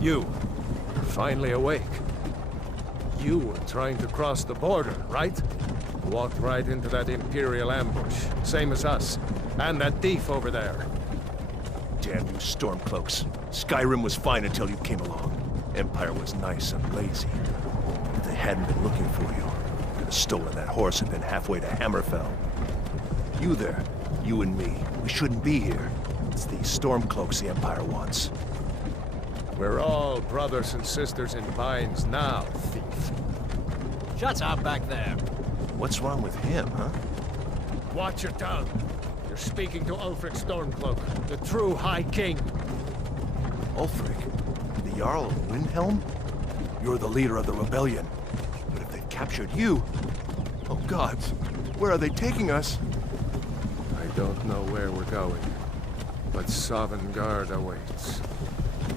You're finally awake. You were trying to cross the border, right? Walked right into that Imperial ambush, same as us. And that thief over there. Damn you Stormcloaks. Skyrim was fine until you came along. Empire was nice and lazy. If they hadn't been looking for you, could have stolen that horse and been halfway to Hammerfell. You there, you and me, we shouldn't be here. It's these Stormcloaks the Empire wants. We're all brothers and sisters in binds now, thief. Shut up back there. What's wrong with him, huh? Watch your tongue. You're speaking to Ulfric Stormcloak, the true High King. Ulfric? The Jarl of Windhelm? You're the leader of the rebellion. But if they've captured you... Oh gods, where are they taking us? I don't know where we're going, but Sovngarde awaits.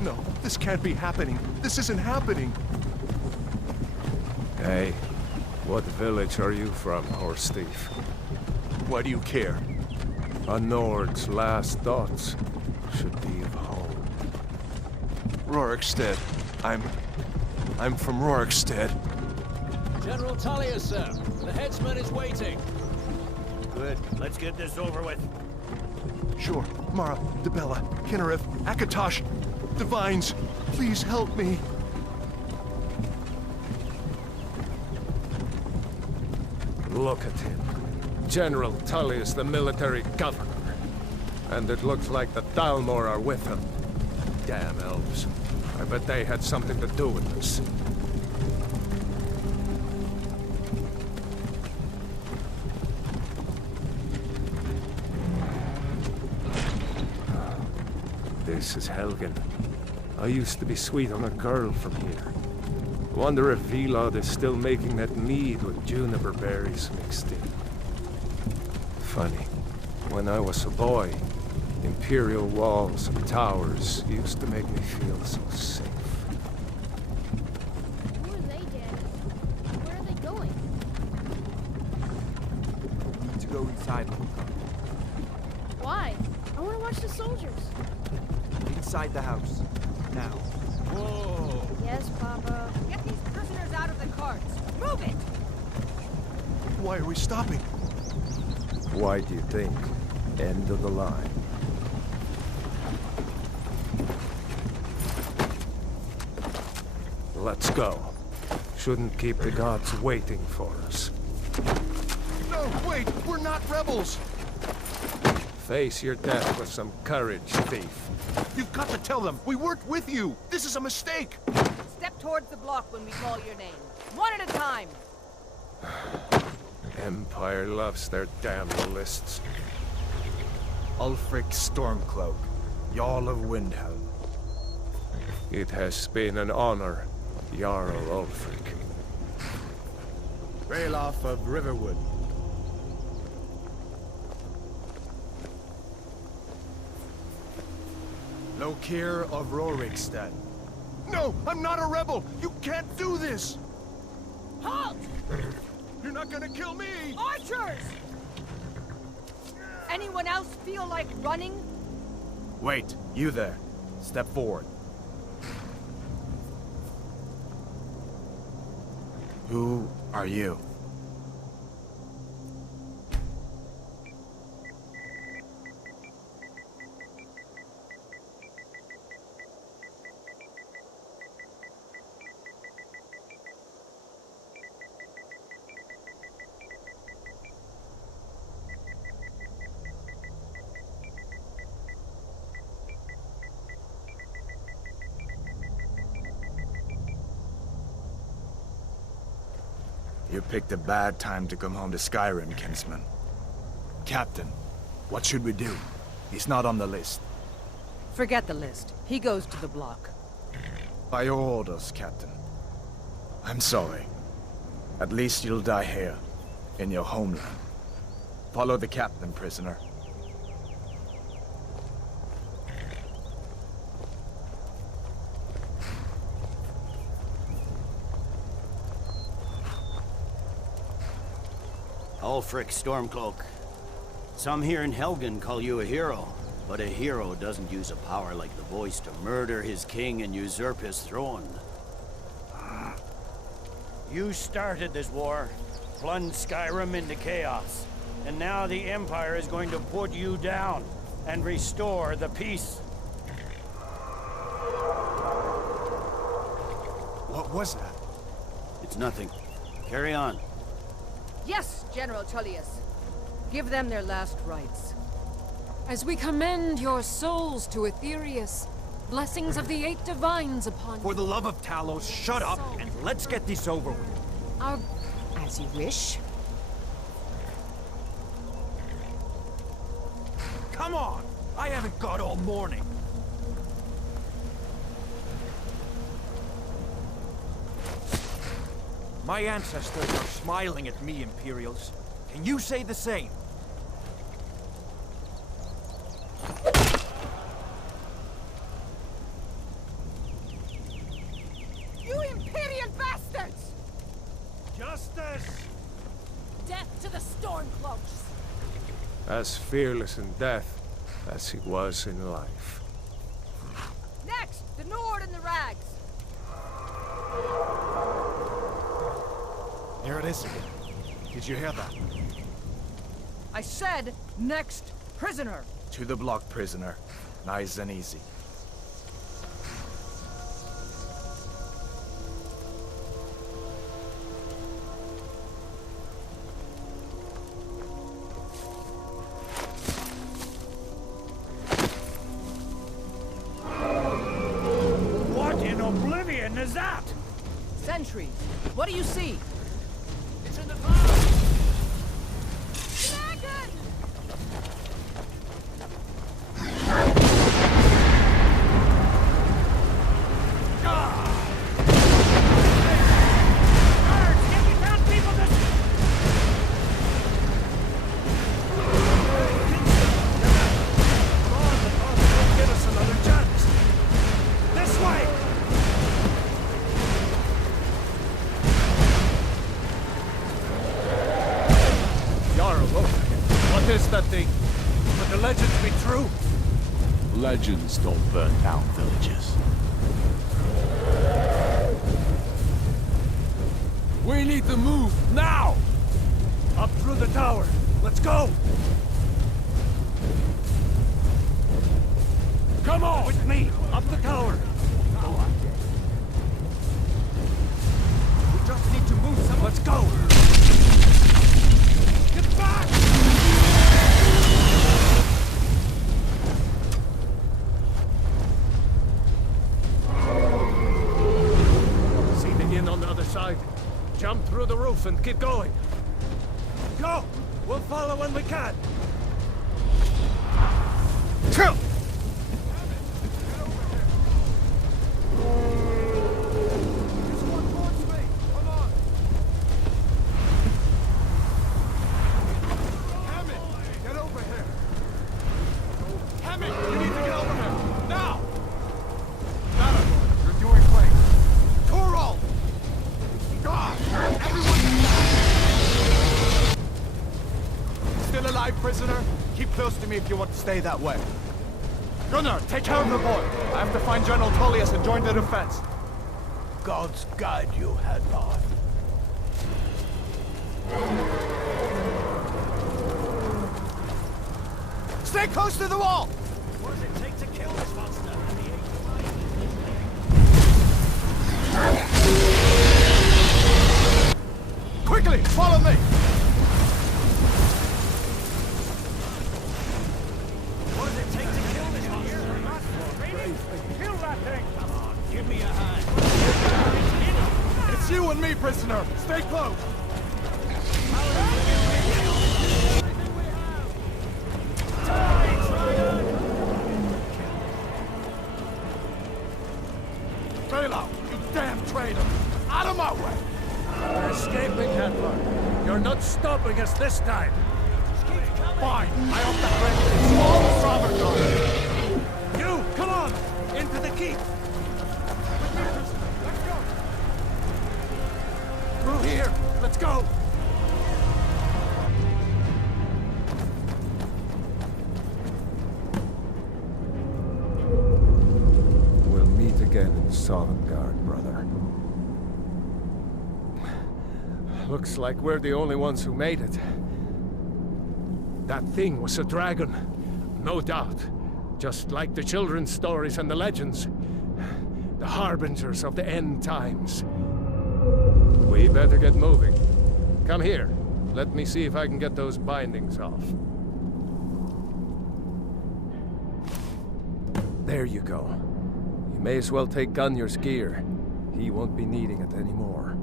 No, this can't be happening. This isn't happening. Hey, what village are you from, horse thief? Why do you care? A Nord's last thoughts should be of home. Rorikstead. I'm from Rorikstead. General Tullius, sir. The headsman is waiting. Good. Let's get this over with. Sure. Mara, Dibella, Kinnereth, Akatosh, Divines, please help me. Look at him. General Tullius, the military governor. And it looks like the Dalmor are with him. Damn elves. I bet they had something to do with this. This is Helgen. I used to be sweet on a girl from here. Wonder if Vilod is still making that mead with juniper berries mixed in. Funny. When I was a boy, Imperial walls and towers used to make me feel so safe. Who are they, Dad? Where are they going? We need to go inside. Why? I want to watch the soldiers. Inside the house. Now. Whoa! Yes, Papa. Get these prisoners out of the carts. Move it! Why are we stopping? Why do you think? End of the line. Let's go. Shouldn't keep the gods waiting for us. No, wait! We're not rebels! Face your death with some courage, thief. You've got to tell them! We weren't with you! This is a mistake! Step towards the block when we call your name. One at a time. Empire loves their damn lists. Ulfric Stormcloak, Jarl of Windhelm. It has been an honor, Jarl Ulfric. Ralof of Riverwood. Lokir of Rorikstead. No! I'm not a rebel! You can't do this! Halt! You're not gonna kill me! Archers! Anyone else feel like running? Wait, you there. Step forward. Who are you? You picked a bad time to come home to Skyrim, kinsman. Captain, what should we do? He's not on the list. Forget the list. He goes to the block. By your orders, Captain. I'm sorry. At least you'll die here, in your homeland. Follow the captain, prisoner. Ulfric Stormcloak. Some here in Helgen call you a hero. But a hero doesn't use a power like the voice to murder his king and usurp his throne. You started this war, plunged Skyrim into chaos, and now the Empire is going to put you down and restore the peace. What was that? It's nothing. Carry on. Yes, General Tullius. Give them their last rites. As we commend your souls to Aetherius, blessings of the eight divines upon you. For the love of Talos, shut up and let's get this over with. As you wish. Come on! I haven't got all morning. My ancestors are smiling at me, Imperials. Can you say the same? You Imperial bastards! Justice! Death to the Stormcloaks! As fearless in death as he was in life. Next, the Nord and the Rags. There it is again. Did you hear that? I said, next prisoner. To the block, prisoner. Nice and easy. What in oblivion is that? Sentries, what do you see? It's in the clouds! Dragon! Give us another chance. This way! Jarl, look. What is that thing? Could the legends be true? Legends don't burn down villages. We need to move, now! Up through the tower. Let's go! Come on! With me! Up the tower! Go on. We just need to move some. Let's go! Get back! See the inn on the other side. Jump through the roof and keep going. Go! We'll follow when we can! Chill! Get over here! Hammond, you need to get over here! Now! You're doing great! Torald! God! Everyone! Still alive, prisoner? Keep close to me if you want to stay that way. Gunnar, take care of the boy. I have to find General Tullius and join the defense. Gods guide you, Hadvar. Stay close to the wall! What does it take to kill this monster? Quickly, follow me! What does it take to kill this monster? Kill that thing! Come on, give me a hand. It's you and me, prisoner. Stay close. Bela, you damn traitor! Out of my way! We're escaping, Hadvar. You're not stopping us this time. Fine, I hope that ready. Small Summer You, come on! Into the keep! Through here! Let's go! Sovngarde, brother. Looks like we're the only ones who made it. That thing was a dragon, no doubt. Just like the children's stories and the legends. The harbingers of the end times. We better get moving. Come here. Let me see if I can get those bindings off. There you go. You may as well take Gunnar's gear. He won't be needing it anymore.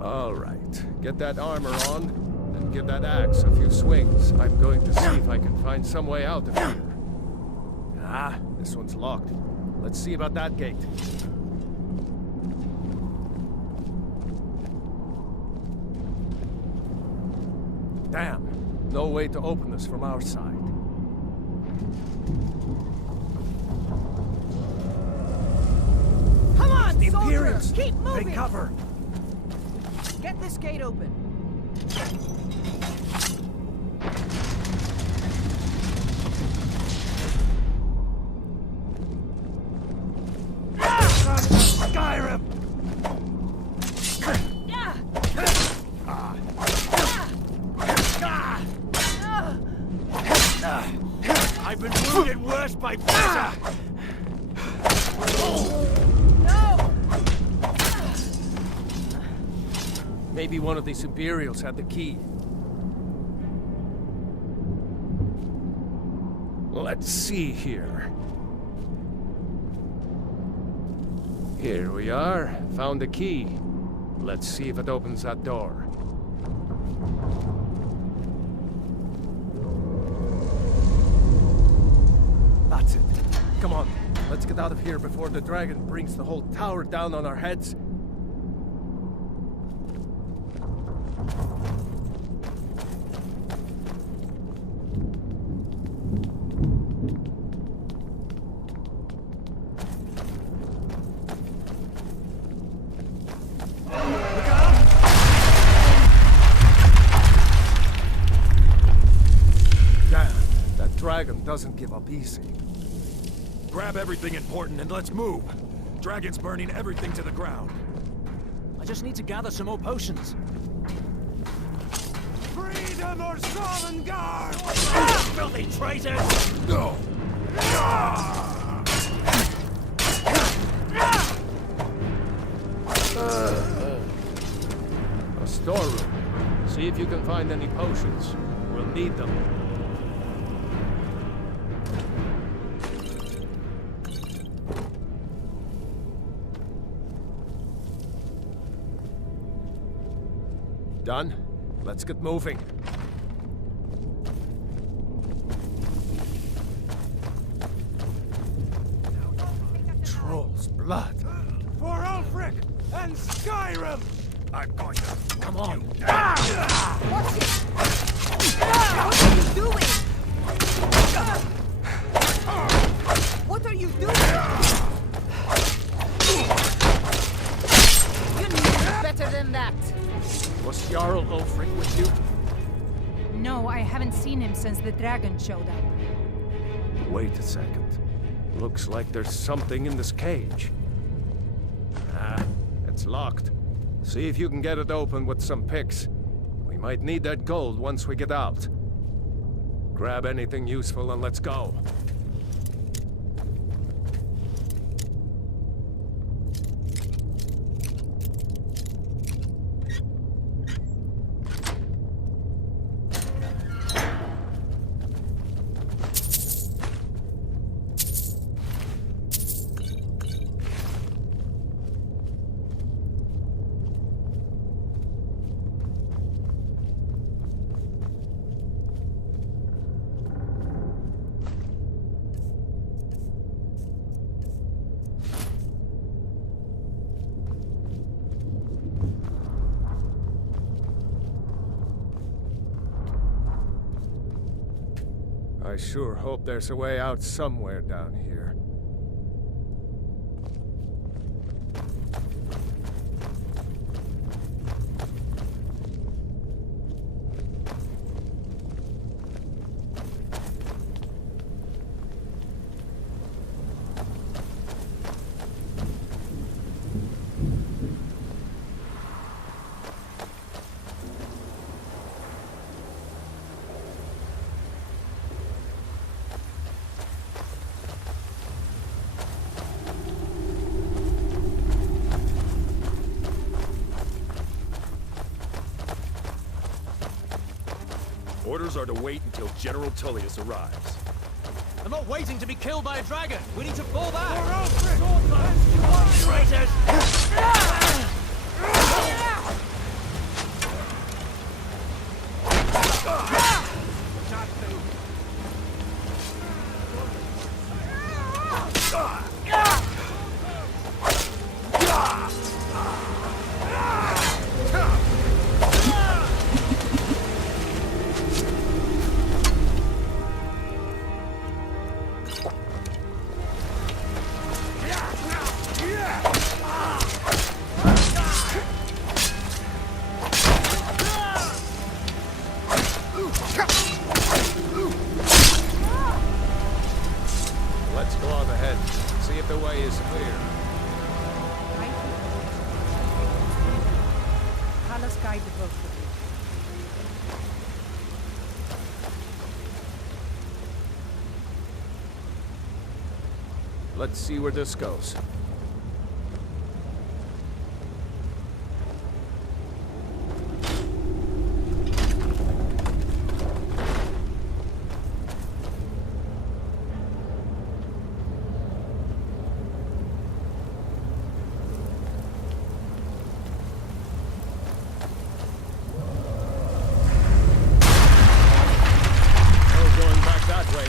All right. Get that armor on, and give that axe a few swings. I'm going to see if I can find some way out of here. Ah, this one's locked. Let's see about that gate. Damn, no way to open this from our side. Come on, The soldier! Imperials! Keep moving! Take cover! Get this gate open. Skyrim! I've been wounded worse by better! No! Maybe one of these Imperials had the key. Let's see here. Here we are. Found the key. Let's see if it opens that door. That's it. Come on. Let's get out of here before the dragon brings the whole tower down on our heads. Dragon doesn't give up easy. Grab everything important and let's move. Dragon's burning everything to the ground. I just need to gather some more potions. Freedom or Sovngarde! Filthy traitors! No! A storeroom. See if you can find any potions. We'll need them. Done? Let's get moving. Troll's blood. For Ulfric and Skyrim! I'm going to... Come on. Watch it! What are you doing? What are you doing? You knew better than that. Was Jarl Ulfric with you? No, I haven't seen him since the dragon showed up. Wait a second. Looks like there's something in this cage. Ah, it's locked. See if you can get it open with some picks. We might need that gold once we get out. Grab anything useful and let's go. I sure hope there's a way out somewhere down here. Orders are to wait until General Tullius arrives. I'm not waiting to be killed by a dragon. We need to fall back. Traitors! Let's go on ahead. See if the way is clear. Carlos guide the boat for you. Let's see where this goes.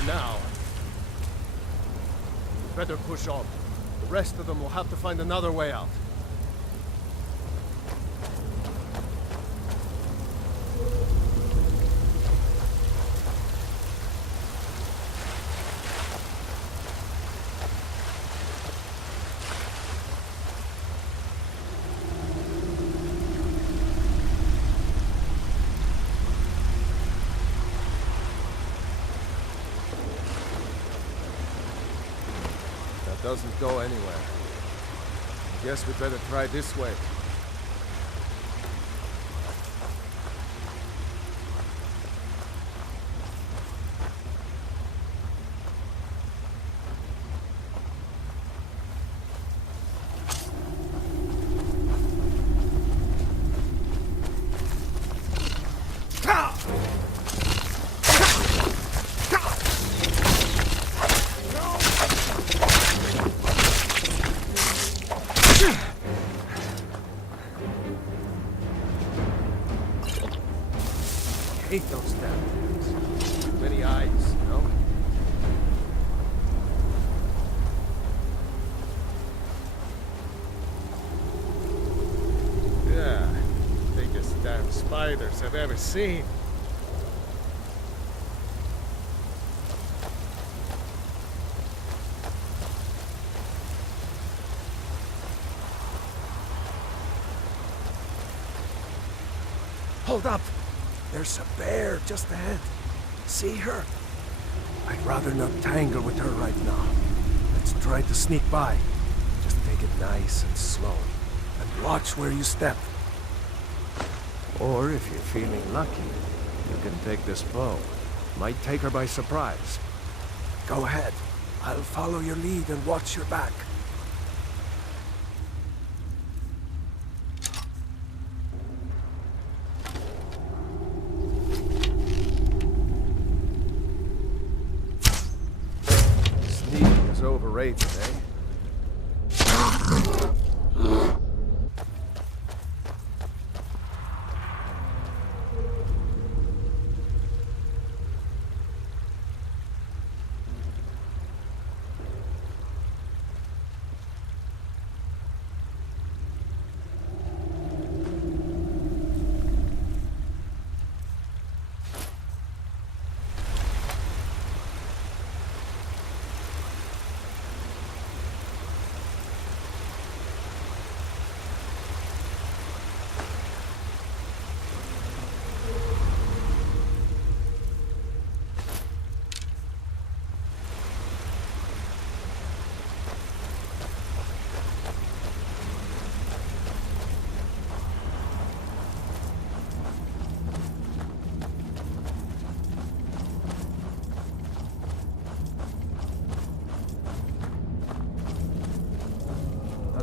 Now. Better push on. The rest of them will have to find another way out. Doesn't go anywhere. I guess we better try this way. I hate those damn things. Too many eyes, you know? Yeah, biggest damn spiders I've ever seen. Hold up! There's a bear just ahead. See her? I'd rather not tangle with her right now. Let's try to sneak by. Just take it nice and slow. And watch where you step. Or if you're feeling lucky, you can take this bow. Might take her by surprise. Go ahead. I'll follow your lead and watch your back. Overrated, eh?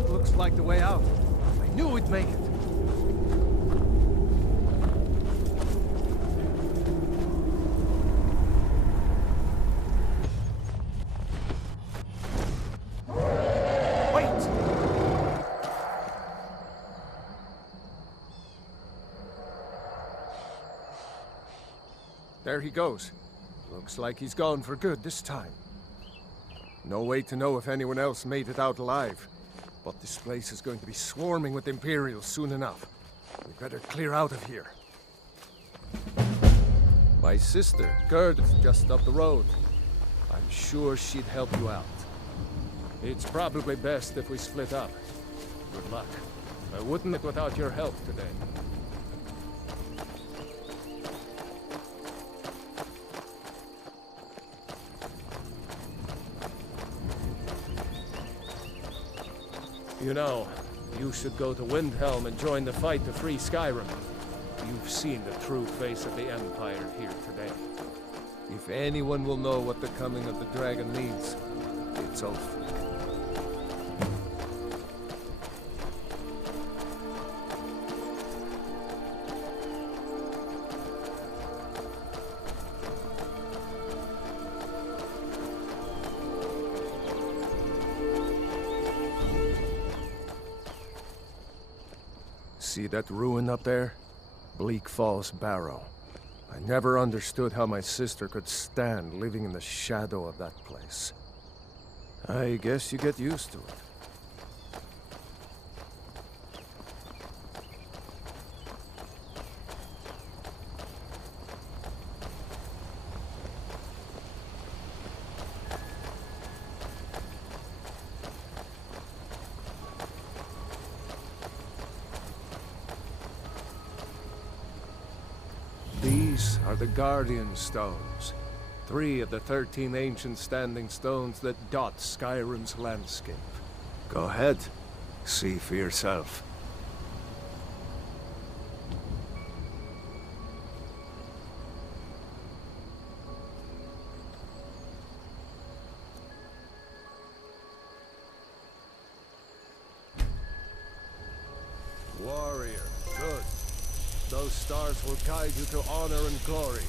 Looks like the way out. I knew we'd make it. There he goes. Looks like he's gone for good this time. No way to know if anyone else made it out alive. But this place is going to be swarming with Imperials soon enough. We better clear out of here. My sister, Gerda's just up the road. I'm sure she'd help you out. It's probably best if we split up. Good luck. I wouldn't have without your help today. You know, you should go to Windhelm and join the fight to free Skyrim. You've seen the true face of the Empire here today. If anyone will know what the coming of the dragon means, it's Ulfric. See that ruin up there? Bleak Falls Barrow. I never understood how my sister could stand living in the shadow of that place. I guess you get used to it. These are the Guardian Stones. 3 of the 13 ancient standing stones that dot Skyrim's landscape. Go ahead. See for yourself. Warrior, good. Those stars will guide you to honor and glory.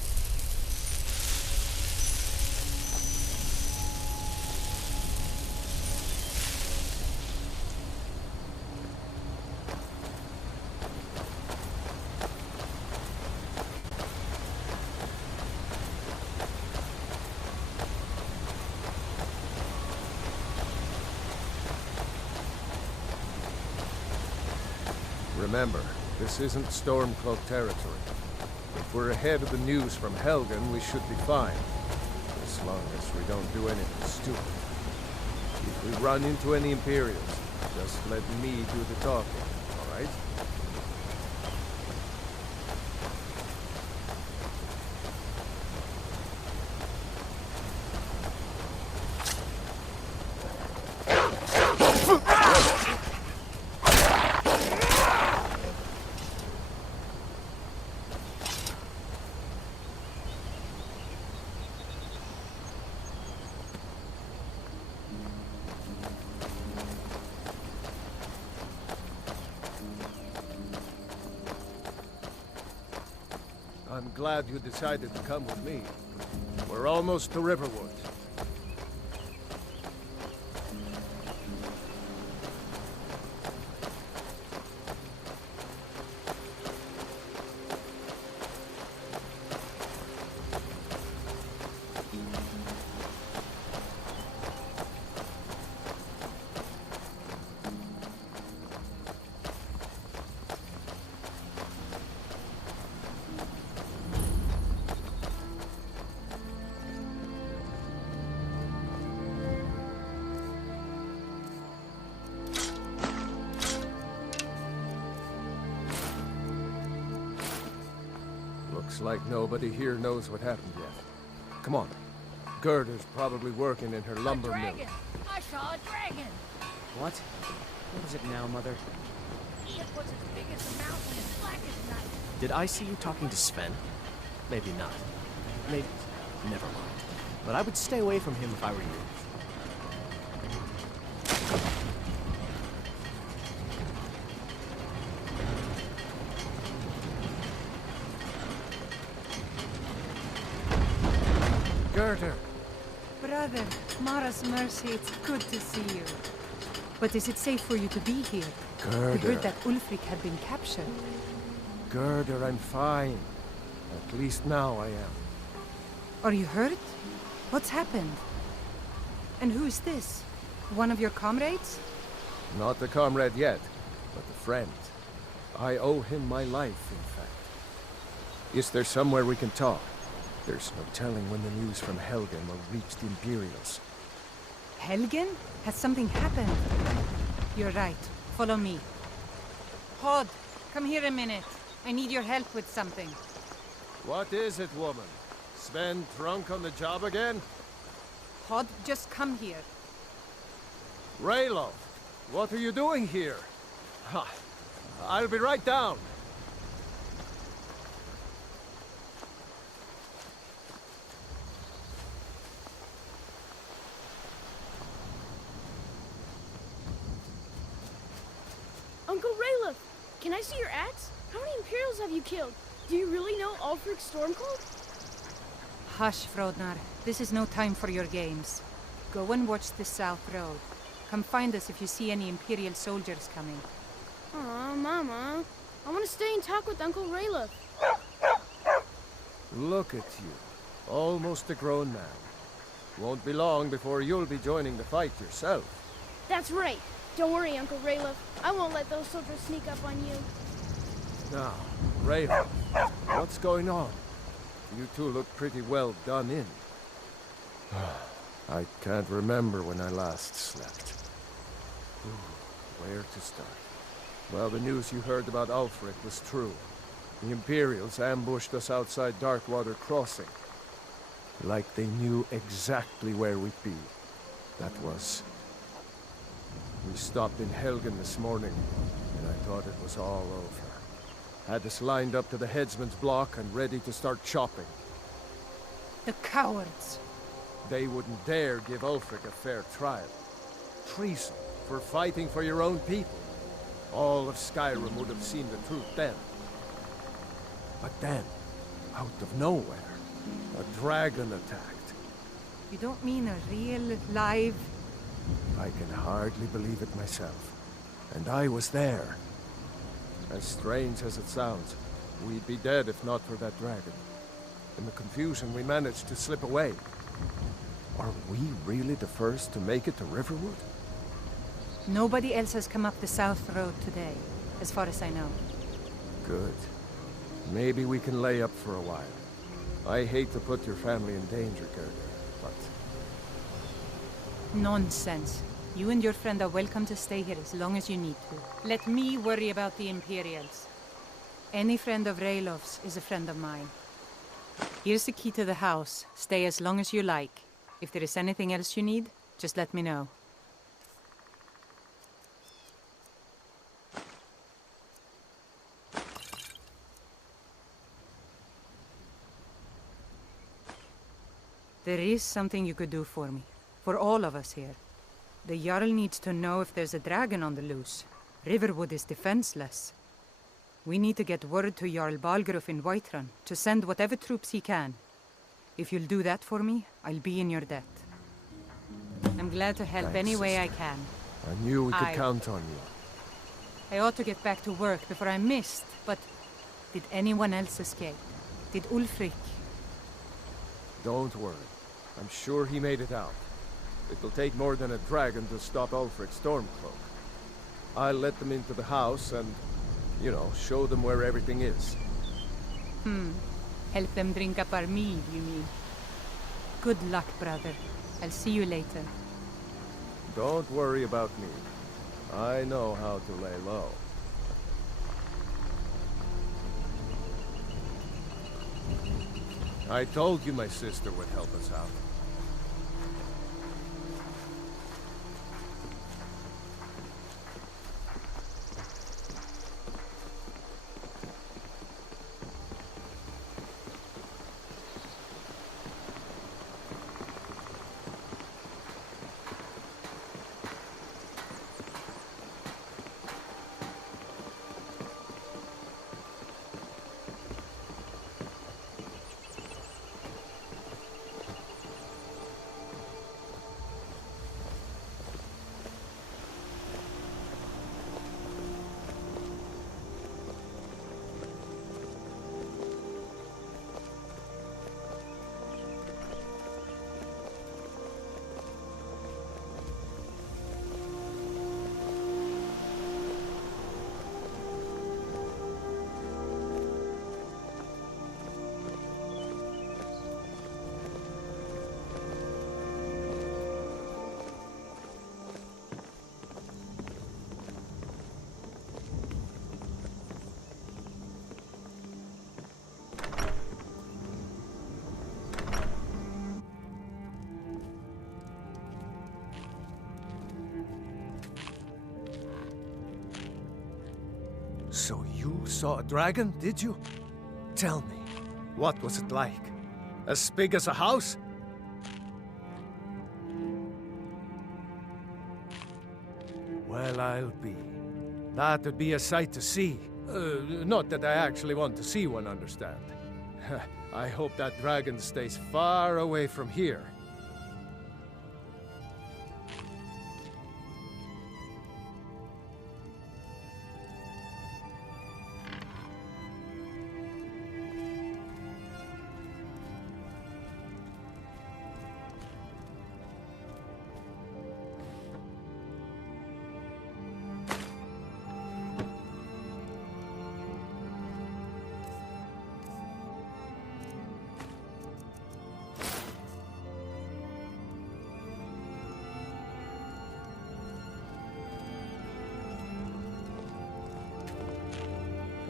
Remember, this isn't Stormcloak territory. If we're ahead of the news from Helgen, we should be fine. As long as we don't do anything stupid. If we run into any Imperials, just let me do the talking, alright? I'm glad you decided to come with me. We're almost to Riverwood. Looks like nobody here knows what happened yet. Come on. Gerda's probably working in her lumber mill. Dragon! I saw a dragon! What? What is it now, Mother? It was as big as a mountain and black as night. Did I see you talking to Sven? Maybe not. Maybe... Never mind. But I would stay away from him if I were you. Gerda! Brother, Mara's mercy, it's good to see you. But is it safe for you to be here? Gerda. We heard that Ulfric had been captured. Gerda, I'm fine. At least now I am. Are you hurt? What's happened? And who's this? One of your comrades? Not the comrade yet, but the friend. I owe him my life, in fact. Is there somewhere we can talk? There's no telling when the news from Helgen will reach the Imperials. Helgen? Has something happened? You're right. Follow me. Hod, come here a minute. I need your help with something. What is it, woman? Sven drunk on the job again? Hod, just come here. Raylov, what are you doing here? Ha! I'll be right down. Uncle Rayleigh, can I see your axe? How many Imperials have you killed? Do you really know Ulfric Stormcloak? Hush, Frodnar. This is no time for your games. Go and watch the South Road. Come find us if you see any Imperial soldiers coming. Aw, Mama. I want to stay and talk with Uncle Rayleigh. Look at you. Almost a grown man. Won't be long before you'll be joining the fight yourself. That's right. Don't worry, Uncle Rayleigh. I won't let those soldiers sneak up on you. Now, Raven, what's going on? You two look pretty well done in. I can't remember when I last slept. Where to start? Well, the news you heard about Ulfric was true. The Imperials ambushed us outside Darkwater Crossing. Like they knew exactly where we'd be. That was... We stopped in Helgen this morning, and I thought it was all over. Had us lined up to the headsman's block and ready to start chopping. The cowards! They wouldn't dare give Ulfric a fair trial. Treason for fighting for your own people. All of Skyrim would have seen the truth then. But then, out of nowhere, a dragon attacked. You don't mean a real, live... I can hardly believe it myself. And I was there. As strange as it sounds, we'd be dead if not for that dragon. In the confusion, we managed to slip away. Are we really the first to make it to Riverwood? Nobody else has come up the South Road today, as far as I know. Good. Maybe we can lay up for a while. I hate to put your family in danger, Gerda, but... Nonsense. You and your friend are welcome to stay here as long as you need to. Let me worry about the Imperials. Any friend of Raylov's is a friend of mine. Here's the key to the house. Stay as long as you like. If there is anything else you need, just let me know. There is something you could do for me. For all of us here. The Jarl needs to know if there's a dragon on the loose. Riverwood is defenseless. We need to get word to Jarl Balgruuf in Whiterun to send whatever troops he can. If you'll do that for me, I'll be in your debt. I'm glad to help any way I can. I knew we could count on you. I ought to get back to work before I'm missed, but did anyone else escape? Did Ulfric? Don't worry. I'm sure he made it out. It'll take more than a dragon to stop Ulfric Stormcloak. I'll let them into the house and, you know, show them where everything is. Help them drink up our mead, you mean? Good luck, brother. I'll see you later. Don't worry about me. I know how to lay low. I told you my sister would help us out. So you saw a dragon, did you? Tell me, what was it like? As big as a house? Well, I'll be. That'd be a sight to see. Not that I actually want to see one, understand. I hope that dragon stays far away from here.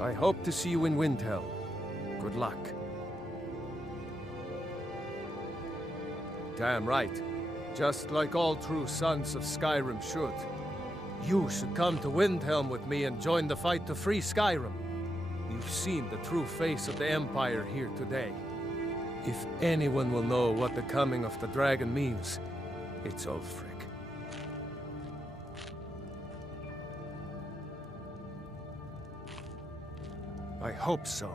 I hope to see you in Windhelm. Good luck. Damn right. Just like all true sons of Skyrim should. You should come to Windhelm with me and join the fight to free Skyrim. You've seen the true face of the Empire here today. If anyone will know what the coming of the dragon means, it's Ulfric. I hope so.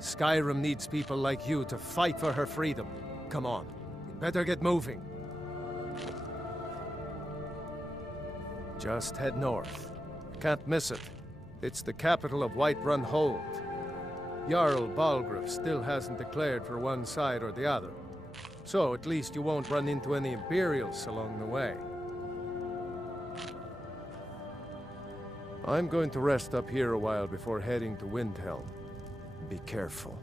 Skyrim needs people like you to fight for her freedom. Come on, we'd better get moving. Just head north. Can't miss it. It's the capital of Whiterun Hold. Jarl Balgruuf still hasn't declared for one side or the other. So at least you won't run into any Imperials along the way. I'm going to rest up here a while before heading to Windhelm. Be careful.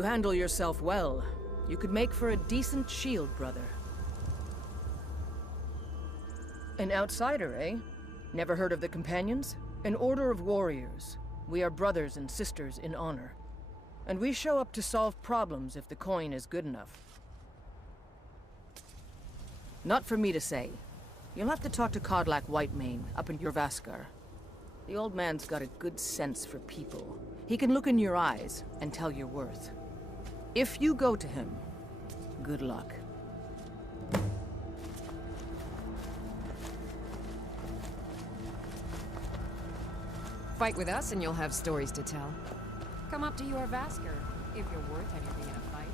you handle yourself well, you could make for a decent shield, brother. An outsider, eh? Never heard of the Companions? An order of warriors. We are brothers and sisters in honor. And we show up to solve problems if the coin is good enough. Not for me to say. You'll have to talk to Kodlak Whitemane up in Jorvaskar. The old man's got a good sense for people. He can look in your eyes and tell your worth. If you go to him, good luck. Fight with us and you'll have stories to tell. Come up to your Vasker, if you're worth anything in a fight.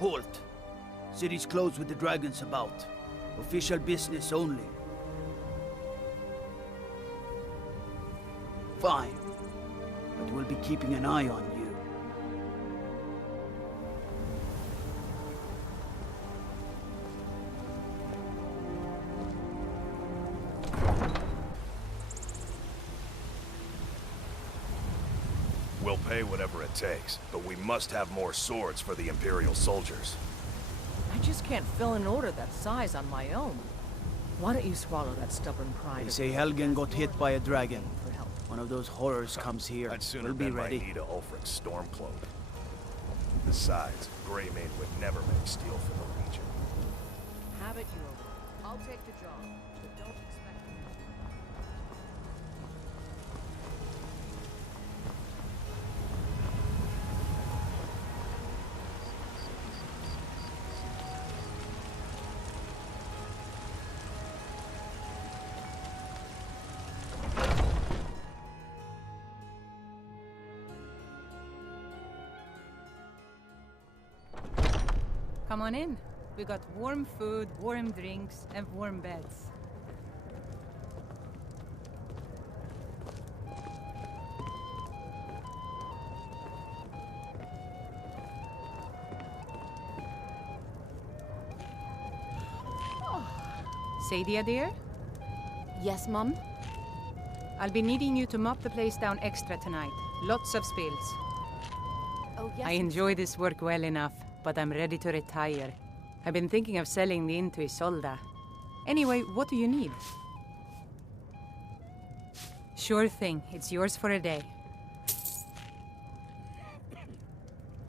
Halt! City's closed with the dragons about. Official business only. Fine. But we'll be keeping an eye on you. We'll pay whatever it takes, but we must have more swords for the Imperial soldiers. I just can't fill an order that size on my own. Why don't you swallow that stubborn pride? They say Helgen got hit by a dragon. One of those horrors comes here. I'd sooner We'll be bet my ready. knee to Ulfric's Stormcloak. Besides, Greymane would never make steel for the Legion. Have it your way. I'll take the job, but don't expect me. Come on in. We got warm food, warm drinks, and warm beds. Sadia, dear? Yes, Mum? I'll be needing you to mop the place down extra tonight. Lots of spills. Oh, yes. I enjoy this work well enough, but I'm ready to retire. I've been thinking of selling the inn to Isolda. Anyway, what do you need? Sure thing. It's yours for a day.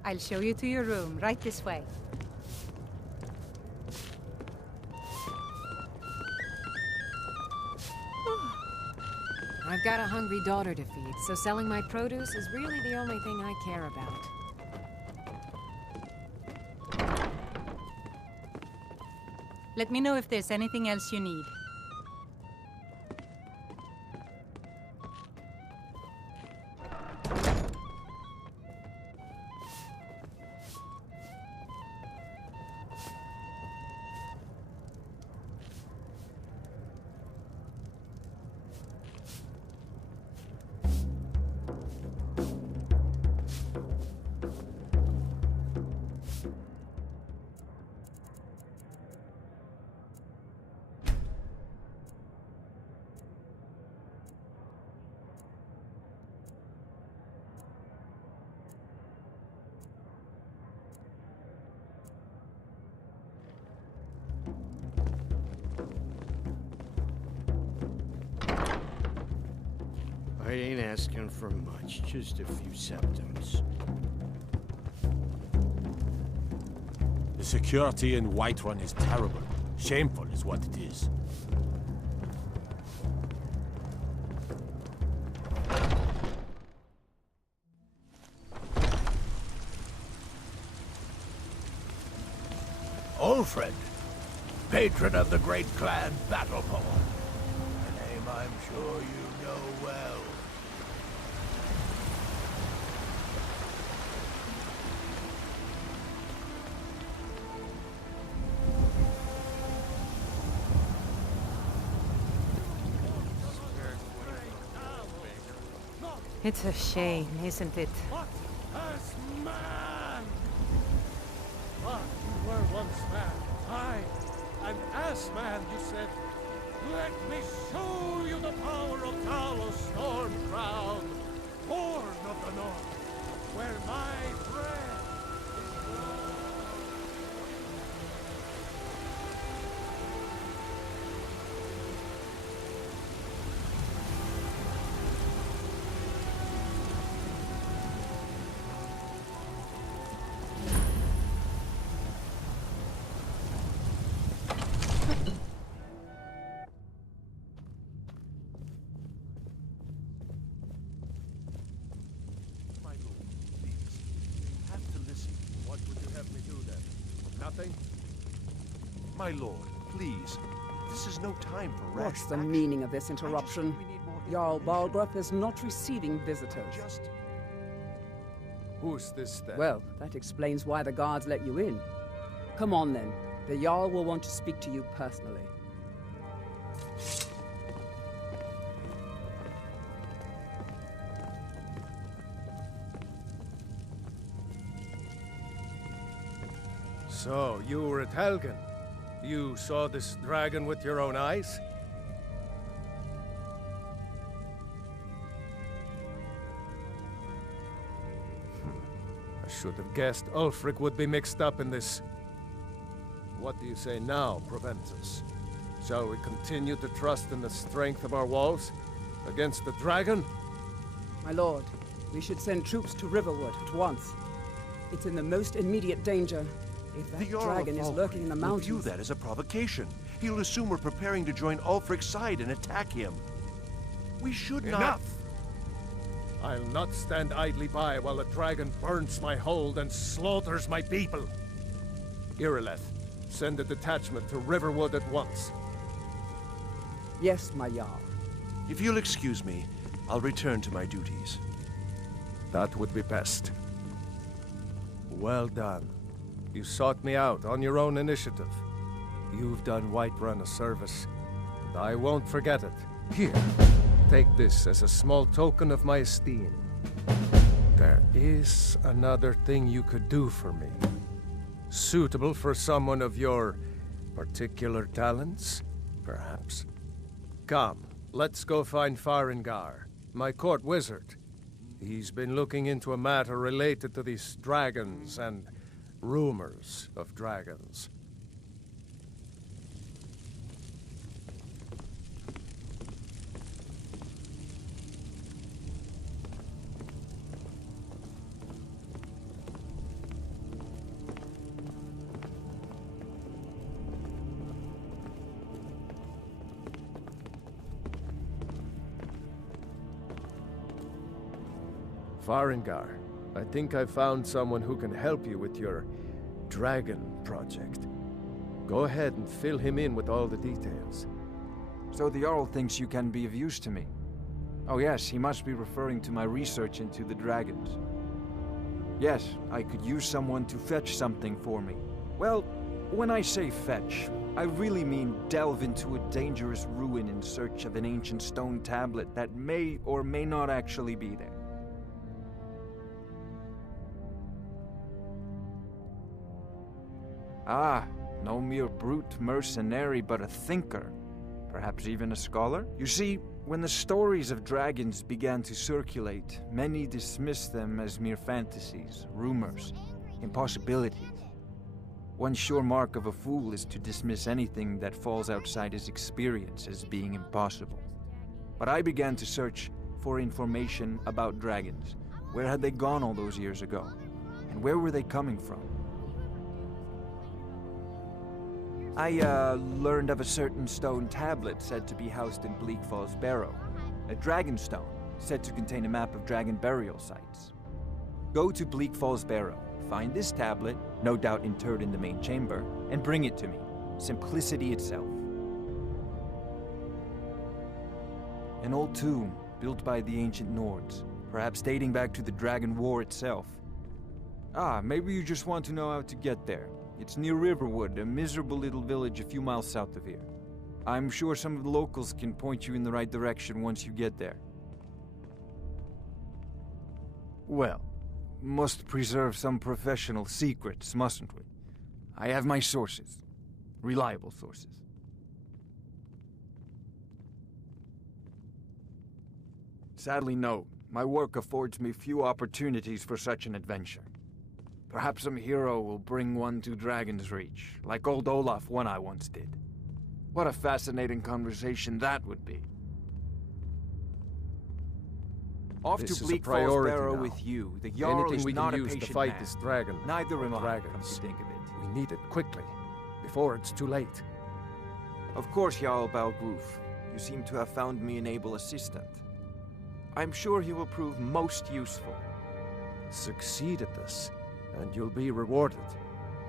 I'll show you to your room, right this way. I've got a hungry daughter to feed, so selling my produce is really the only thing I care about. Let me know if there's anything else you need. I ain't asking for much, just a few septums. The security in Whiterun is terrible. Shameful is what it is. Ulfred, patron of the great clan Battlepole. A name I'm sure you know well. It's a shame, isn't it? Man! But you were once man. An ass-man, you said. Let me show you the power of Talos Stormcrown, born of the North, where my bread is grown. My lord, please. This is no time for rash What's the action. meaning of this interruption? Jarl Balgruuf is not receiving visitors. Who's this then? Well, that explains why the guards let you in. Come on then. The Jarl will want to speak to you personally. So, you were at Helgen. You saw this dragon with your own eyes? I should have guessed Ulfric would be mixed up in this. What do you say now, Proventus? Shall we continue to trust in the strength of our walls against the dragon? My lord, we should send troops to Riverwood at once. It's in the most immediate danger. If that dragon is lurking in the mountains... will view that as a provocation. He'll assume we're preparing to join Ulfric's side and attack him. We should not... Enough! I'll not stand idly by while the dragon burns my hold and slaughters my people. Irileth, send a detachment to Riverwood at once. Yes, my Jarl. If you'll excuse me, I'll return to my duties. That would be best. Well done. You sought me out on your own initiative. You've done Whiterun a service, and I won't forget it. Here, take this as a small token of my esteem. There is another thing you could do for me. Suitable for someone of your particular talents, perhaps. Come, let's go find Farengar, my court wizard. He's been looking into a matter related to these dragons and rumors of dragons. Farengar, I think I found someone who can help you with your dragon project. Go ahead and fill him in with all the details. So the Jarl thinks you can be of use to me. Oh yes, he must be referring to my research into the dragons. Yes, I could use someone to fetch something for me. Well, when I say fetch, I really mean delve into a dangerous ruin in search of an ancient stone tablet that may or may not actually be there. Ah, no mere brute mercenary, but a thinker. Perhaps even a scholar? You see, when the stories of dragons began to circulate, many dismissed them as mere fantasies, rumors, impossibilities. One sure mark of a fool is to dismiss anything that falls outside his experience as being impossible. But I began to search for information about dragons. Where had they gone all those years ago? And where were they coming from? I learned of a certain stone tablet said to be housed in Bleak Falls Barrow. A dragon stone, said to contain a map of dragon burial sites. Go to Bleak Falls Barrow, find this tablet, no doubt interred in the main chamber, and bring it to me. Simplicity itself. An old tomb, built by the ancient Nords, perhaps dating back to the Dragon War itself. Ah, maybe you just want to know how to get there. It's near Riverwood, a miserable little village a few miles south of here. I'm sure some of the locals can point you in the right direction once you get there. Well, must preserve some professional secrets, mustn't we? I have my sources. Reliable sources. Sadly, no. My work affords me few opportunities for such an adventure. Perhaps some hero will bring one to Dragon's Reach, like old Olaf one I once did. What a fascinating conversation that would be. Off This to is a Bleak Falls priority Barrow now. with you. The Jarl Anything is we not can a use to patient fight man. this dragon. Neither or am I, come dragons. to think of it. We need it quickly, before it's too late. Of course, Jarl Balgruf. You seem to have found me an able assistant. I'm sure he will prove most useful. Succeed at this, and you'll be rewarded.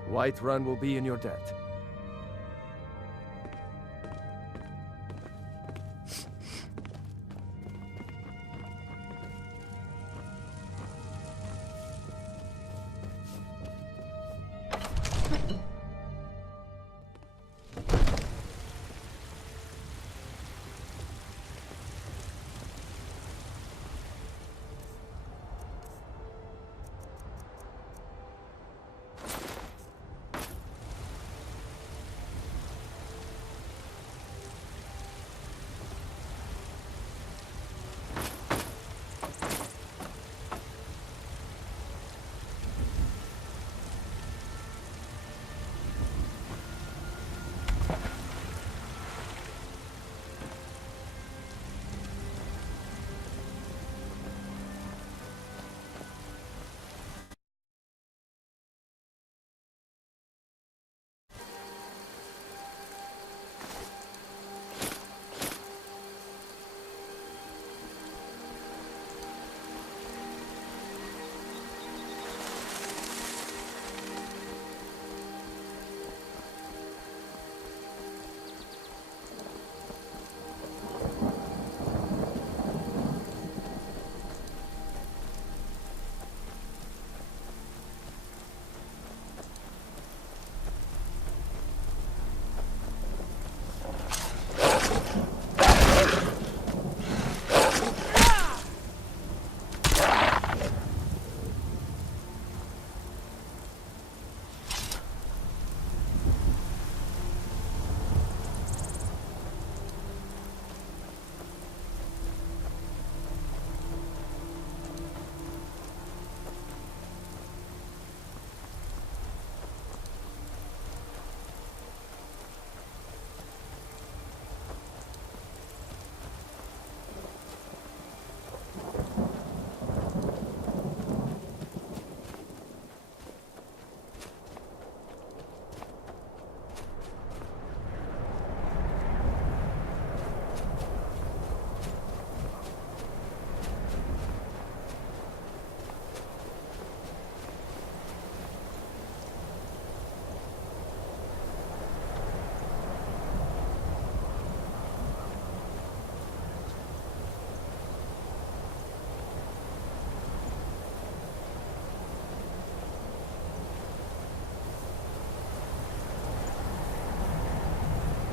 Whiterun will be in your debt.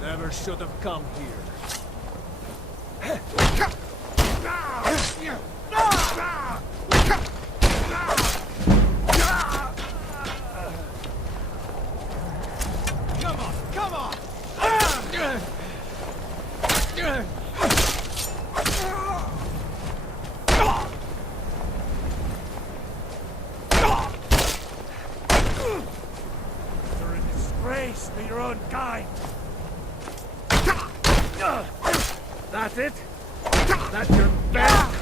Never should have come here. Come on, come on! You're a disgrace to your own kind. That's it? That's your best?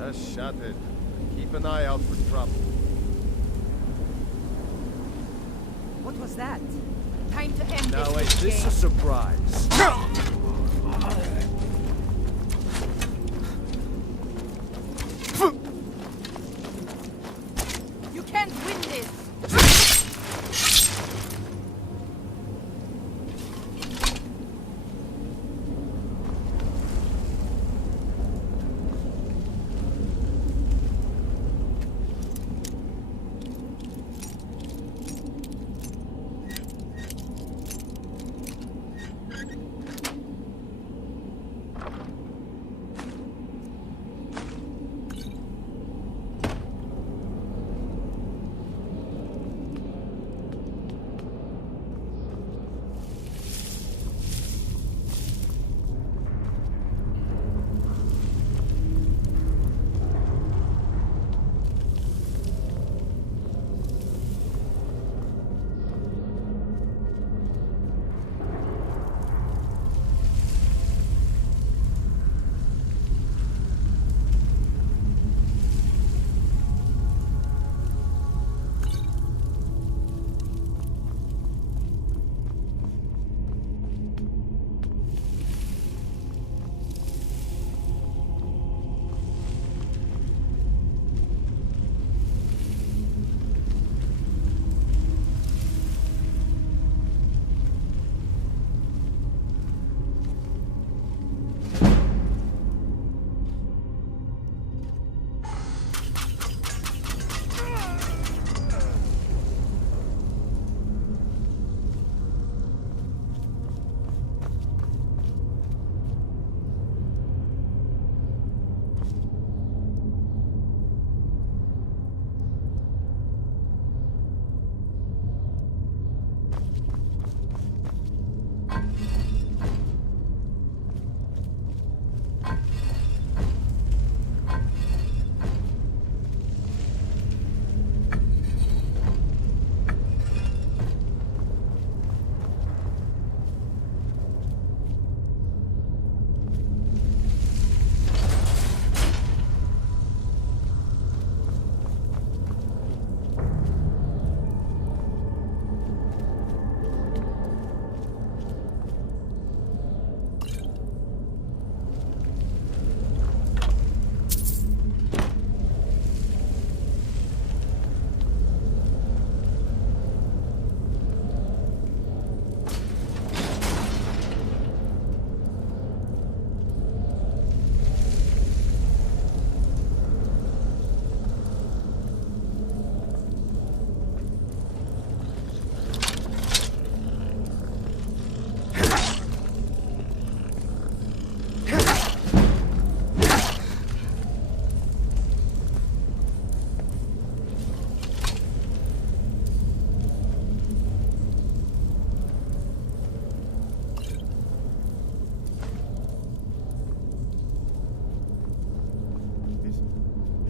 Just shut it. Keep an eye out for trouble. What was that? Time to end Now, this is this game. a surprise? You can't win this!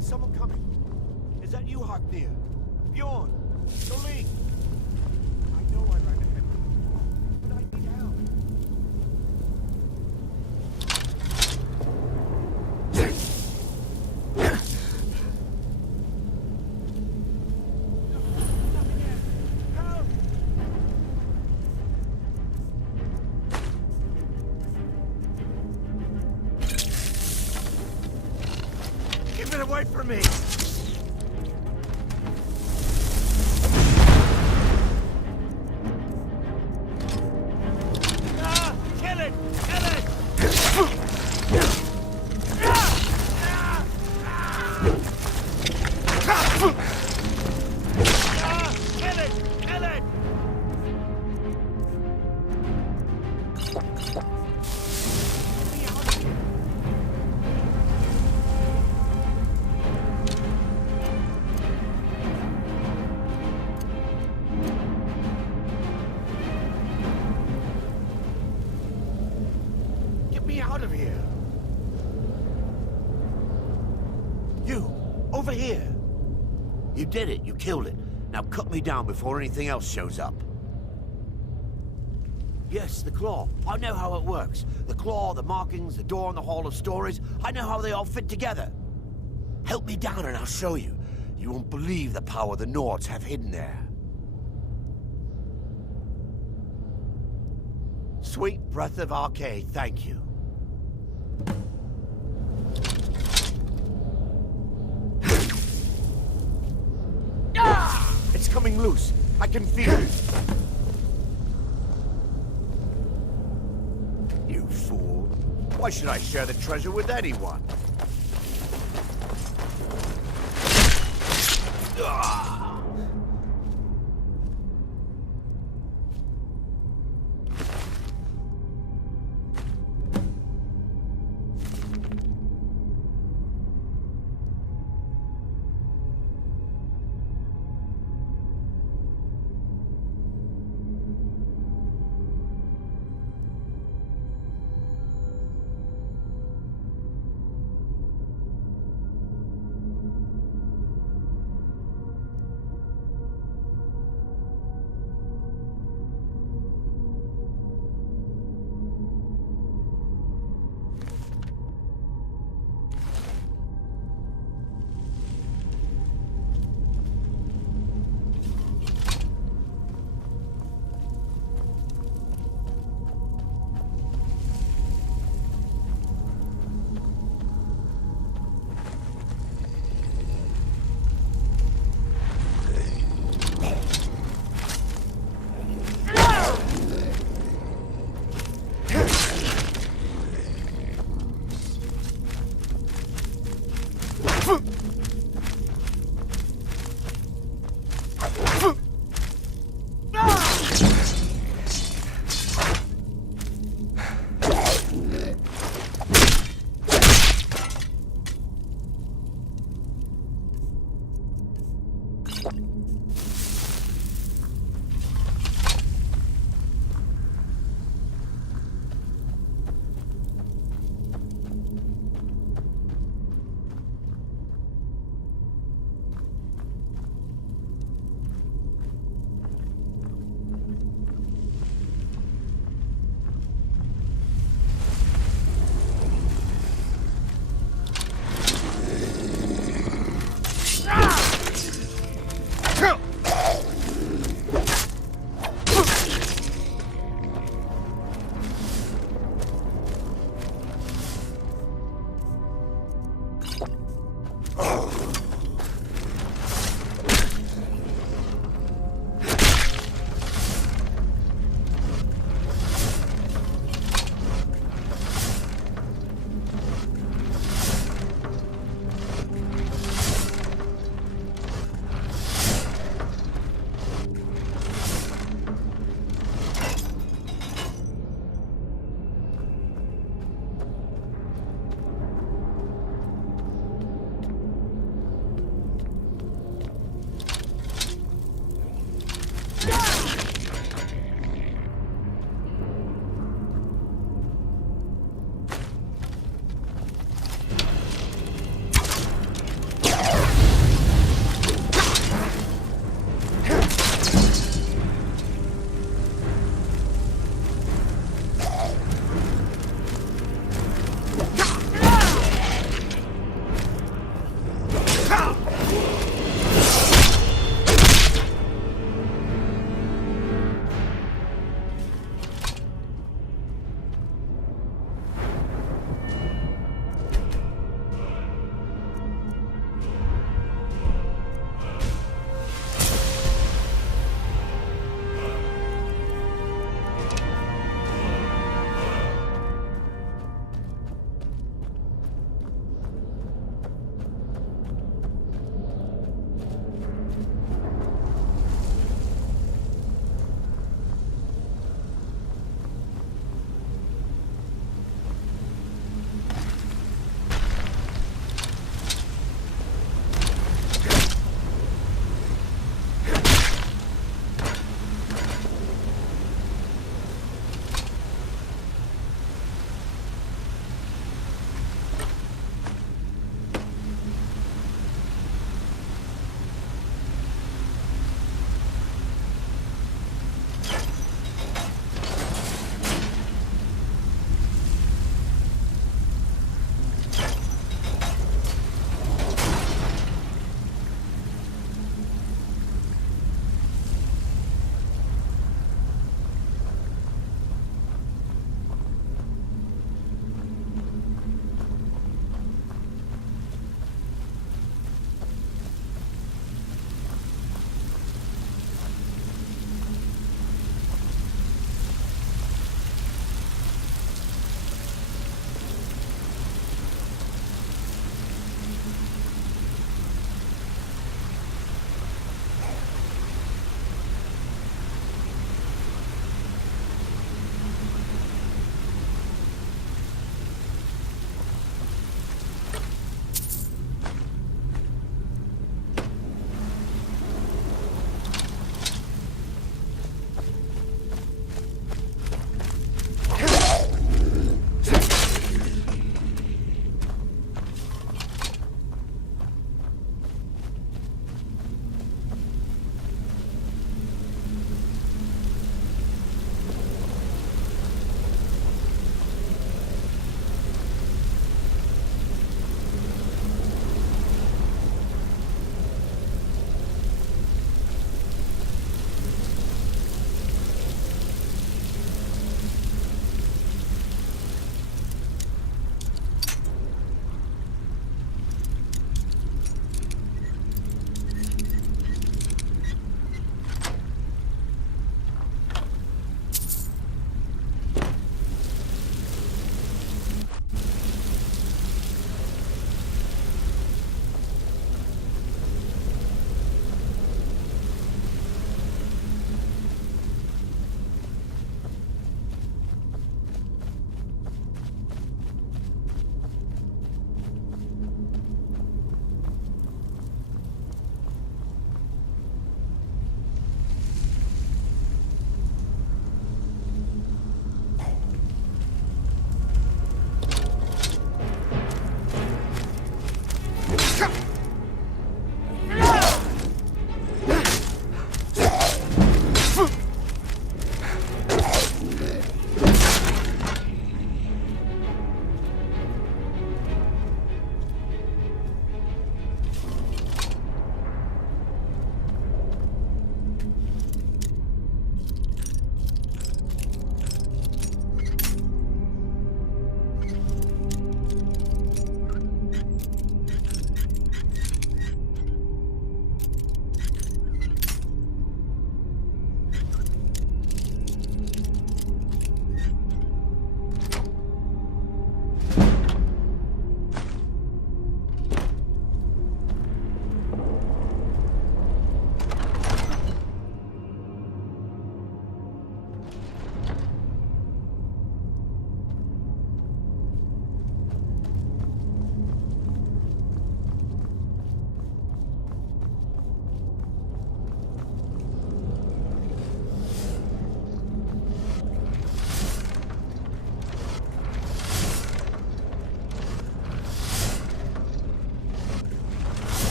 Someone coming. Is that you, Haknir? Bjorn? Soling? I know I ran ahead, but I need help. Keep it away from me! Kill it! Kill it! Kill it! Kill it! Get me out of here! You! Over here! You did it. You killed it. Now cut me down before anything else shows up. Yes, the claw. I know how it works. The claw, the markings, the door in the Hall of Stories. I know how they all fit together. Help me down and I'll show you. You won't believe the power the Nords have hidden there. Sweet breath of Arcade, thank you. It's coming loose. I can feel it. You fool. Why should I share the treasure with anyone?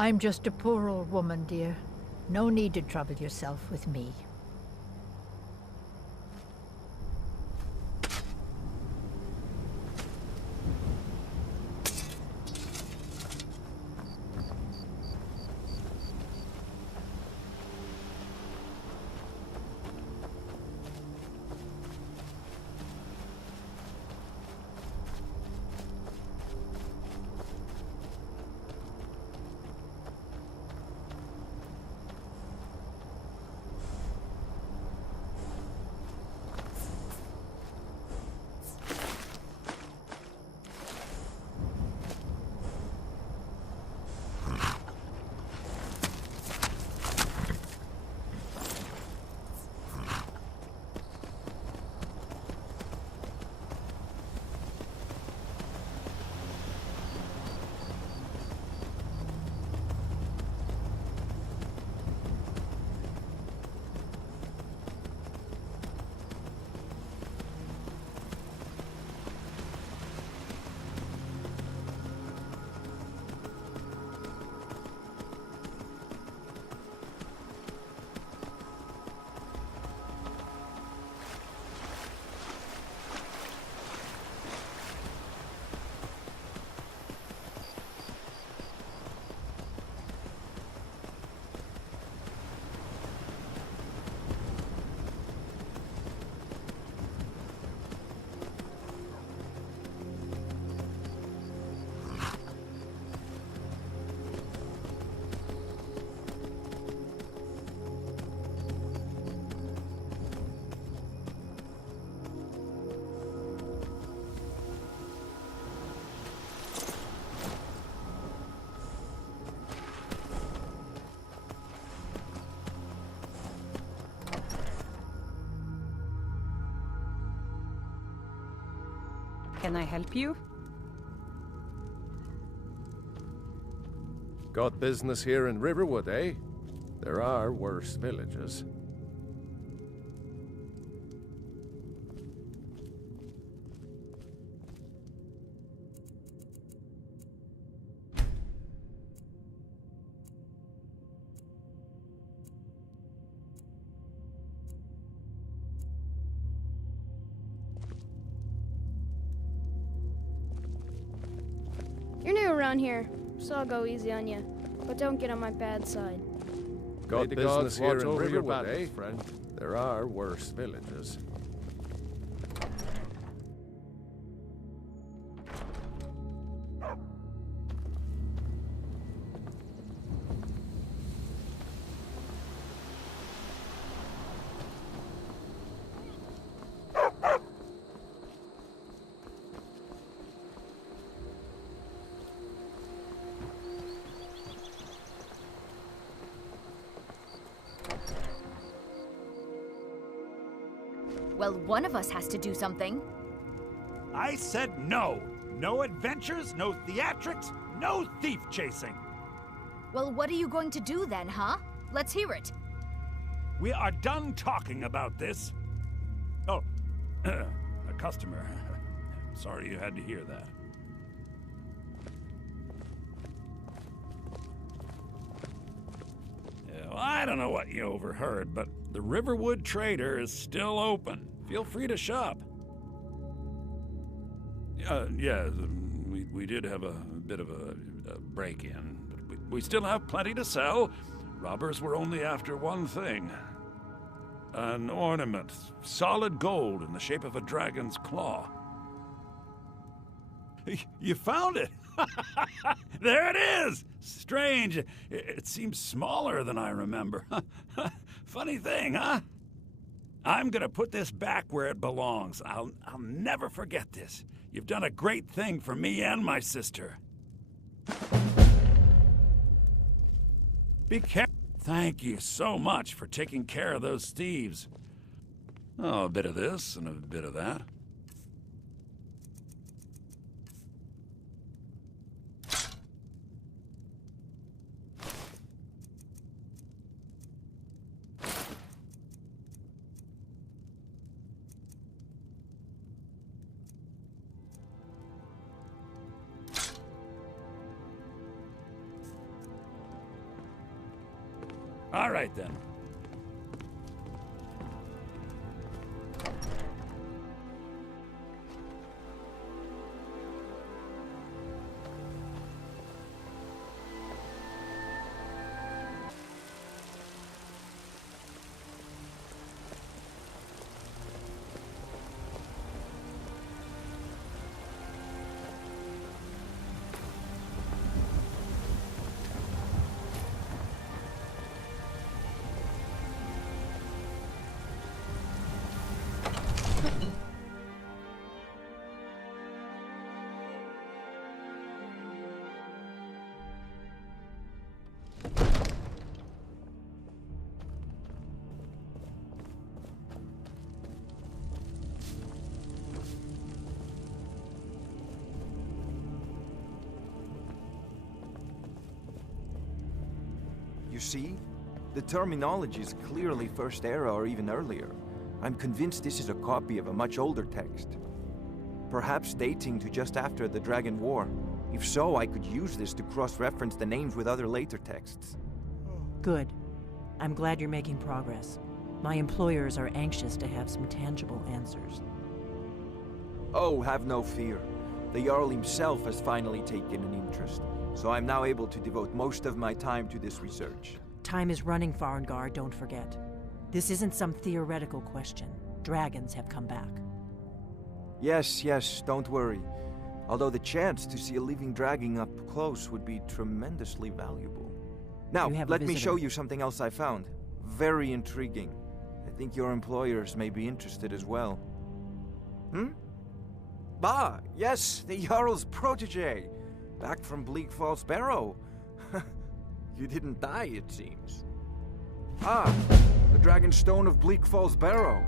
I'm just a poor old woman, dear. No need to trouble yourself with me. Can I help you? Got business here in Riverwood, eh? There are worse villages. You're new around here, so I'll go easy on you. But don't get on my bad side. Got the business gods here watch in over your Riverwood, battles, eh? friend. There are worse villages. Well, one of us has to do something. I said no. No adventures, no theatrics, no thief chasing. Well, what are you going to do then, huh? Let's hear it. We are done talking about this. Oh, a customer. Sorry you had to hear that. Yeah, well, I don't know what you overheard, but the Riverwood Trader is still open. Feel free to shop. Yeah, we did have a bit of a break-in, but we still have plenty to sell. Robbers were only after one thing. An ornament, solid gold in the shape of a dragon's claw. You found it! There it is! Strange. It seems smaller than I remember. Funny thing, huh? I'm gonna put this back where it belongs. I'll never forget this. You've done a great thing for me and my sister. Be careful. Thank you so much for taking care of those thieves. Oh, a bit of this and a bit of that. All right, then. You see? The terminology is clearly First Era or even earlier. I'm convinced this is a copy of a much older text. Perhaps dating to just after the Dragon War. If so, I could use this to cross-reference the names with other later texts. Good. I'm glad you're making progress. My employers are anxious to have some tangible answers. Oh, have no fear. The Jarl himself has finally taken an interest, so I'm now able to devote most of my time to this research. Time is running, Farengar, don't forget. This isn't some theoretical question. Dragons have come back. Yes, don't worry. Although the chance to see a living dragon up close would be tremendously valuable. Now, let me show you something else I found. Very intriguing. I think your employers may be interested as well. Yes, the Jarl's protege. Back from Bleak Falls Barrow. You didn't die, it seems. The Dragon Stone of Bleak Falls Barrow.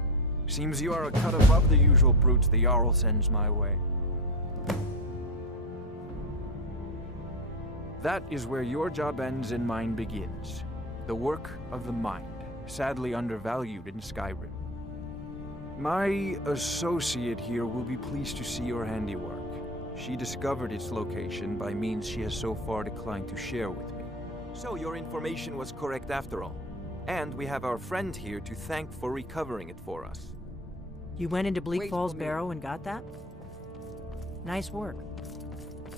Seems you are a cut above the usual brutes the Jarl sends my way. That is where your job ends and mine begins. The work of the mind, sadly undervalued in Skyrim. My associate here will be pleased to see your handiwork. She discovered its location by means she has so far declined to share with me. So your information was correct after all. And we have our friend here to thank for recovering it for us. You went into Bleak Falls Barrow and got that? Nice work.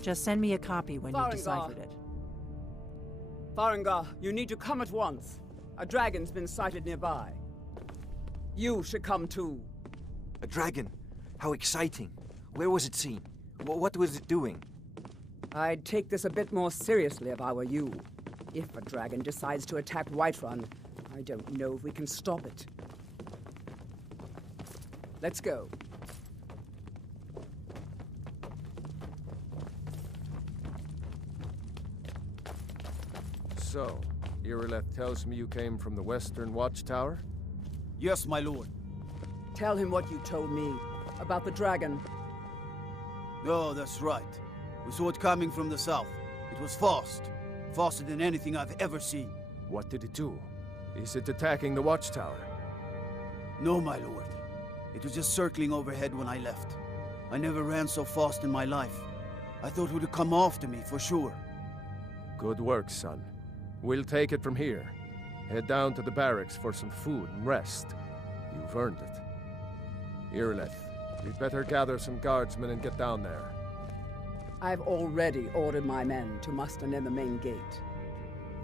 Just send me a copy when you've deciphered it. Farengar, you need to come at once. A dragon's been sighted nearby. You should come too. A dragon? How exciting. Where was it seen? What was it doing? I'd take this a bit more seriously if I were you. If a dragon decides to attack Whiterun, I don't know if we can stop it. Let's go. So, Irileth tells me you came from the Western Watchtower? Yes, my lord. Tell him what you told me about the dragon. Oh, that's right. We saw it coming from the south. It was fast. Faster than anything I've ever seen. What did it do? Is it attacking the Watchtower? No, my lord. It was just circling overhead when I left. I never ran so fast in my life. I thought it would come after me, for sure. Good work, son. We'll take it from here. Head down to the barracks for some food and rest. You've earned it. Irileth, we'd better gather some guardsmen and get down there. I've already ordered my men to muster near the main gate.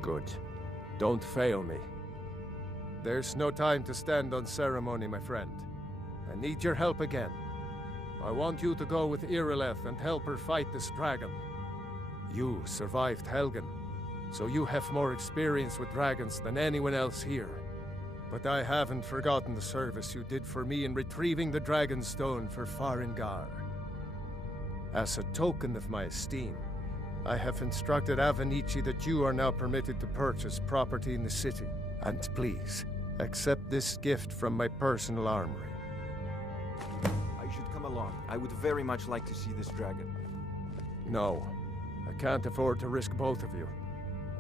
Good. Don't fail me. There's no time to stand on ceremony, my friend. I need your help again. I want you to go with Irileth and help her fight this dragon. You survived Helgen, so you have more experience with dragons than anyone else here. But I haven't forgotten the service you did for me in retrieving the Dragon Stone for Farengar. As a token of my esteem, I have instructed Avenici that you are now permitted to purchase property in the city. And please, accept this gift from my personal armory. I should come along. I would very much like to see this dragon. No, I can't afford to risk both of you.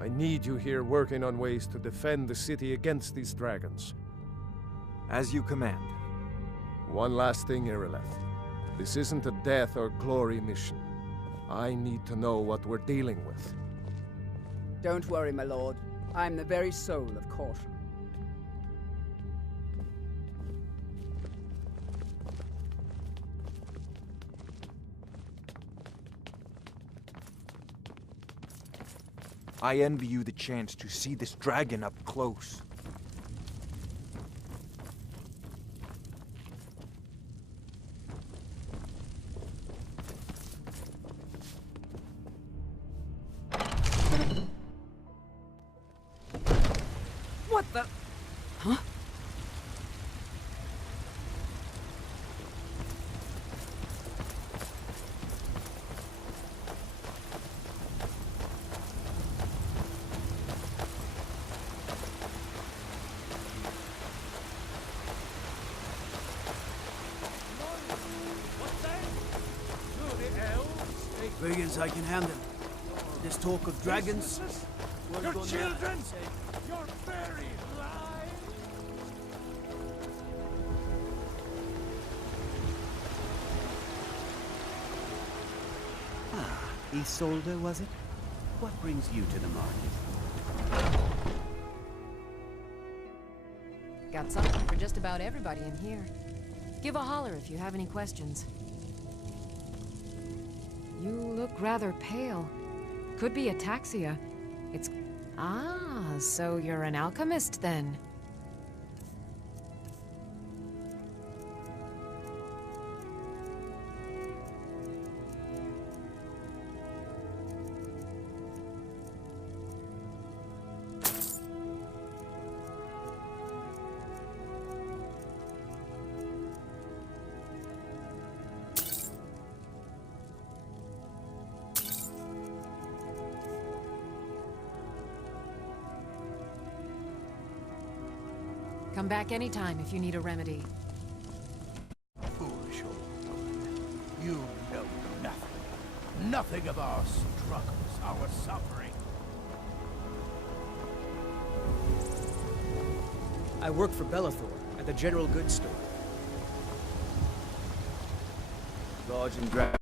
I need you here working on ways to defend the city against these dragons. As you command. One last thing, Irileth. This isn't a death or glory mission. I need to know what we're dealing with. Don't worry, my lord. I'm the very soul of caution. I envy you the chance to see this dragon up close. What the? Huh? Brigands I can handle. This talk of dragons... Your children! Your very lives! Ah, Isolde, was it? What brings you to the market? Got something for just about everybody in here. Give a holler if you have any questions. You look rather pale. Could be ataxia. It's... Ah, so you're an alchemist then? Come back anytime if you need a remedy. Foolish old woman. You know nothing. Nothing of our struggles, our suffering. I work for Bellathor at the general goods store. Gods and dragons.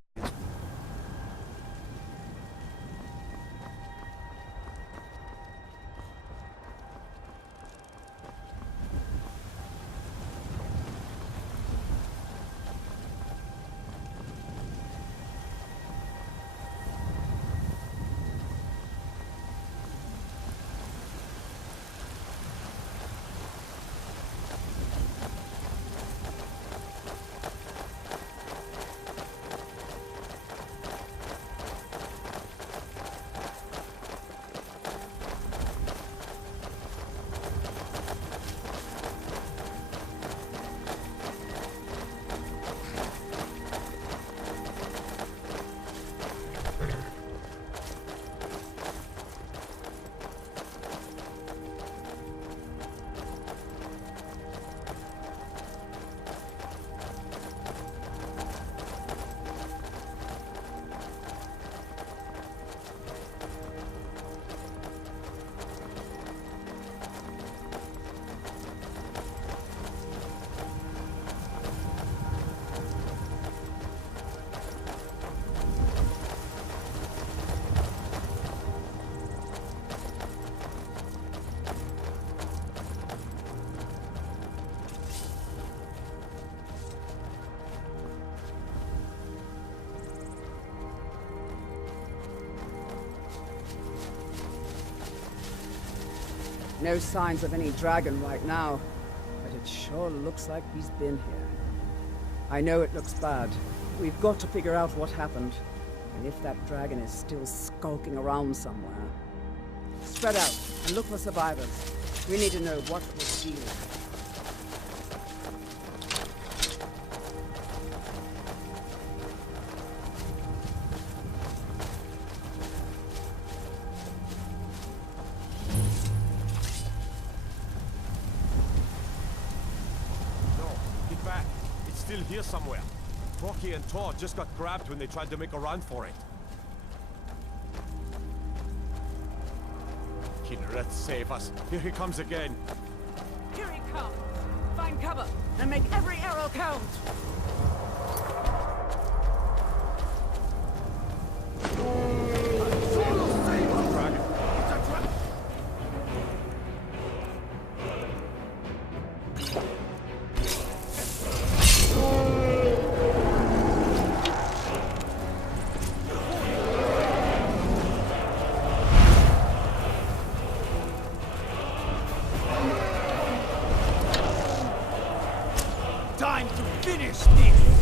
No signs of any dragon right now, but it sure looks like he's been here. I know it looks bad. We've got to figure out what happened, and if that dragon is still skulking around somewhere. Spread out and look for survivors. We need to know what was stealing. Still here somewhere. Rocky and Todd just got grabbed when they tried to make a run for it. Kinneret, save us. Here he comes again. Here he comes! Find cover and make every arrow count! time to finish this!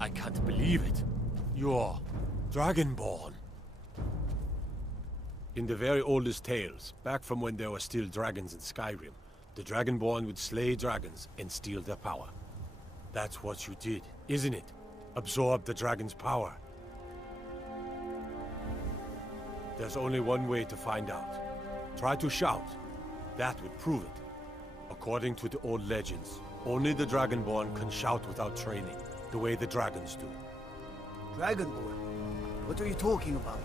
I can't believe it. You're Dragonborn. In the very oldest tales, back from when there were still dragons in Skyrim, the Dragonborn would slay dragons and steal their power. That's what you did, isn't it? Absorb the dragon's power. There's only one way to find out. Try to shout. That would prove it. According to the old legends, only the Dragonborn can shout without training, the way the dragons do. Dragonborn? What are you talking about?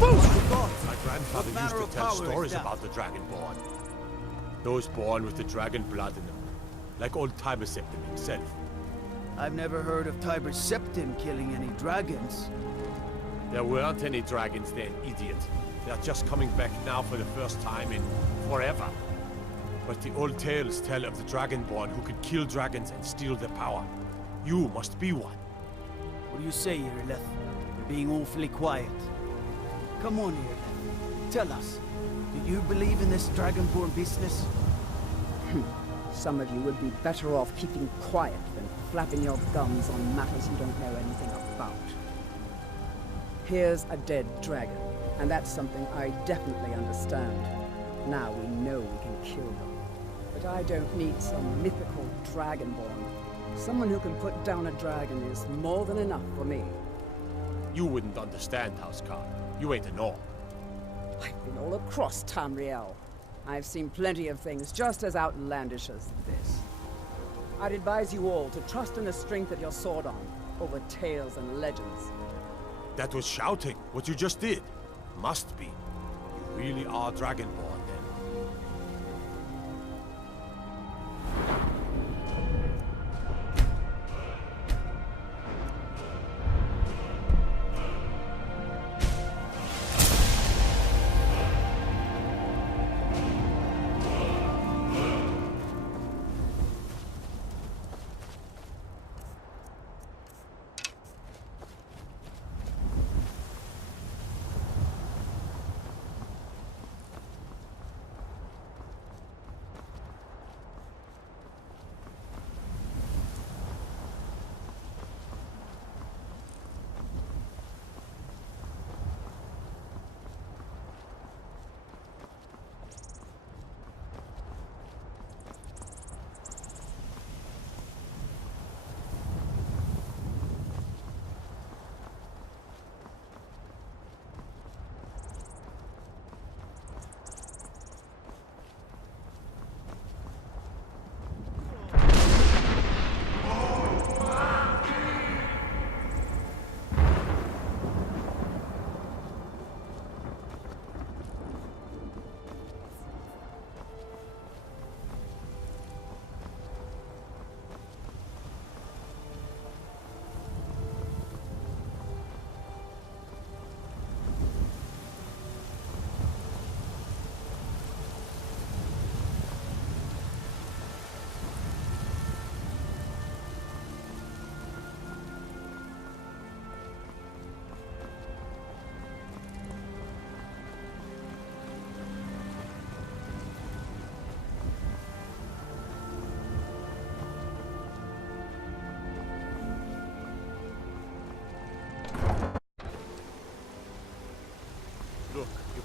My grandfather used to tell stories about the Dragonborn. Those born with the dragon blood in them. Like old Tiber Septim himself. I've never heard of Tiber Septim killing any dragons. There weren't any dragons then, idiot. They're just coming back now for the first time in forever. But the old tales tell of the Dragonborn who could kill dragons and steal their power. You must be one. What do you say, Irileth? You're being awfully quiet. Come on, Irileth. Tell us, do you believe in this Dragonborn business? Some of you would be better off keeping quiet than flapping your gums on matters you don't know anything about. Here's a dead dragon, and that's something I definitely understand. Now we know we can kill them. But I don't need some mythical Dragonborn. Someone who can put down a dragon is more than enough for me. You wouldn't understand, Housecarl. You ain't a Norn. I've been all across Tamriel. I've seen plenty of things just as outlandish as this. I'd advise you all to trust in the strength of your sword arm over tales and legends. That was shouting, what you just did. Must be. You really are Dragonborn, then.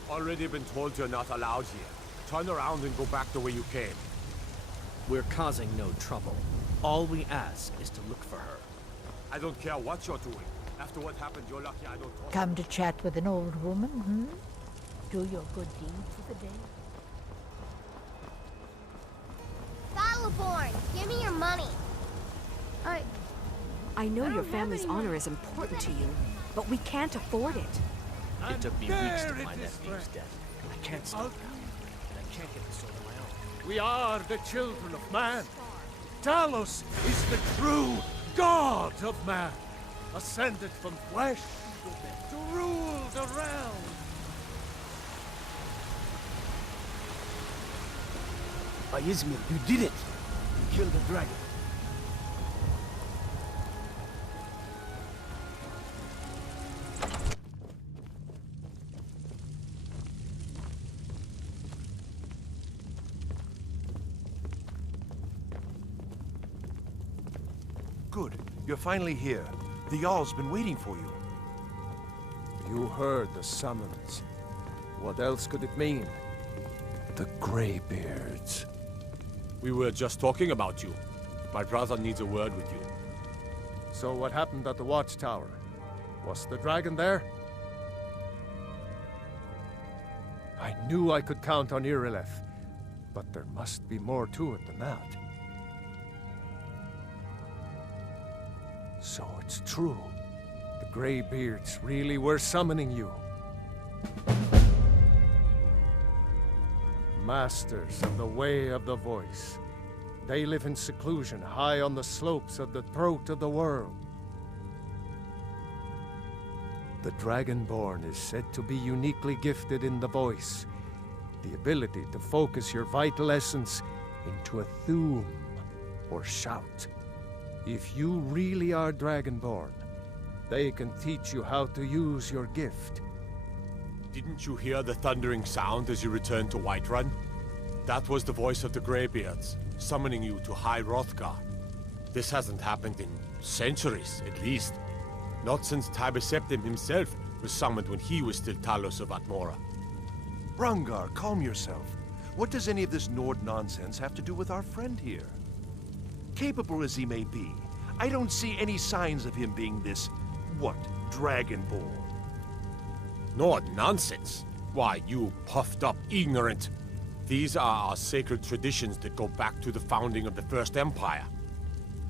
Already been told you're not allowed here. Turn around and go back the way you came. We're causing no trouble. All we ask is to look for her. I don't care what you're doing. After what happened, you're lucky I don't talk. Come to chat with an old woman, hmm? Do your good deed for the day. Battleborn, give me your money. I know your family's honor is important to you, but we can't afford it. It took me weeks to find that thieves' den. I can't stop now. And I can't get the sword on my own. We are the children of man. Talos is the true god of man, ascended from flesh to rule the realm. Izmir, you did it! You killed the dragon. Good. You're finally here. The Jarl's been waiting for you. You heard the summons. What else could it mean? The Greybeards. We were just talking about you. My brother needs a word with you. So what happened at the watchtower? Was the dragon there? I knew I could count on Irileth, but there must be more to it than that. So it's true. The Greybeards really were summoning you. Masters of the Way of the Voice. They live in seclusion high on the slopes of the throat of the world. The Dragonborn is said to be uniquely gifted in the voice, the ability to focus your vital essence into a thume or shout. If you really are Dragonborn, they can teach you how to use your gift. Didn't you hear the thundering sound as you returned to Whiterun? That was the voice of the Greybeards, summoning you to High Hrothgar. This hasn't happened in centuries, at least. Not since Tiber Septim himself was summoned when he was still Talos of Atmora. Hrongar, calm yourself. What does any of this Nord nonsense have to do with our friend here? Capable as he may be, I don't see any signs of him being this, Dragonborn. Nord nonsense? Why, you puffed up ignorant. These are our sacred traditions that go back to the founding of the First Empire.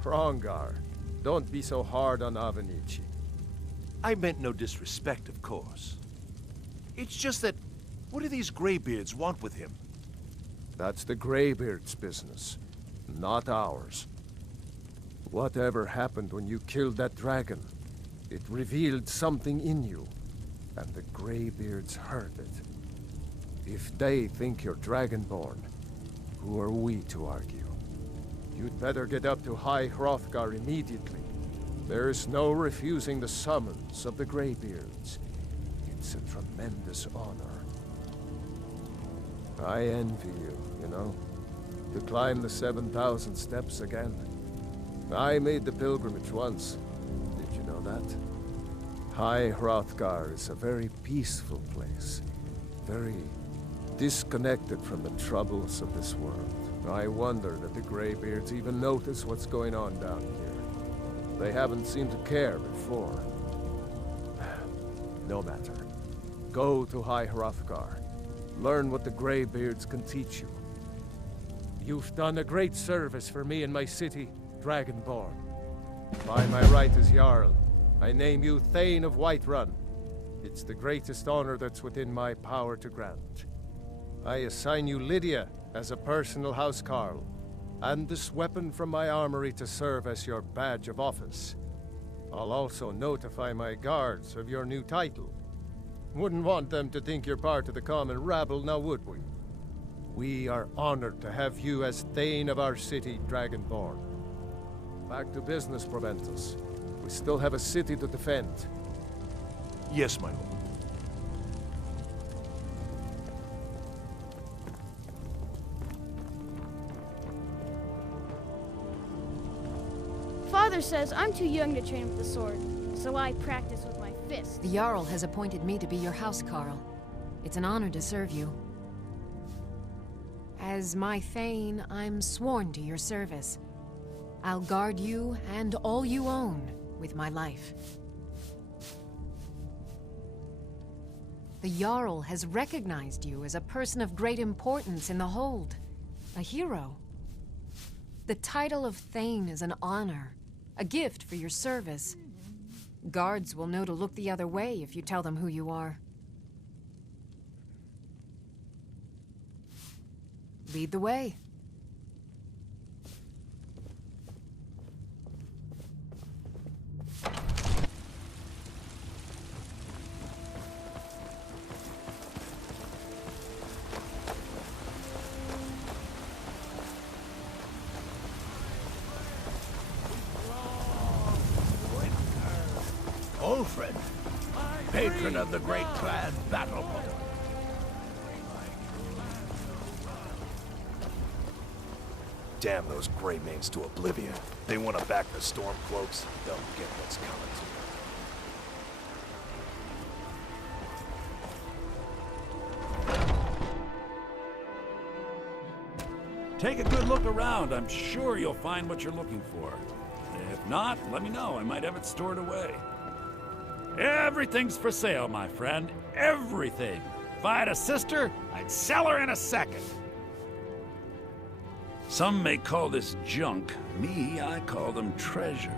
Hrongar, don't be so hard on Avenici. I meant no disrespect, of course. It's just that, what do these Greybeards want with him? That's the Greybeards' business, not ours. Whatever happened when you killed that dragon, it revealed something in you, and the Greybeards heard it. If they think you're Dragonborn, who are we to argue? You'd better get up to High Hrothgar immediately. There's no refusing the summons of the Greybeards. It's a tremendous honor. I envy you, you know, to climb the 7,000 steps again. I made the pilgrimage once. Did you know that? High Hrothgar is a very peaceful place. Very disconnected from the troubles of this world. I wonder that the Greybeards even notice what's going on down here. They haven't seemed to care before. No matter. Go to High Hrothgar. Learn what the Greybeards can teach you. You've done a great service for me and my city, Dragonborn. By my right as Jarl, I name you Thane of Whiterun. It's the greatest honor that's within my power to grant. I assign you Lydia as a personal housecarl, and this weapon from my armory to serve as your badge of office. I'll also notify my guards of your new title. Wouldn't want them to think you're part of the common rabble, now would we? We are honored to have you as Thane of our city, Dragonborn. Back to business, Proventus. We still have a city to defend. Yes, my lord. Father says I'm too young to train with the sword, so I practice with my fists. The Jarl has appointed me to be your housecarl. It's an honor to serve you. As my Thane, I'm sworn to your service. I'll guard you and all you own with my life. The Jarl has recognized you as a person of great importance in the Hold. A hero. The title of Thane is an honor, a gift for your service. Guards will know to look the other way if you tell them who you are. Lead the way. Ulfred, patron of the great clan Battleborn. Damn those Greymanes to oblivion. They want to back the Stormcloaks, they'll get what's coming to them. Take a good look around. I'm sure you'll find what you're looking for. If not, let me know. I might have it stored away. Everything's for sale, my friend. Everything. If I had a sister, I'd sell her in a second. Some may call this junk. Me, I call them treasures.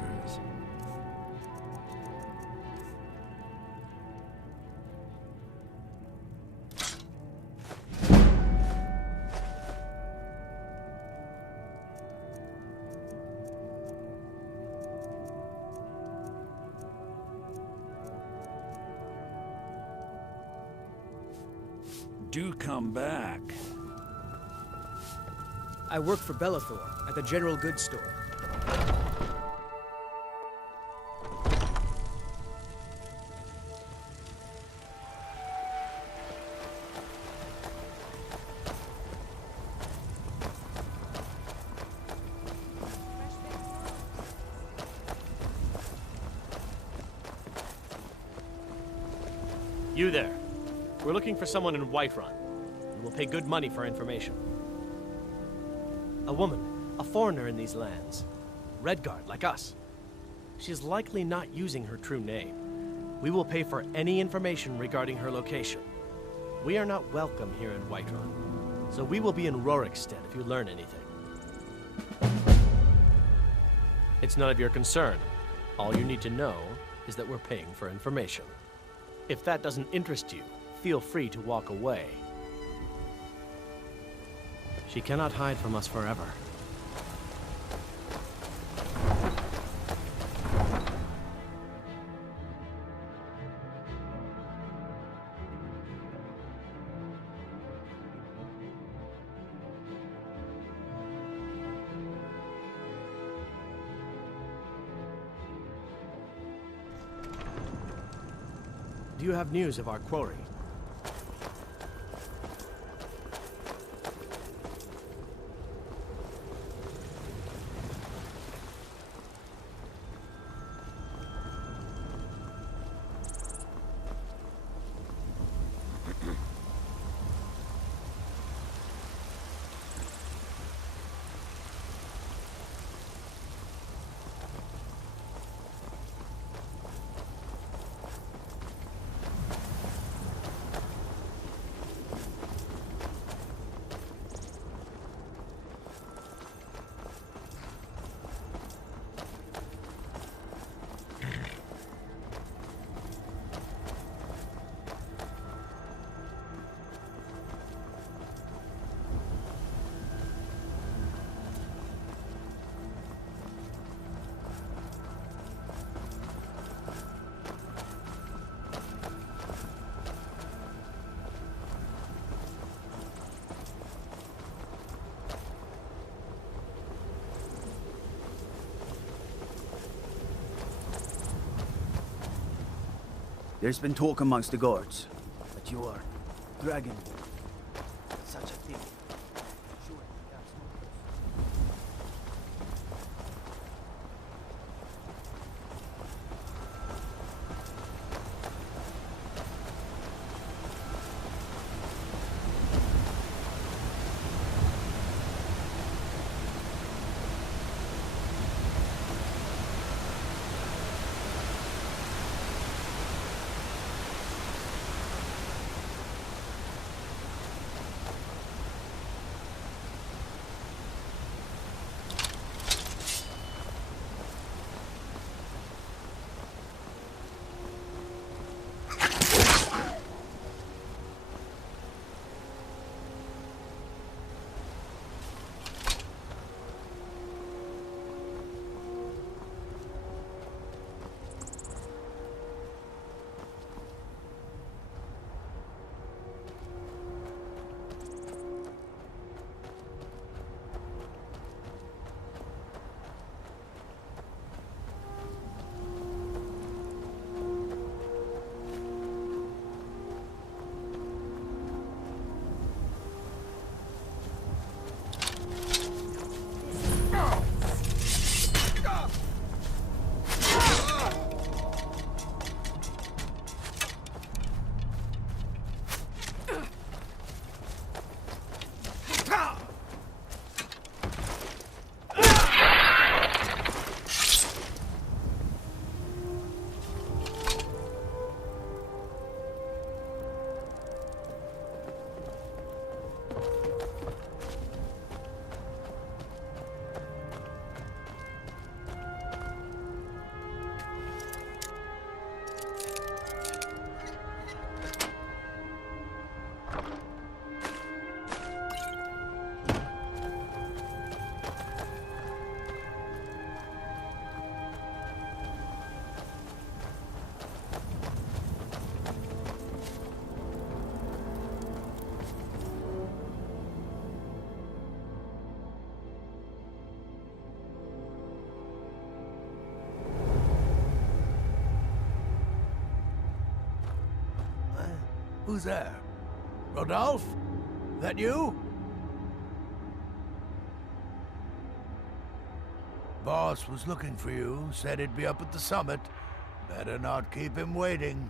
Do come back. I work for Bellathor at the general goods store. You there. We're looking for someone in Whiterun, and we'll pay good money for information. A woman, a foreigner in these lands. Redguard, like us. She's likely not using her true name. We will pay for any information regarding her location. We are not welcome here in Whiterun, so we will be in Rorikstead if you learn anything. It's none of your concern. All you need to know is that we're paying for information. If that doesn't interest you, feel free to walk away. She cannot hide from us forever. Do you have news of our quarry? There's been talk amongst the guards that you are dragon. Such a thing. Surely that's not Who's there? Rodolphe? That you? Boss was looking for you, said he'd be up at the summit. Better not keep him waiting.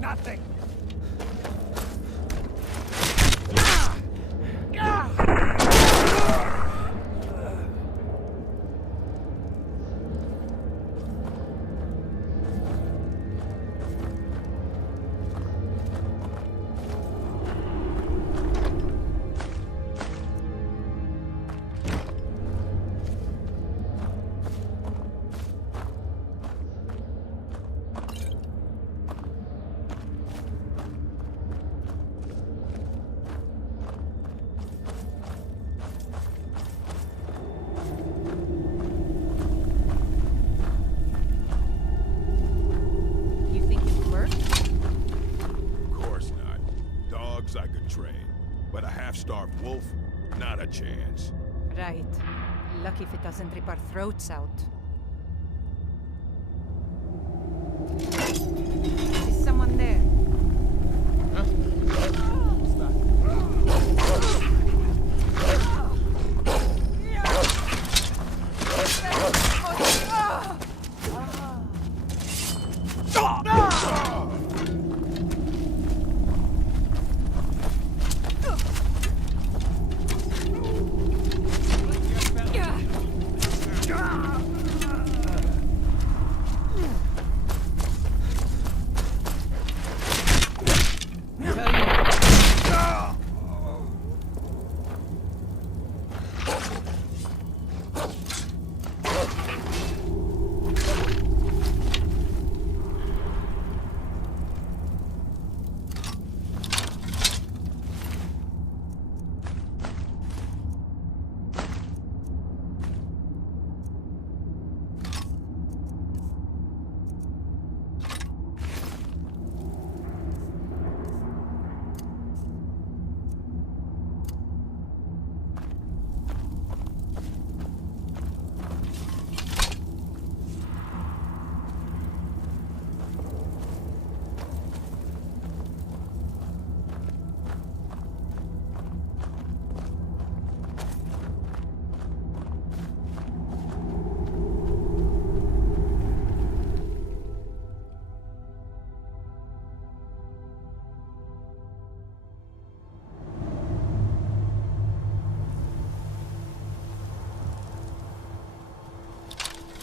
Nothing. I could train, but a half-starved wolf? Not a chance. Right. Lucky if it doesn't rip our throats out. Is someone there?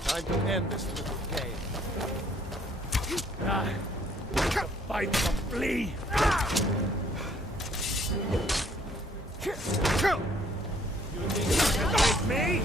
Time to end this little game. The fight to flee. You think you can make me?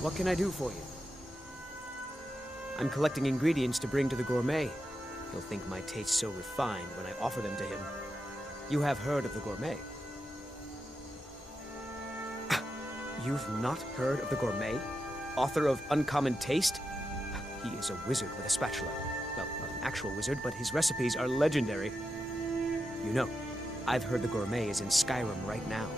What can I do for you? I'm collecting ingredients to bring to the gourmet. He'll think my taste's so refined when I offer them to him. You have heard of the gourmet? You've not heard of the gourmet? Author of Uncommon Taste? He is a wizard with a spatula. Well, not an actual wizard, but his recipes are legendary. You know, I've heard the gourmet is in Skyrim right now.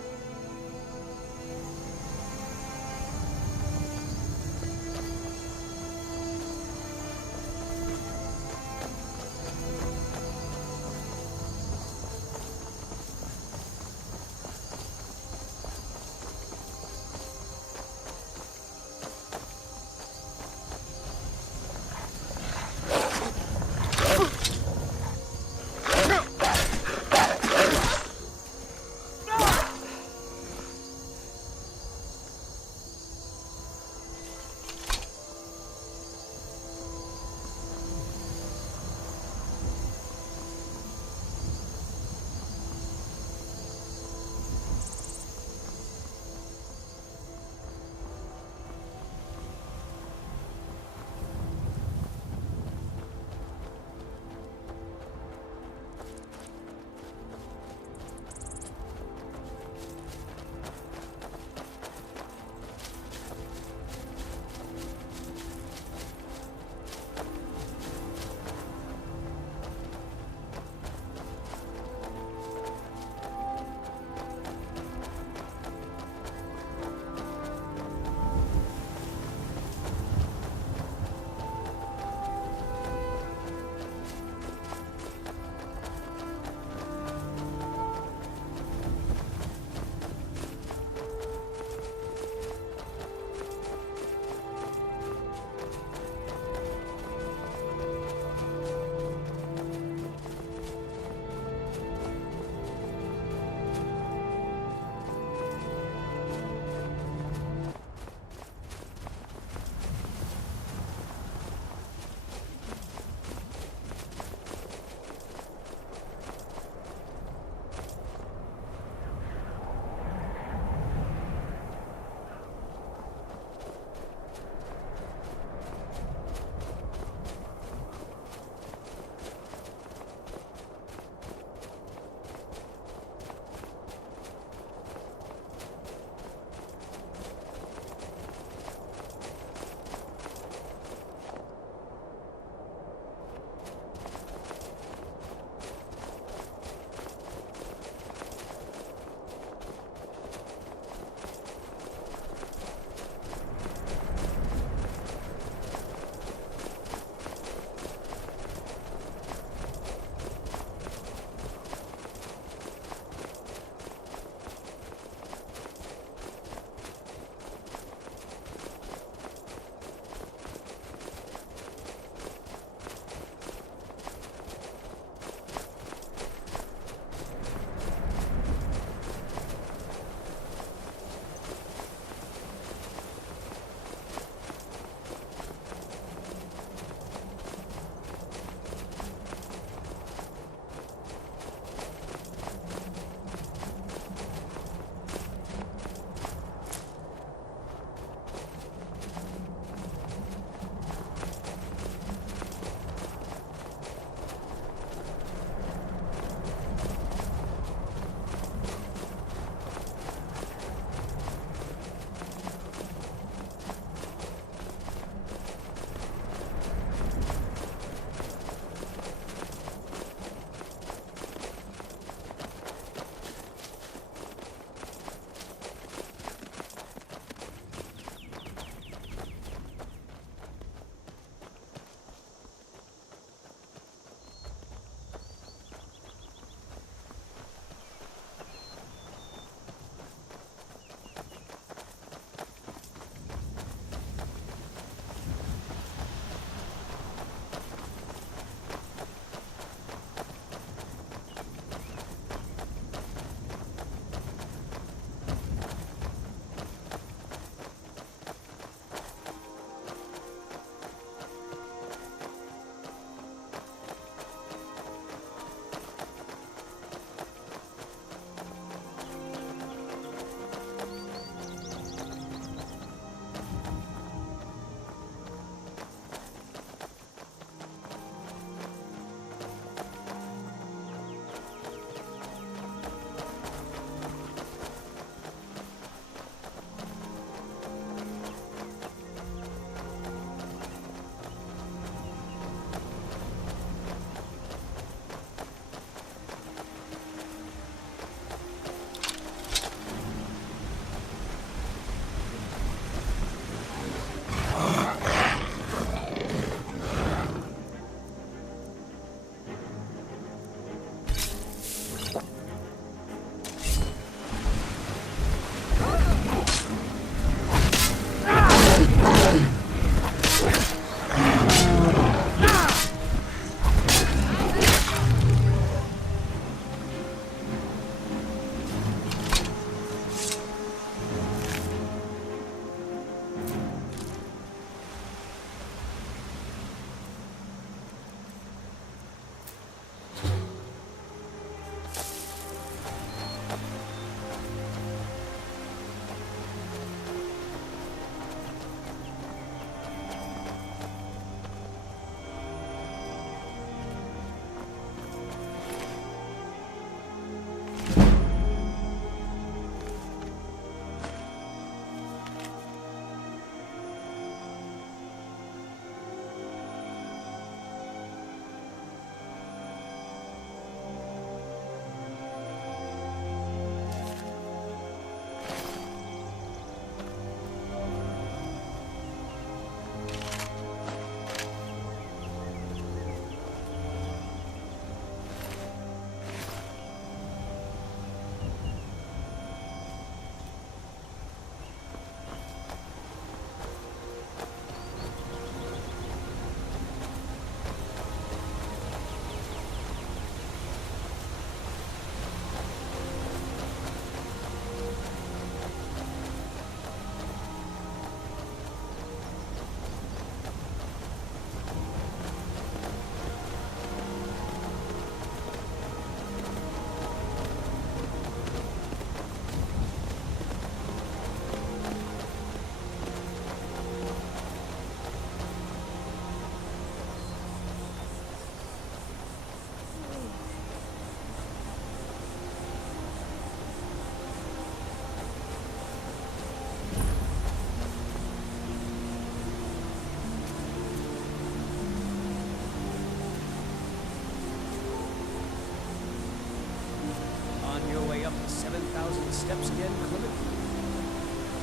steps again, Clement?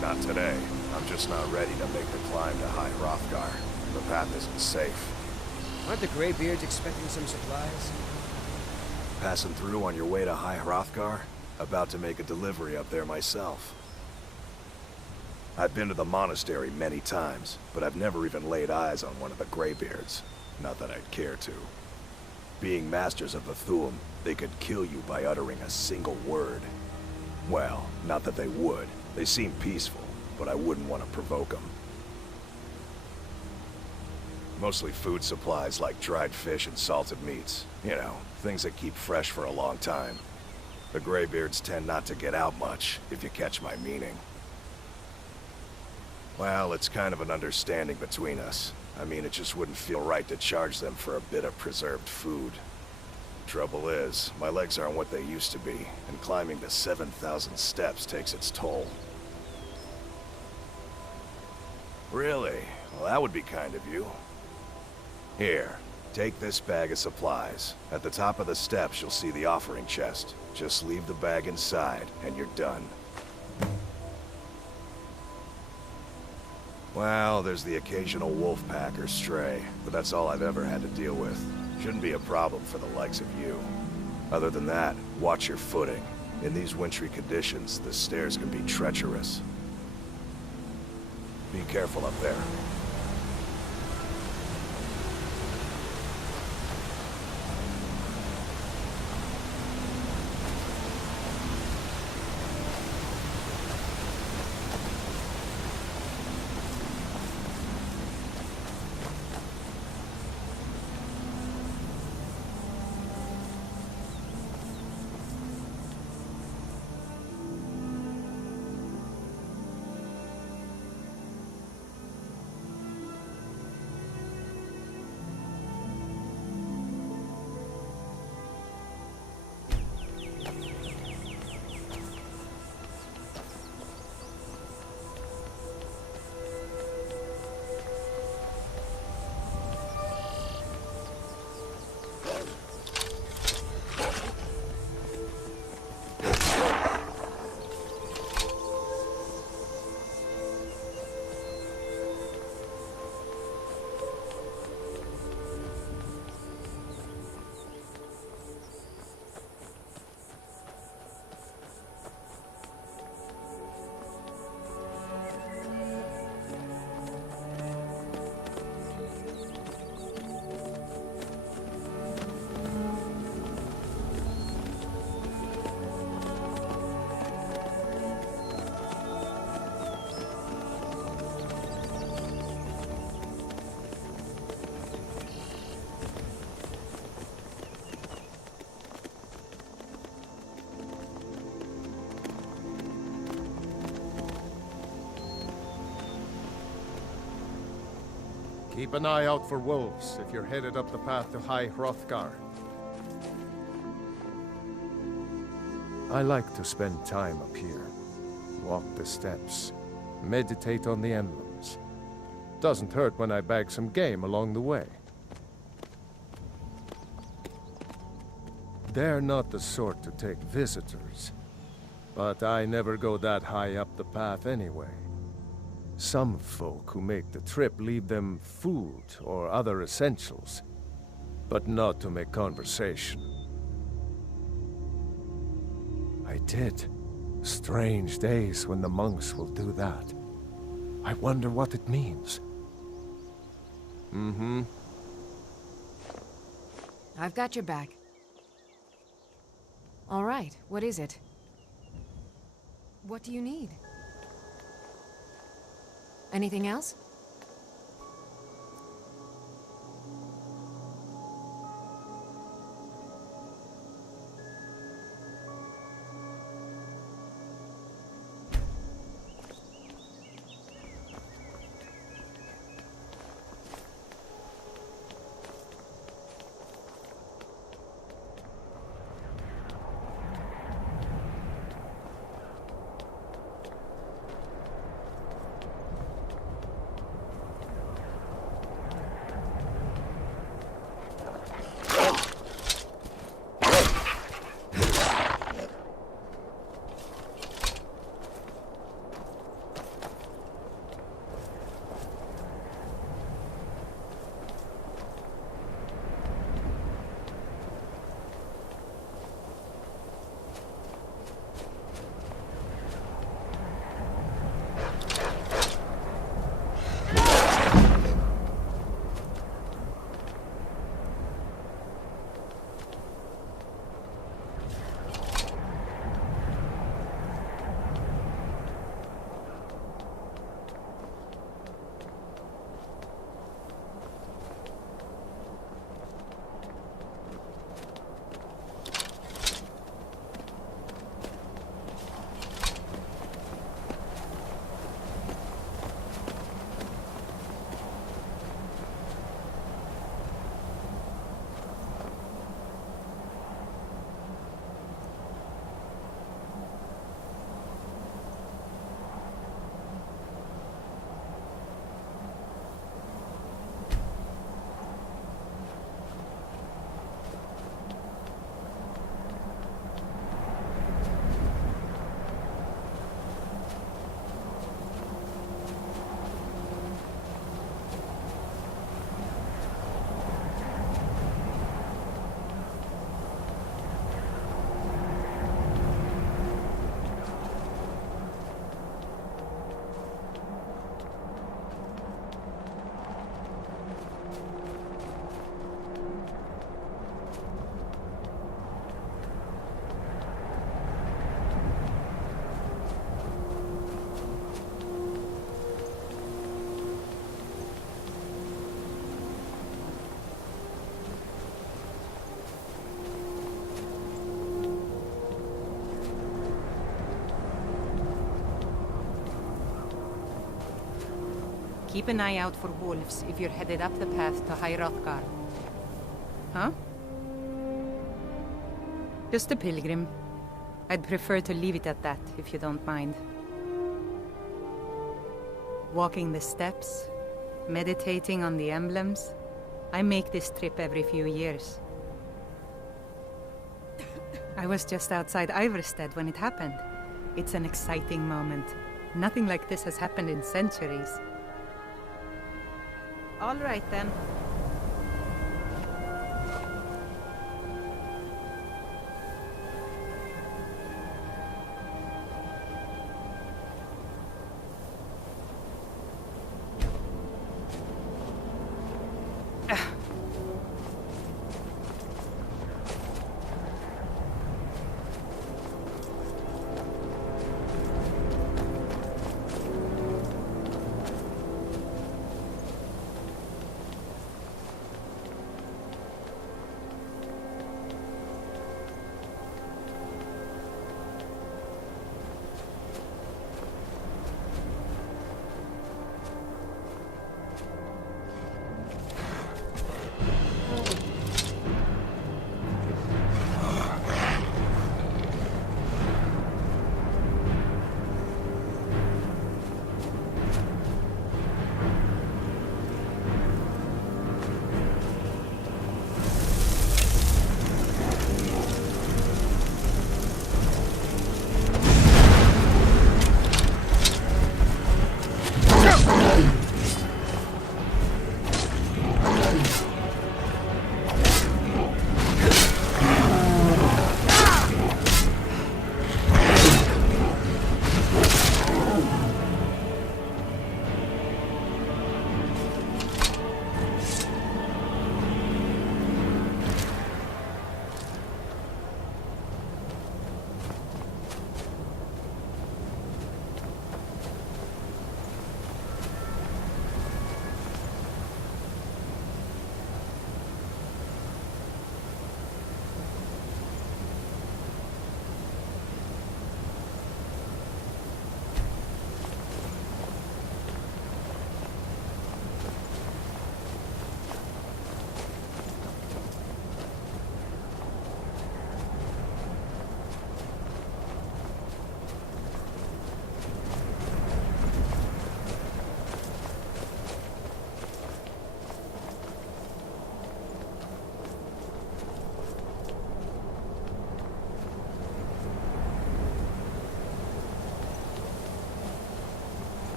Not today. I'm just not ready to make the climb to High Hrothgar. The path isn't safe. Aren't the Greybeards expecting some supplies? Passing through on your way to High Hrothgar? About to make a delivery up there myself. I've been to the monastery many times, but I've never even laid eyes on one of the Greybeards. Not that I'd care to. Being masters of the Thu'um, they could kill you by uttering a single word. Well, not that they would. They seem peaceful, but I wouldn't want to provoke them. Mostly food supplies like dried fish and salted meats. You know, things that keep fresh for a long time. The Greybeards tend not to get out much, if you catch my meaning. Well, it's kind of an understanding between us. I mean, it just wouldn't feel right to charge them for a bit of preserved food. Trouble is, my legs aren't what they used to be, and climbing the 7,000 steps takes its toll. Really? Well, that would be kind of you. Here, take this bag of supplies. At the top of the steps, you'll see the offering chest. Just leave the bag inside, and you're done. Well, there's the occasional wolf pack or stray, but that's all I've ever had to deal with. Shouldn't be a problem for the likes of you. Other than that, watch your footing. In these wintry conditions, the stairs can be treacherous. Be careful up there. Keep an eye out for wolves if you're headed up the path to High Hrothgar. I like to spend time up here. Walk the steps. Meditate on the emblems. Doesn't hurt when I bag some game along the way. They're not the sort to take visitors. But I never go that high up the path anyway. Some folk who make the trip leave them food or other essentials, but not to make conversation. I did. Strange days when the monks will do that. I wonder what it means. Mm-hmm. I've got your back. All right, what is it? What do you need? Anything else? keep an eye out for wolves if you're headed up the path to High Hrothgar. Huh? Just a pilgrim. I'd prefer to leave it at that, if you don't mind. Walking the steps, meditating on the emblems. I make this trip every few years. I was just outside Iverstead when it happened. It's an exciting moment. Nothing like this has happened in centuries. All right, then.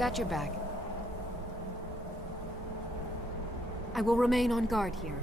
Got your back. I will remain on guard here.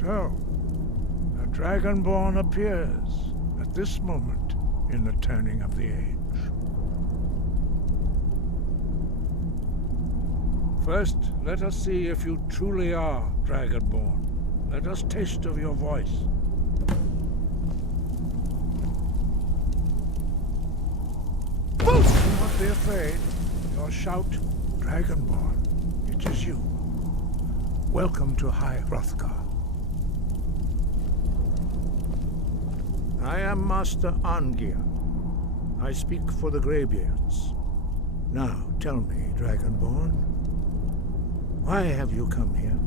So, a Dragonborn appears at this moment in the turning of the age. First, let us see if you truly are Dragonborn. Let us taste of your voice. Do not be afraid. Your shout, Dragonborn. It is you. Welcome to High Hrothgar. I am Master Arngeir. I speak for the Greybeards. Now, tell me, Dragonborn, why have you come here?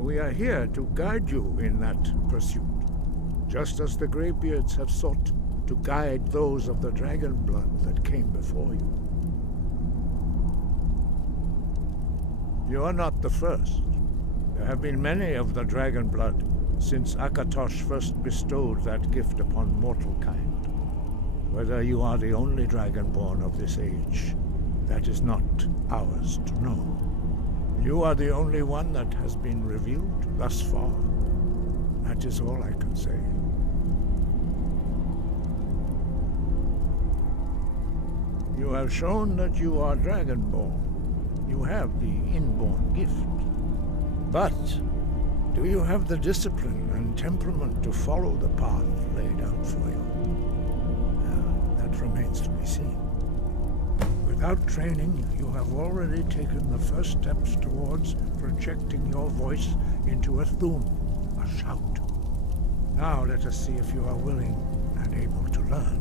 We are here to guide you in that pursuit, just as the Greybeards have sought to guide those of the dragon blood that came before you. You are not the first. There have been many of the dragon blood since Akatosh first bestowed that gift upon mortal kind. Whether you are the only dragonborn of this age, that is not ours to know. You are the only one that has been revealed thus far. That is all I can say. You have shown that you are dragonborn. You have the inborn gift. But do you have the discipline and temperament to follow the path laid out for you? That remains to be seen. Without training, you have already taken the first steps towards projecting your voice into a thum, a shout. Now let us see if you are willing and able to learn.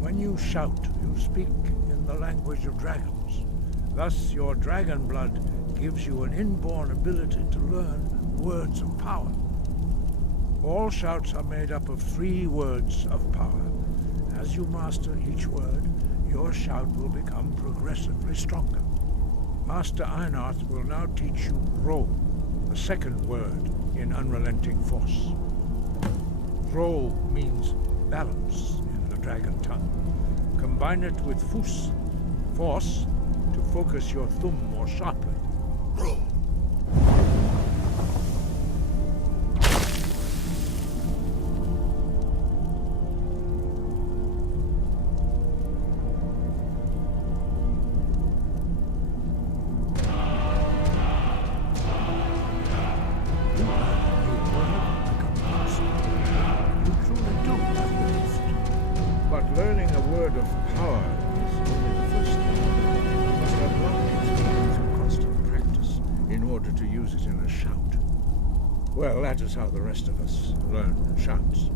When you shout, you speak in the language of dragons. Thus, your dragon blood gives you an inborn ability to learn words of power. All shouts are made up of 3 words of power. As you master each word, your shout will become progressively stronger. Master Einarth will now teach you Ro, the second word in Unrelenting Force. Ro means balance in the dragon tongue. Combine it with Fus, force, to focus your thumb more sharply. Ro. Well, that is how the rest of us learn shouts.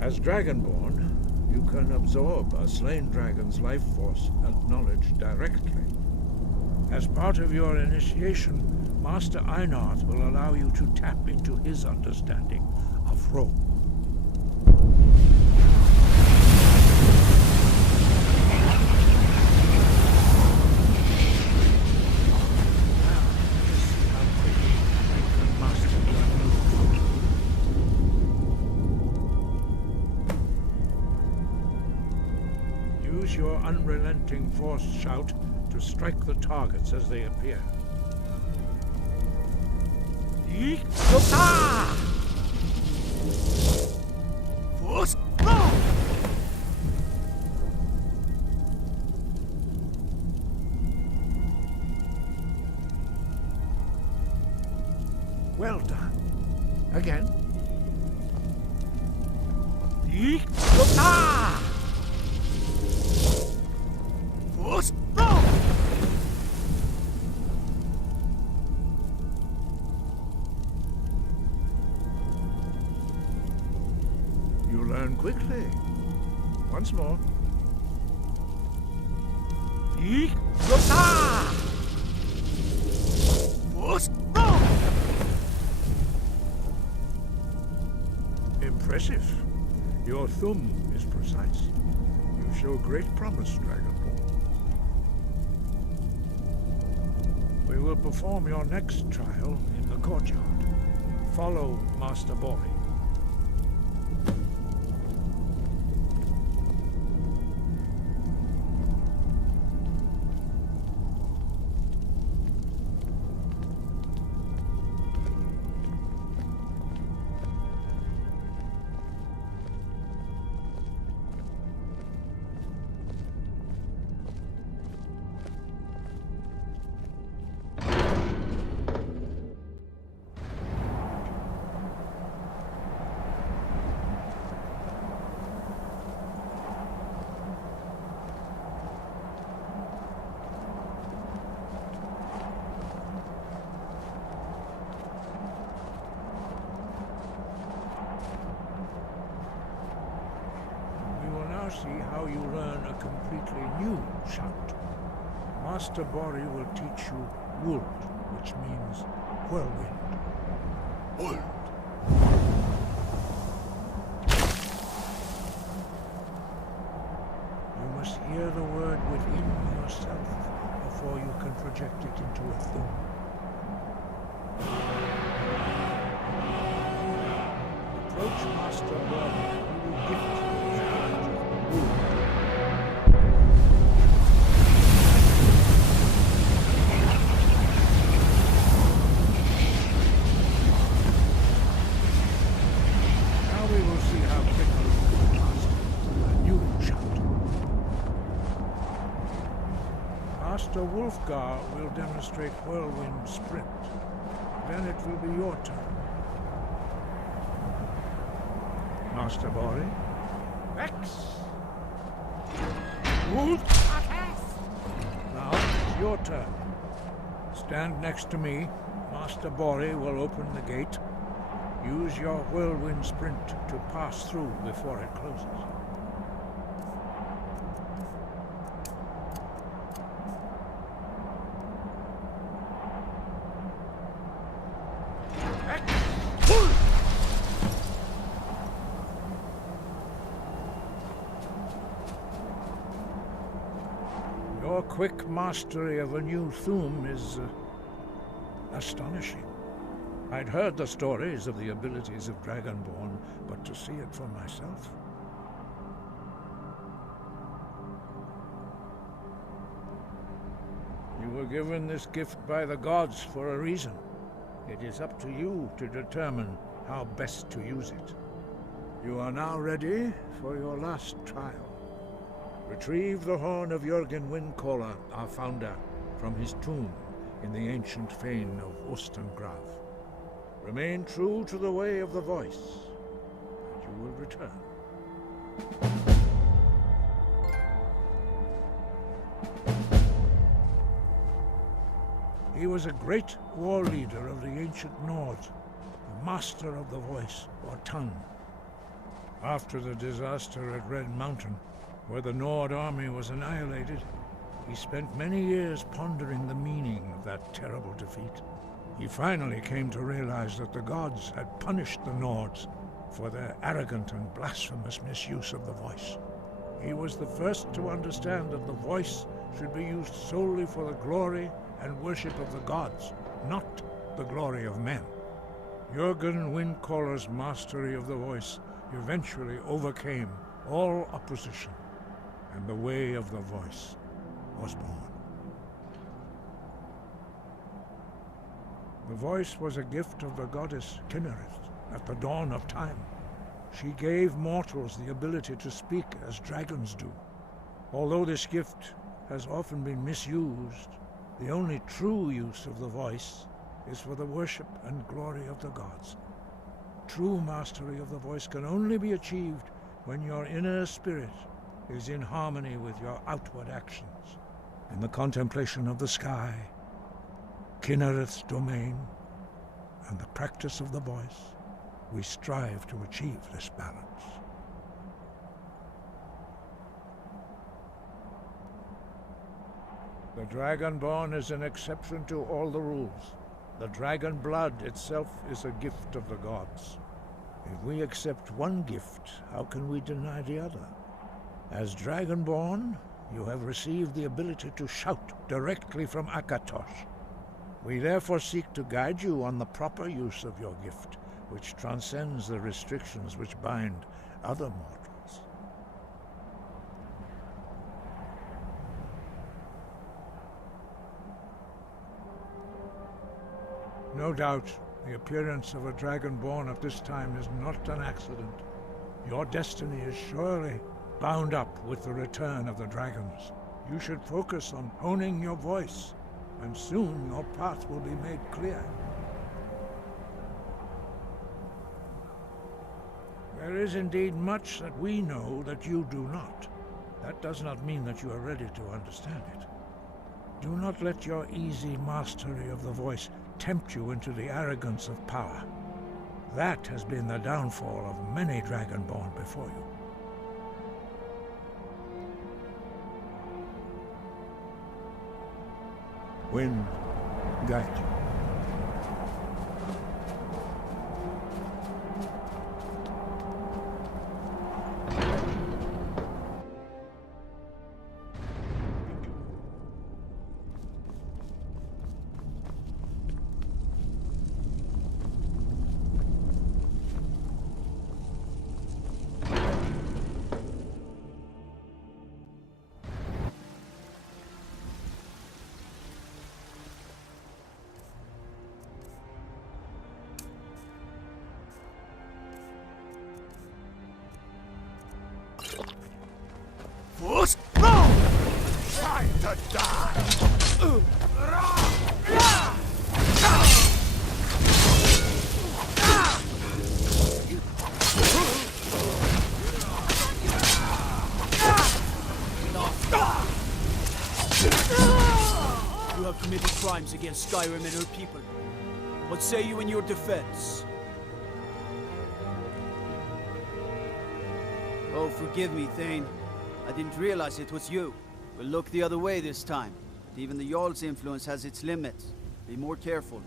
As Dragonborn, you can absorb a slain dragon's life force and knowledge directly. As part of your initiation, Master Einarth will allow you to tap into his understanding of Ro. Use your unrelenting force shout to strike the targets as they appear. Force! Well done. Again. Force! learn quickly. Once more. Impressive. Your thumb is precise. You show great promise, Dragonborn. We will perform your next trial in the courtyard. Follow Master Bori. See how you learn a completely new shout. Master Bori will teach you Wuld, which means whirlwind. Wuld. You must hear the word within yourself before you can project it into a thumb. Approach Master Bori, who will gift you the challenge of Now we will see how quickly you can master a new shout. Master Wulfgar will demonstrate whirlwind sprint. Then it will be your turn. Master Bori. Vex! Wolf! Now it's your turn. Stand next to me. Master Bori will open the gate. Use your whirlwind sprint to pass through before it closes. Your quick mastery of a new thum is astonishing. I'd heard the stories of the abilities of Dragonborn, but to see it for myself... You were given this gift by the gods for a reason. It is up to you to determine how best to use it. You are now ready for your last trial. Retrieve the horn of Jürgen Windcaller, our founder, from his tomb in the ancient fane of Ostengraf. Remain true to the way of the voice, and you will return. He was a great war leader of the ancient Nords, the master of the voice, or tongue. After the disaster at Red Mountain, where the Nord army was annihilated, he spent many years pondering the meaning of that terrible defeat. He finally came to realize that the gods had punished the Nords for their arrogant and blasphemous misuse of the voice. He was the first to understand that the voice should be used solely for the glory and worship of the gods, not the glory of men. Jürgen Windcaller's mastery of the voice eventually overcame all opposition, and the way of the voice was born. The voice was a gift of the goddess Kinnereth at the dawn of time. She gave mortals the ability to speak as dragons do. Although this gift has often been misused, the only true use of the voice is for the worship and glory of the gods. True mastery of the voice can only be achieved when your inner spirit is in harmony with your outward actions. In the contemplation of the sky, Kinnereth's domain, and the practice of the voice, we strive to achieve this balance. The Dragonborn is an exception to all the rules. The dragon blood itself is a gift of the gods. If we accept one gift, how can we deny the other? As Dragonborn, you have received the ability to shout directly from Akatosh. We therefore seek to guide you on the proper use of your gift, which transcends the restrictions which bind other mortals. No doubt, the appearance of a Dragonborn at this time is not an accident. Your destiny is surely bound up with the return of the dragons. You should focus on honing your voice, and soon your path will be made clear. There is indeed much that we know that you do not. That does not mean that you are ready to understand it. Do not let your easy mastery of the voice tempt you into the arrogance of power. That has been the downfall of many Dragonborn before you. Wind, guide you. Time to die! You have committed crimes against Skyrim and her people. What say you in your defense? Oh, forgive me, Thane. I didn't realize it was you. We'll look the other way this time. Even the Jarl's influence has its limits. Be more careful.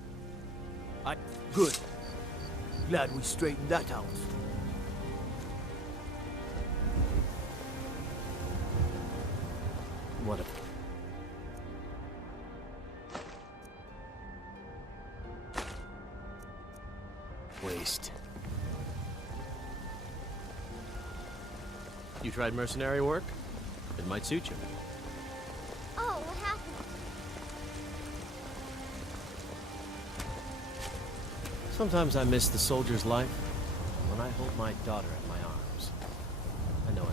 Good. Glad we straightened that out. What a... waste. You tried mercenary work? It might suit you. Oh, what happened? Sometimes I miss the soldier's life when I hold my daughter in my arms. I know it.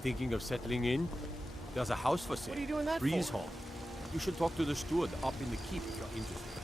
Thinking of settling in? There's a house for sale. What are you doing that Breeze for? Hall. You should talk to the steward up in the keep if you're interested.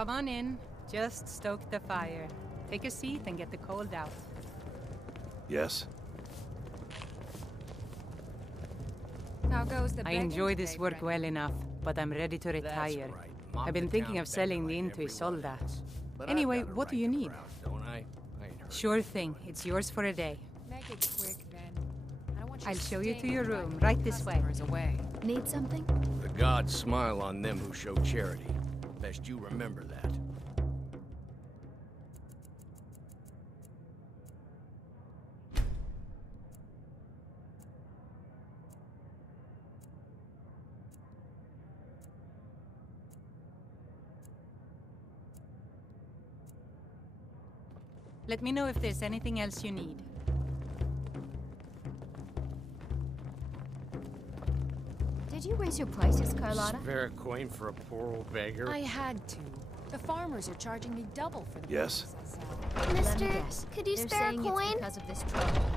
Come on in. Just stoke the fire. Take a seat and get the cold out. Yes? How goes the I begging enjoy this today, work friend? well enough, but I'm ready to retire. I've been thinking of selling the inn to Isolda. Anyway, what do you need? Don't I? I ain't heard. Sure thing. It's yours for a day. Make it quick, then. I don't want you I'll show you to staying your driving room, right this way. customers away. Need something? The gods smile on them who show charity. Best you remember that. Let me know if there's anything else you need. Did you raise your prices, Carlotta? Spare a coin for a poor old beggar? I had to. The farmers are charging me double for the Yes. produce I sell. Mister, Let me guess. could you They're spare a saying it's coin? because of this trouble.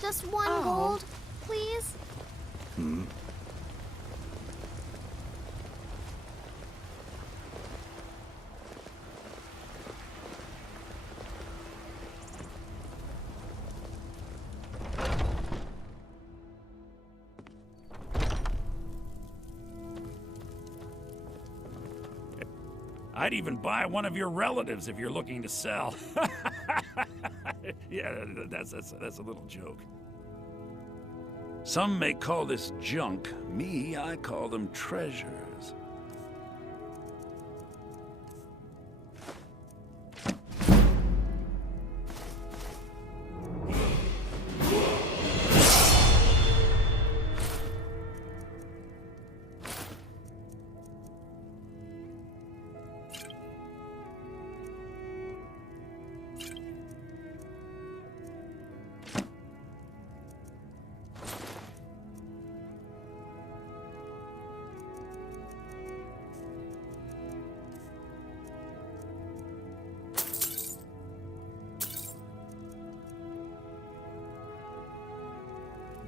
Just one gold, please? Hmm? I'd even buy one of your relatives if you're looking to sell. Yeah, that's a little joke. Some may call this junk. Me, I call them treasures.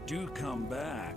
Do come back.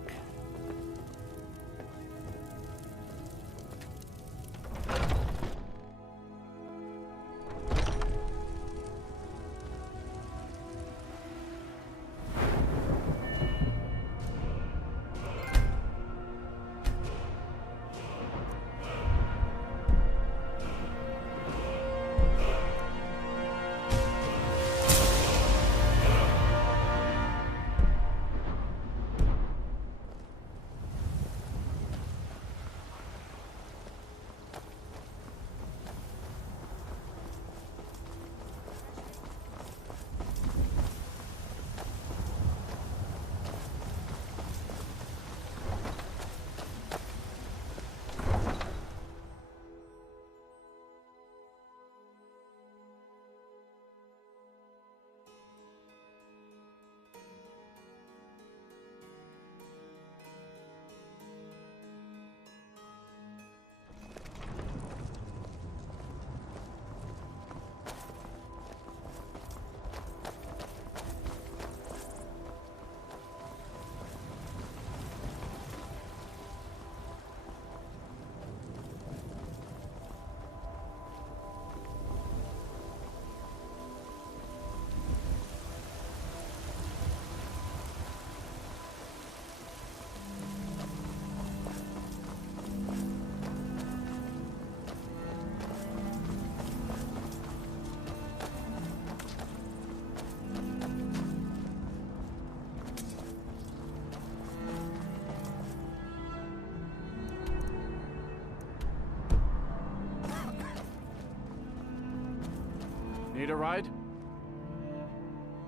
Need a ride?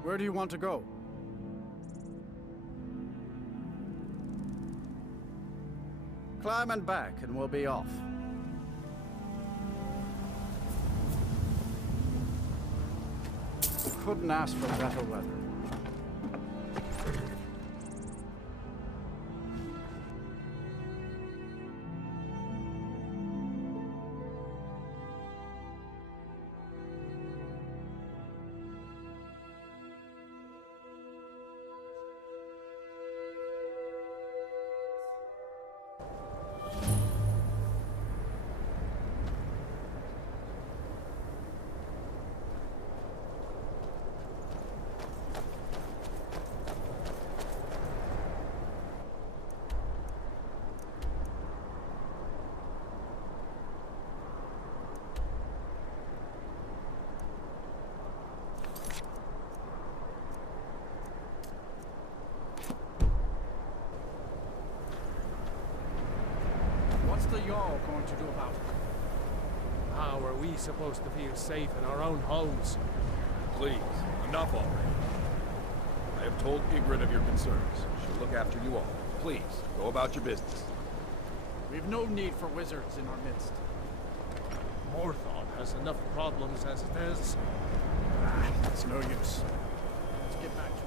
Where do you want to go? Climb and back, and we'll be off. Couldn't ask for better weather. What's the Jarl going to do about it? How are we supposed to feel safe in our own homes? Please, enough already. I have told Ygritte of your concerns. She'll look after you all. Please, go about your business. We've no need for wizards in our midst. Morthon has enough problems as it is. It's no use. Let's get back to it.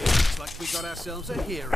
Looks like we got ourselves a hero.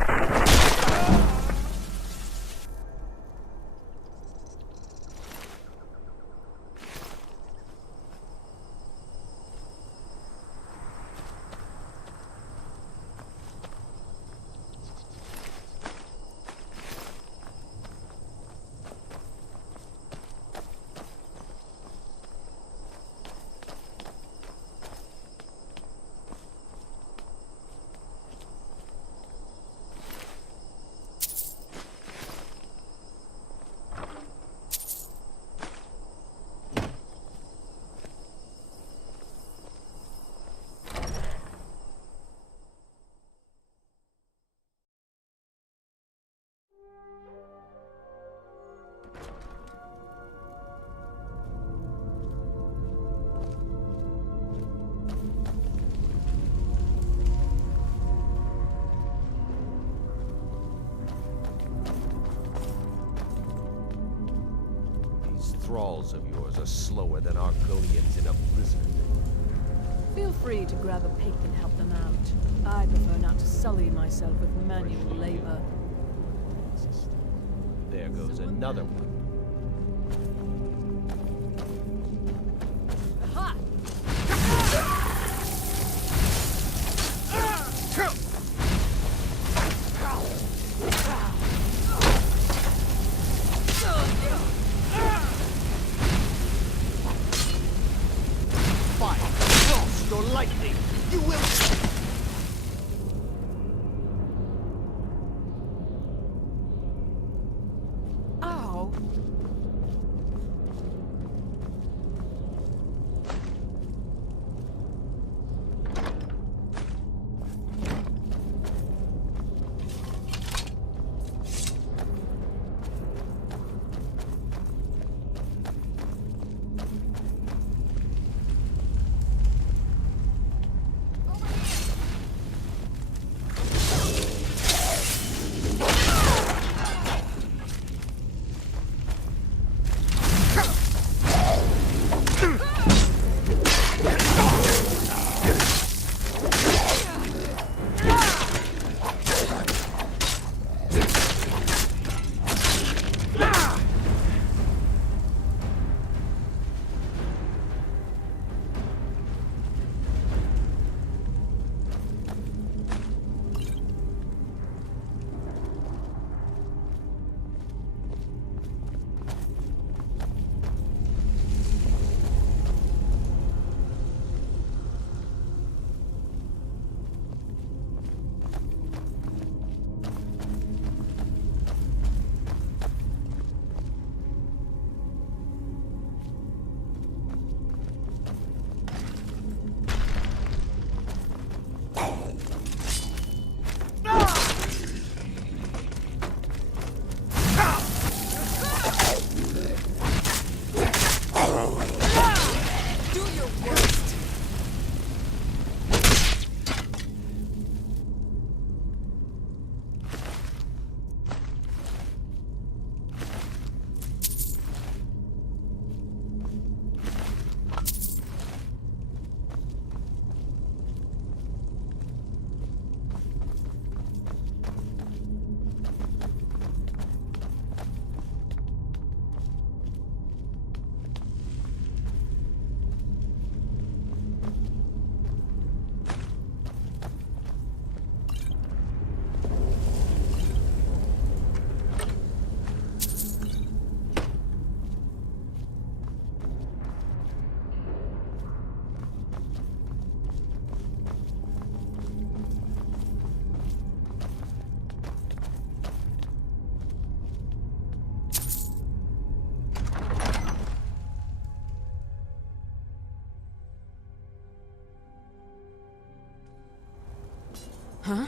Thralls of yours are slower than Argonians in a blizzard. Feel free to grab a pick and help them out. I prefer not to sully myself with manual labor. There goes another one. Ha! Lightning! You will... Ow! Huh?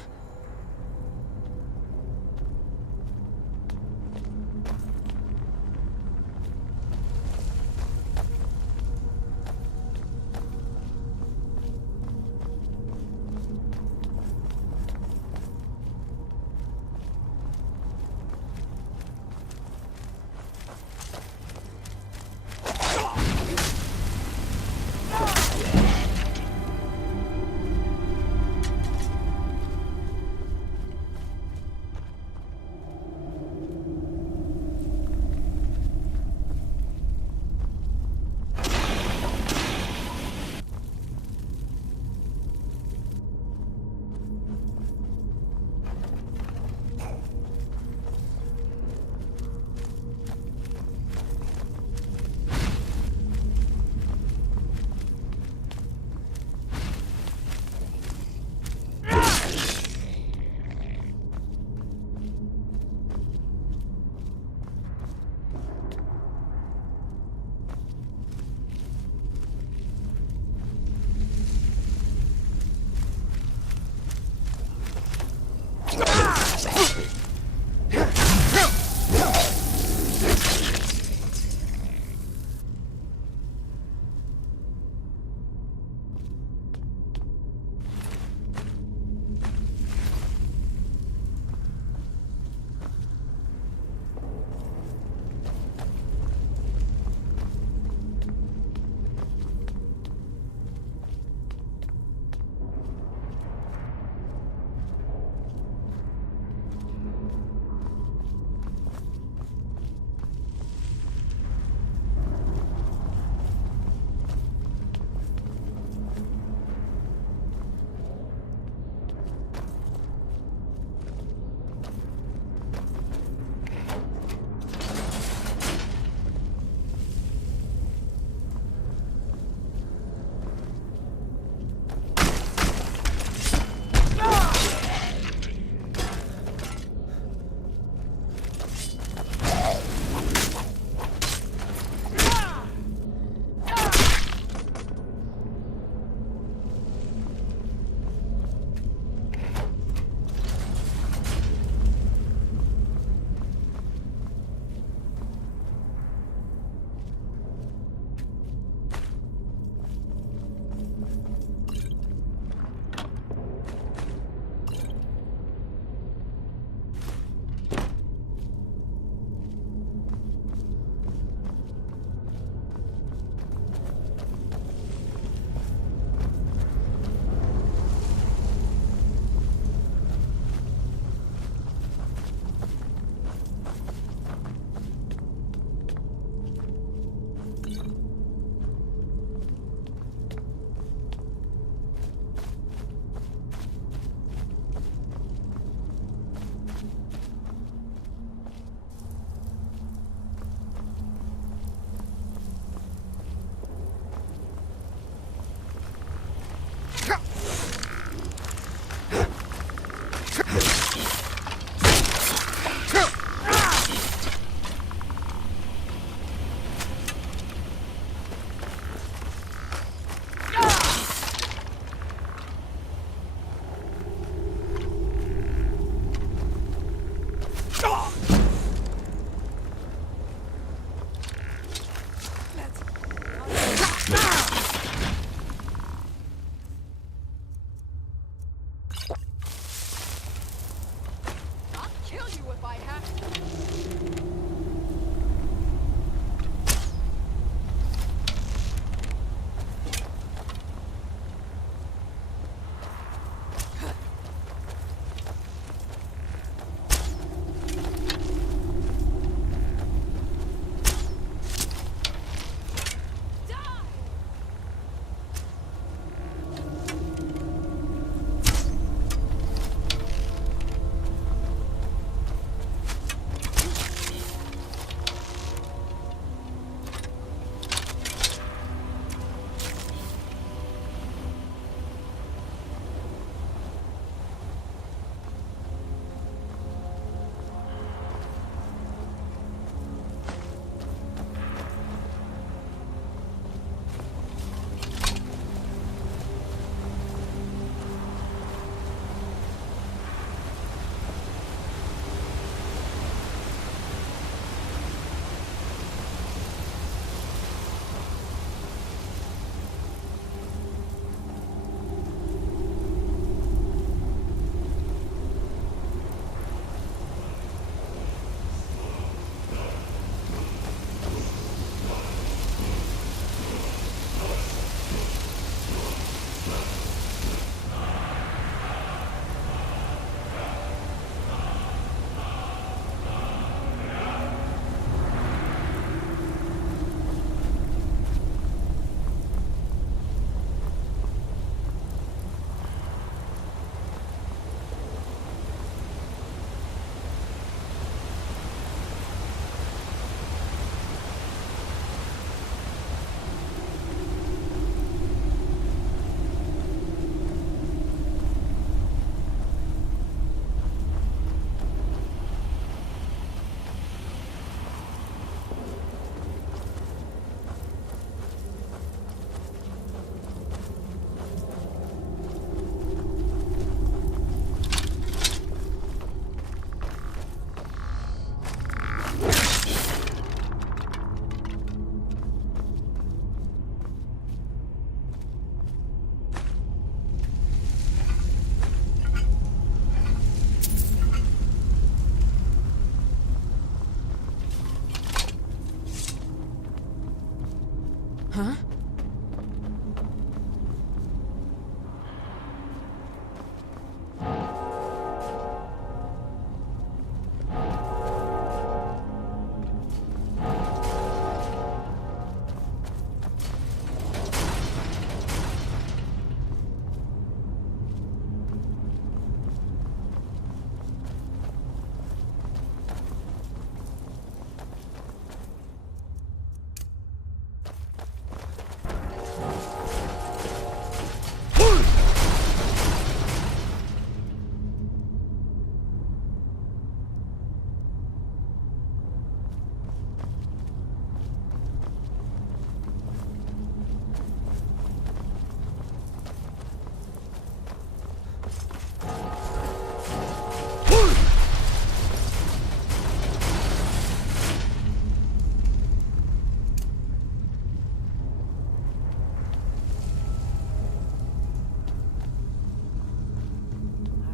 Huh?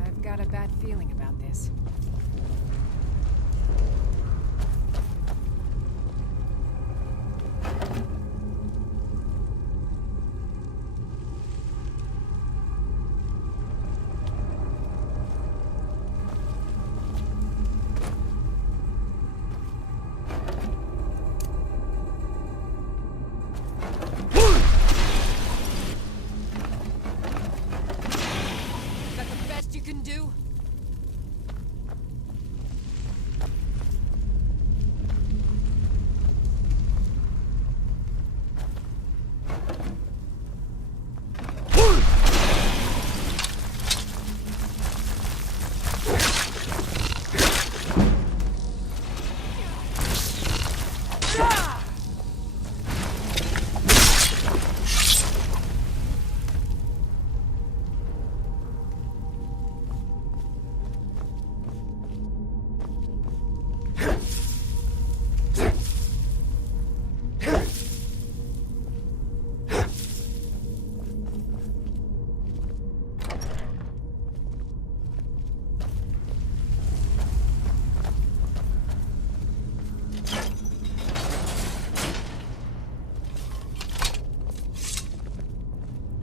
I've got a bad feeling about this. Is that the best you can do?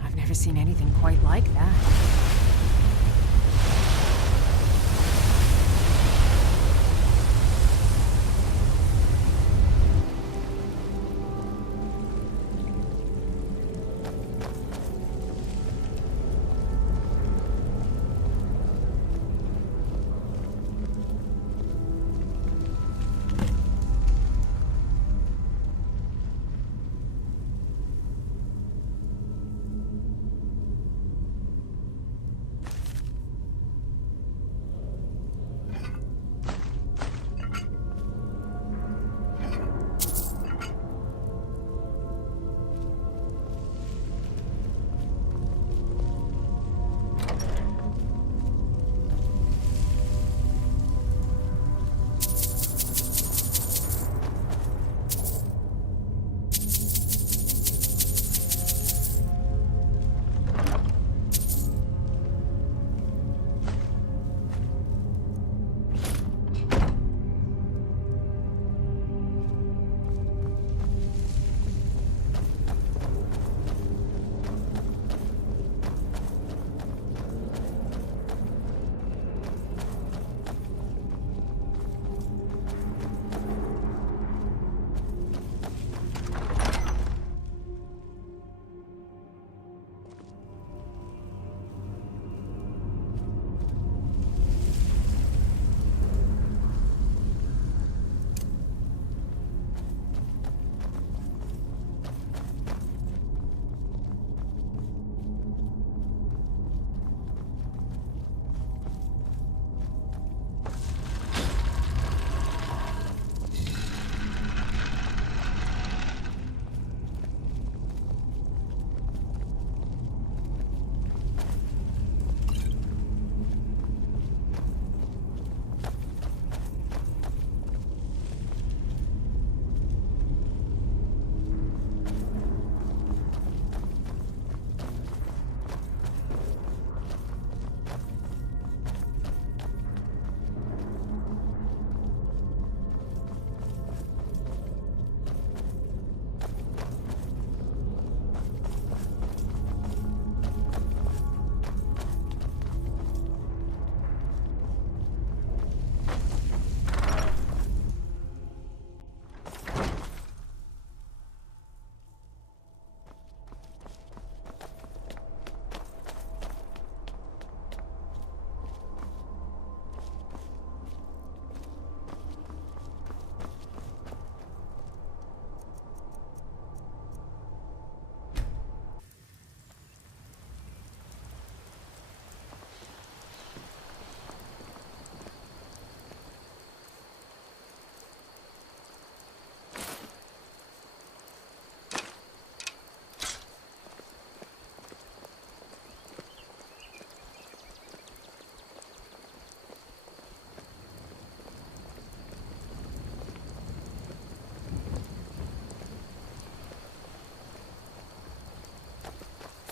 I've never seen anything quite like that.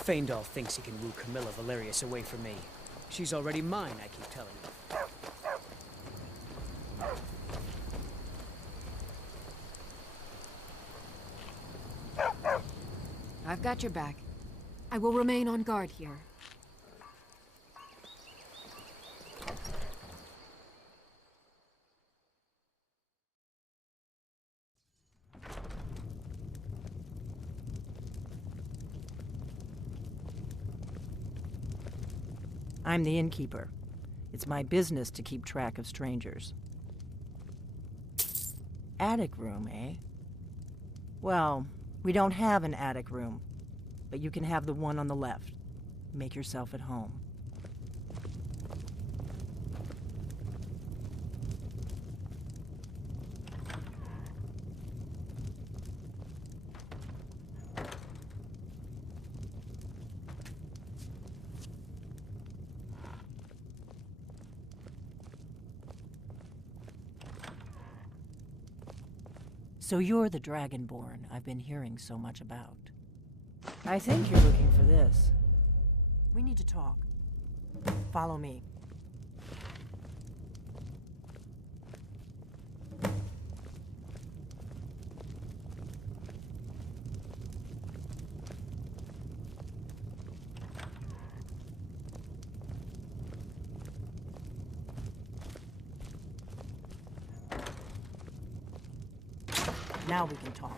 Faendal thinks he can woo Camilla Valerius away from me. She's already mine, I keep telling you. I've got your back. I will remain on guard here. I'm the innkeeper. It's my business to keep track of strangers. Attic room, eh? Well, we don't have an attic room, but you can have the one on the left. Make yourself at home. So you're the Dragonborn I've been hearing so much about. I think you're looking for this. We need to talk. Follow me. Now we can talk.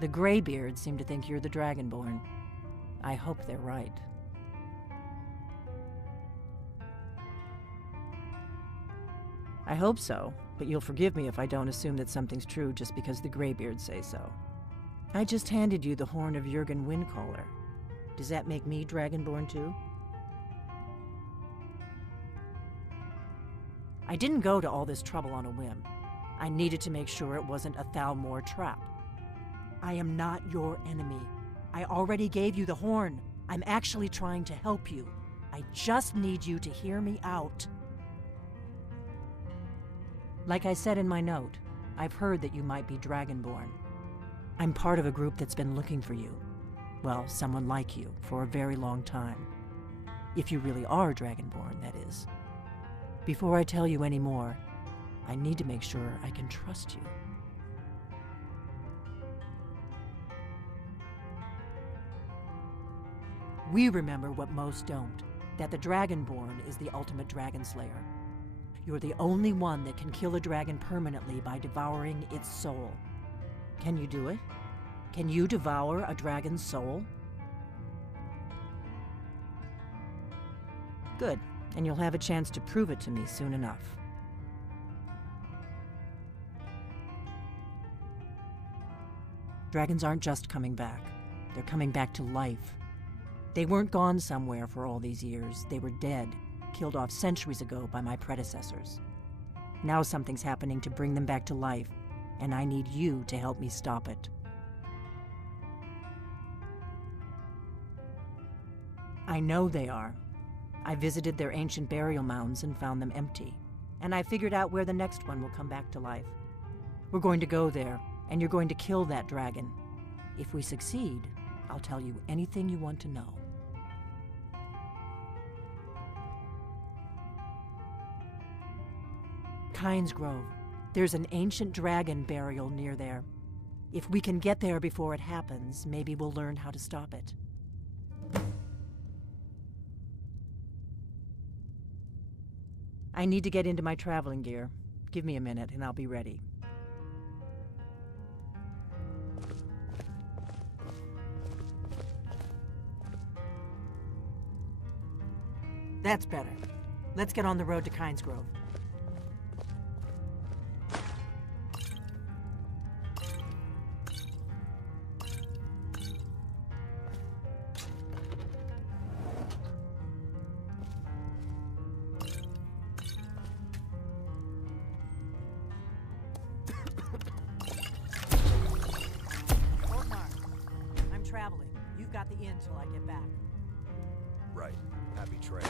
The Greybeards seem to think you're the Dragonborn. I hope they're right. I hope so, but you'll forgive me if I don't assume that something's true just because the Greybeards say so. I just handed you the horn of Jurgen Windcaller. Does that make me Dragonborn too? I didn't go to all this trouble on a whim. I needed to make sure it wasn't a Thalmor trap. I am not your enemy. I already gave you the horn. I'm actually trying to help you. I just need you to hear me out. Like I said in my note, I've heard that you might be Dragonborn. I'm part of a group that's been looking for you. Well, someone like you, for a very long time. If you really are Dragonborn, that is. Before I tell you any more, I need to make sure I can trust you. We remember what most don't, that the Dragonborn is the ultimate dragon slayer. You're the only one that can kill a dragon permanently by devouring its soul. Can you do it? Can you devour a dragon's soul? Good, and you'll have a chance to prove it to me soon enough. Dragons aren't just coming back. They're coming back to life. They weren't gone somewhere for all these years. They were dead, killed off centuries ago by my predecessors. Now something's happening to bring them back to life, and I need you to help me stop it. I know they are. I visited their ancient burial mounds and found them empty, and I figured out where the next one will come back to life. We're going to go there, and you're going to kill that dragon. If we succeed, I'll tell you anything you want to know. Kynes Grove. There's an ancient dragon burial near there. If we can get there before it happens, maybe we'll learn how to stop it. I need to get into my traveling gear. Give me a minute and I'll be ready. That's better. Let's get on the road to Kynes Grove. until I get back. Right. Happy trails.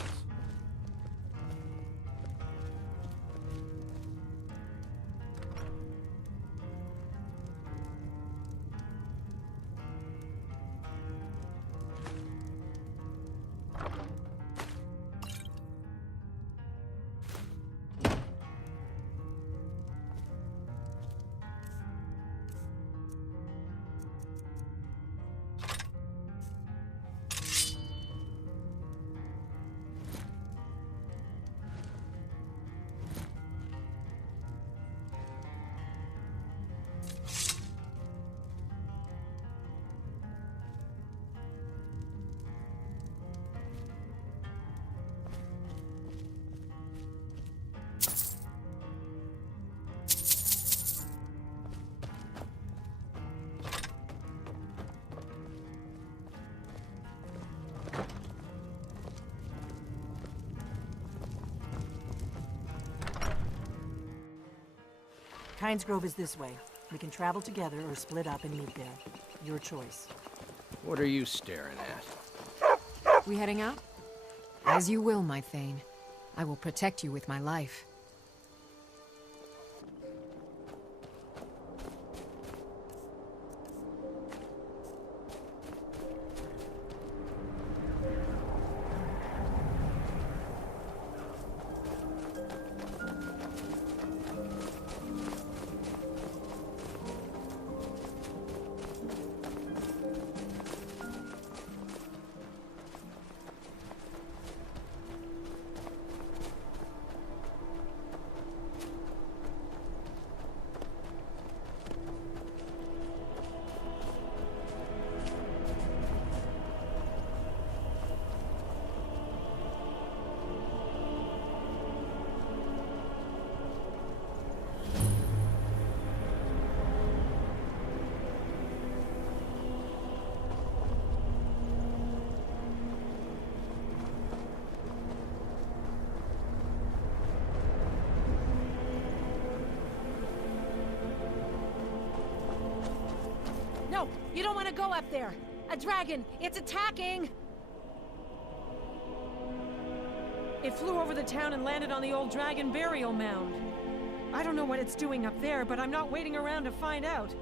Kynes Grove is this way. We can travel together or split up and meet there. Your choice. What are you staring at? We heading out? As you will, my Thane. I will protect you with my life. No, you don't want to go up there. A dragon, it's attacking! It flew over the town and landed on the old dragon burial mound. I don't know what it's doing up there, but I'm not waiting around to find out.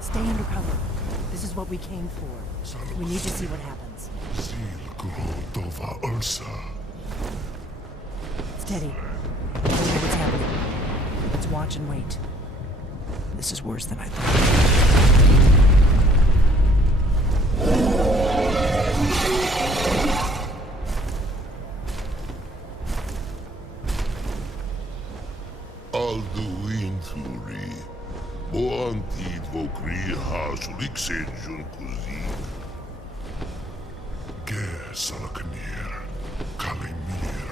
Stay under cover. This is what we came for. We need to see what happens. Steady. I don't know what's happening. Let's watch and wait. This is worse than I thought. Alduinturi, boantid vocri hasuliksenjun kuzik. Ge salaknir, kalimir.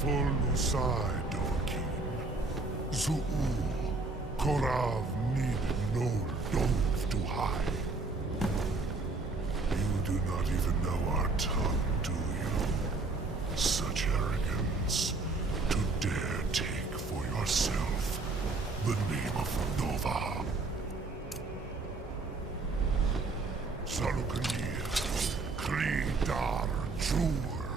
Folusai dokin. Zuu, korav need no dove to hide. You do not even know our tongue, do you? Such arrogance. To dare take for yourself the name of Nova. Salukanir, Kridar Jur.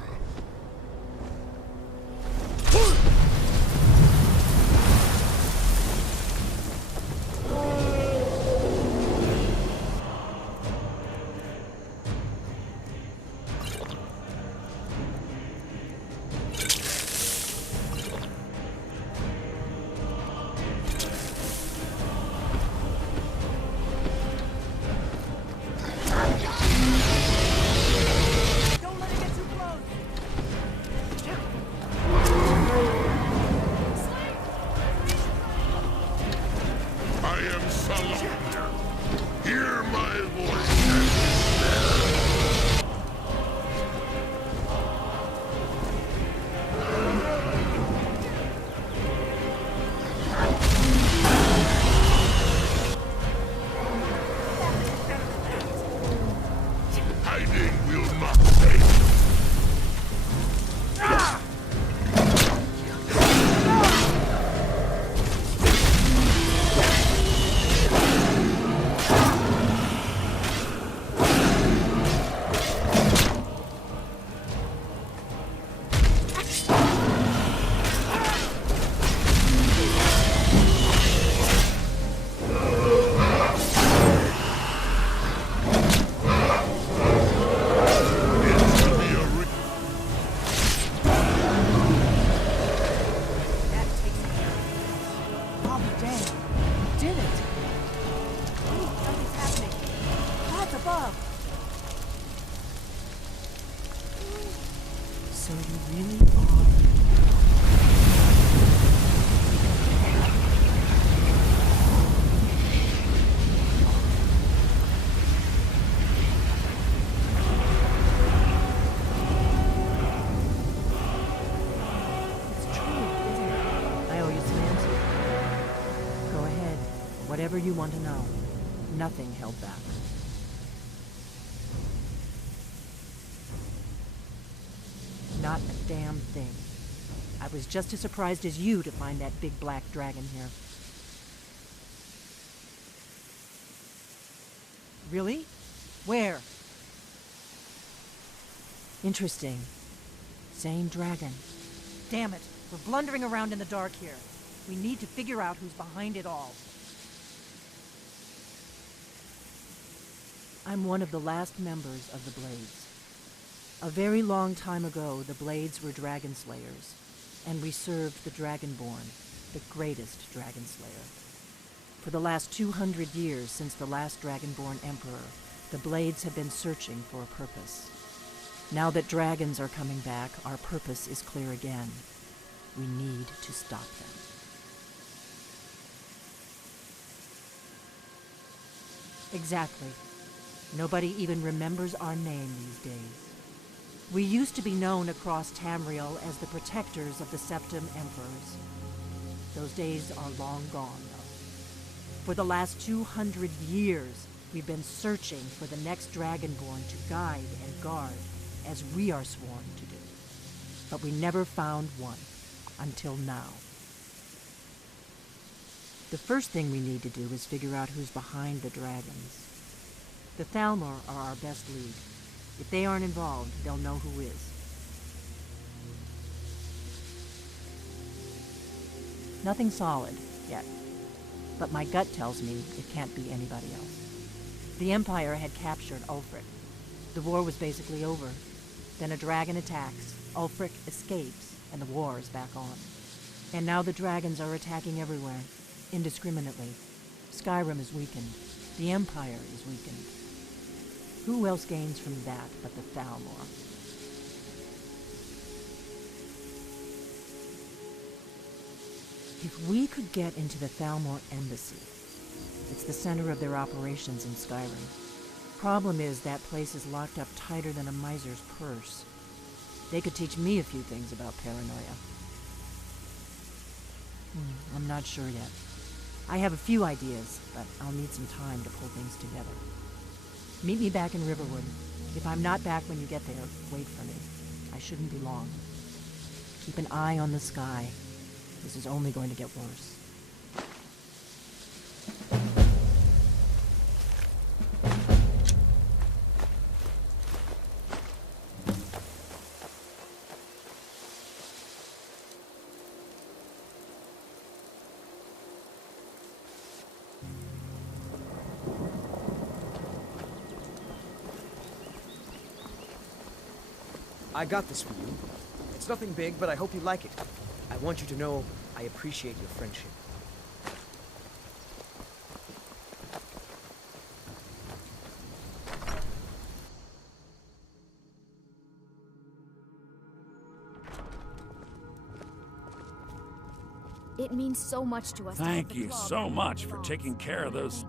really are. It's true, isn't it? I owe you some answers. Go ahead. Whatever you want to know. Nothing held back. Not a damn thing. I was just as surprised as you to find that big black dragon here. Really? Where? Interesting. Same dragon. Damn it. We're blundering around in the dark here. We need to figure out who's behind it all. I'm one of the last members of the Blades. A very long time ago, the Blades were dragon slayers, and we served the Dragonborn, the greatest dragon slayer. For the last 200 years since the last Dragonborn Emperor, the Blades have been searching for a purpose. Now that dragons are coming back, our purpose is clear again. We need to stop them. Exactly. Nobody even remembers our name these days. We used to be known across Tamriel as the protectors of the Septim Emperors. Those days are long gone, though. For the last 200 years, we've been searching for the next Dragonborn to guide and guard, as we are sworn to do. But we never found one, until now. The first thing we need to do is figure out who's behind the dragons. The Thalmor are our best lead. If they aren't involved, they'll know who is. Nothing solid, yet. But my gut tells me it can't be anybody else. The Empire had captured Ulfric. The war was basically over. Then a dragon attacks, Ulfric escapes, and the war is back on. And now the dragons are attacking everywhere, indiscriminately. Skyrim is weakened. The Empire is weakened. Who else gains from that but the Thalmor? If we could get into the Thalmor embassy, it's the center of their operations in Skyrim. Problem is, that place is locked up tighter than a miser's purse. They could teach me a few things about paranoia. I'm not sure yet. I have a few ideas, but I'll need some time to pull things together. Meet me back in Riverwood. If I'm not back when you get there, wait for me. I shouldn't be long. Keep an eye on the sky. This is only going to get worse. I got this for you. It's nothing big, but I hope you like it. I want you to know I appreciate your friendship. It means so much to us. Thank you so much for taking care of those.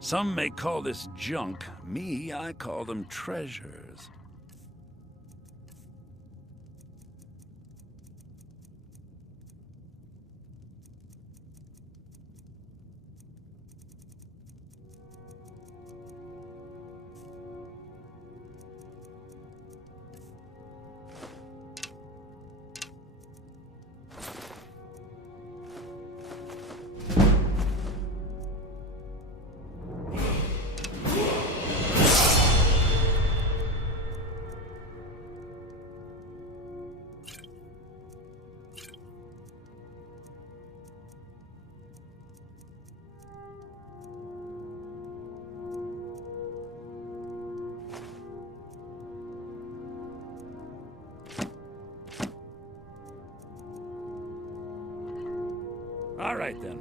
Some may call this junk. Me, I call them treasures. All right, then.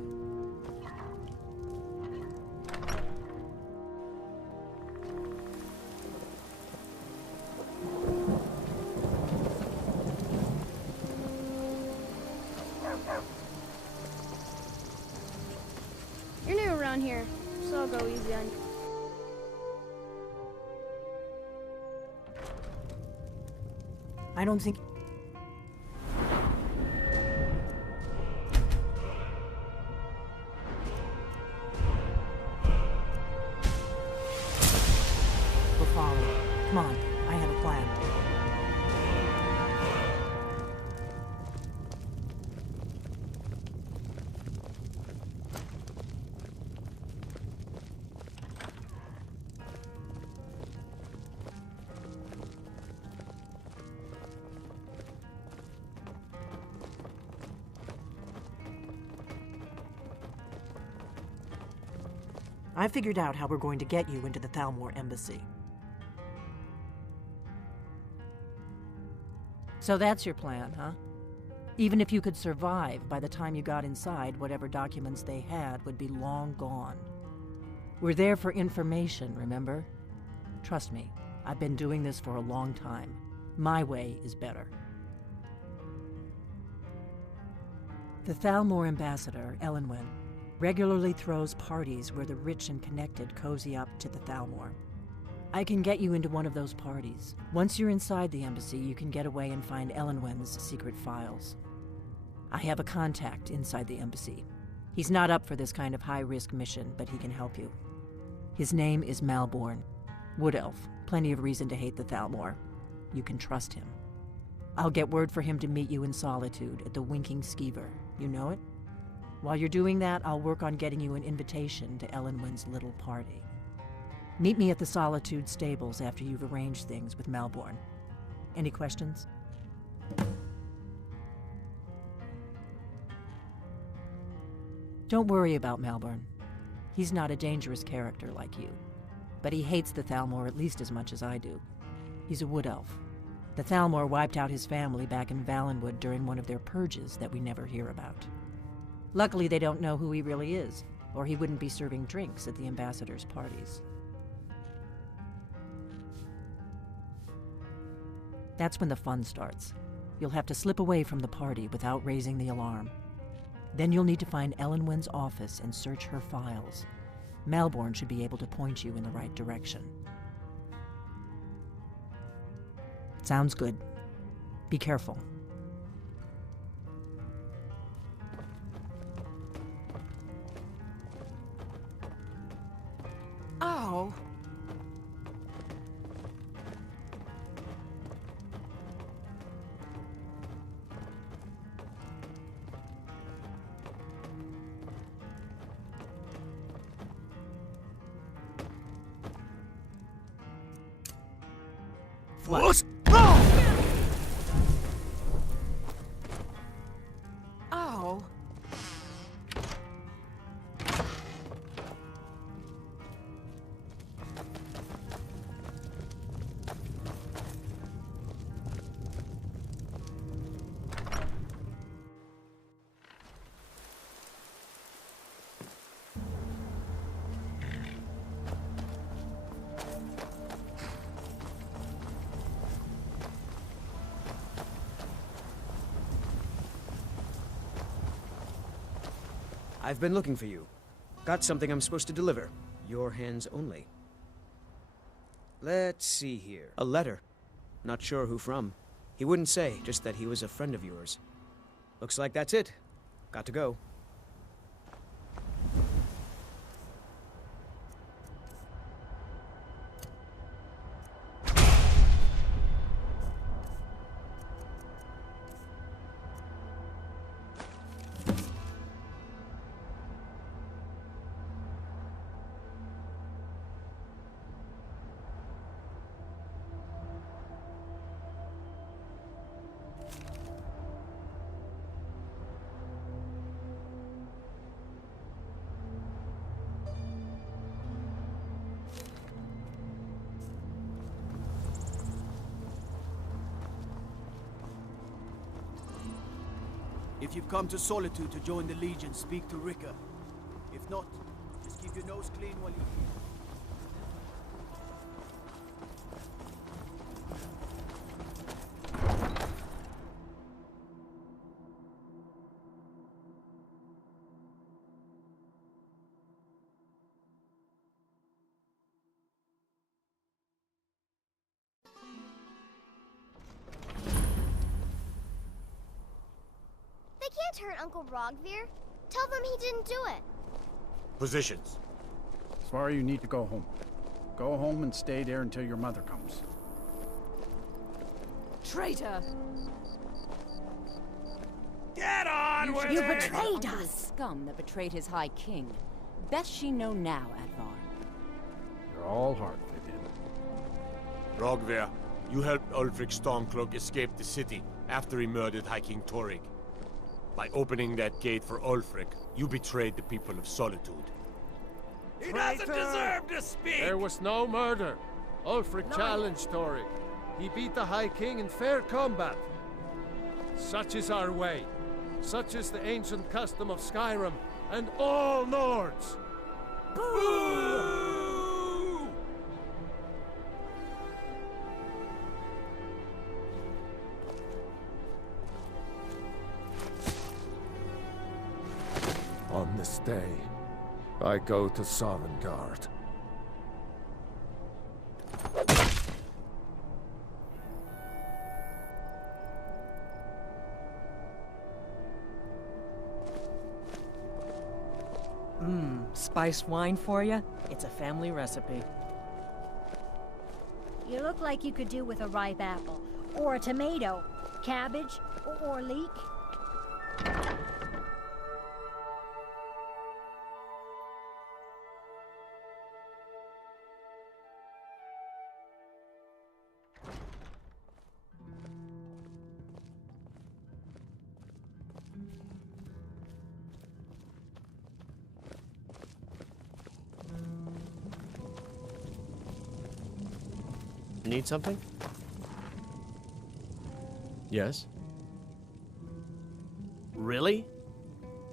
I don't think... We're following. Come on, I have a plan. I figured out how we're going to get you into the Thalmor embassy. So that's your plan, huh? Even if you could survive, by the time you got inside, whatever documents they had would be long gone. We're there for information, remember? Trust me, I've been doing this for a long time. My way is better. The Thalmor ambassador, Elenwen, regularly throws parties where the rich and connected cozy up to the Thalmor. I can get you into one of those parties. Once you're inside the embassy, you can get away and find Elenwen's secret files. I have a contact inside the embassy. He's not up for this kind of high-risk mission, but he can help you. His name is Malborn. Wood Elf. Plenty of reason to hate the Thalmor. You can trust him. I'll get word for him to meet you in Solitude at the Winking Skeever. You know it? While you're doing that, I'll work on getting you an invitation to Elenwen's little party. Meet me at the Solitude stables after you've arranged things with Malborn. Any questions? Don't worry about Malborn. He's not a dangerous character like you. But he hates the Thalmor at least as much as I do. He's a wood elf. The Thalmor wiped out his family back in Valenwood during one of their purges that we never hear about. Luckily, they don't know who he really is, or he wouldn't be serving drinks at the ambassador's parties. That's when the fun starts. You'll have to slip away from the party without raising the alarm. Then you'll need to find Elenwen's office and search her files. Malborn should be able to point you in the right direction. Sounds good. Be careful. Oh. What? Oh. I've been looking for you. Got something I'm supposed to deliver. Your hands only. Let's see here. A letter. Not sure who from. He wouldn't say, just that he was a friend of yours. Looks like that's it. Got to go. If you've come to Solitude to join the Legion, speak to Rika. If not, just keep your nose clean while you're here. didn't turn Uncle Rogvir. Tell them he didn't do it. Positions. Svar, you need to go home. Go home and stay there until your mother comes. Traitor! Get on with You it! betrayed us! The scum that betrayed his High King. Best she know now, Advar. You're all heart, Vivian. Rogver, you helped Ulfric Stormcloak escape the city after he murdered High King Torrig. By opening that gate for Ulfric, you betrayed the people of Solitude. He doesn't deserve to speak! There was no murder. Ulfric challenged Torrig. He beat the High King in fair combat. Such is our way. Such is the ancient custom of Skyrim and all Nords. Boo! On this day, I go to Sovngarde. Spiced wine for you? It's a family recipe. You look like you could do with a ripe apple, or a tomato, cabbage, or leek. Need something? Yes? Really?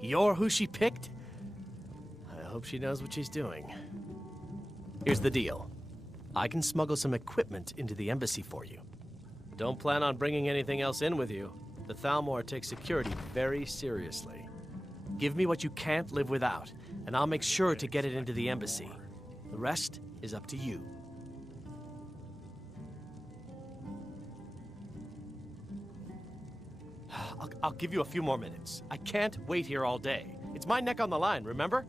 You're who she picked? I hope she knows what she's doing. Here's the deal. I can smuggle some equipment into the embassy for you. Don't plan on bringing anything else in with you. The Thalmor takes security very seriously. Give me what you can't live without, and I'll make sure to get it into the embassy. The rest is up to you. I'll give you a few more minutes. I can't wait here all day. It's my neck on the line, remember?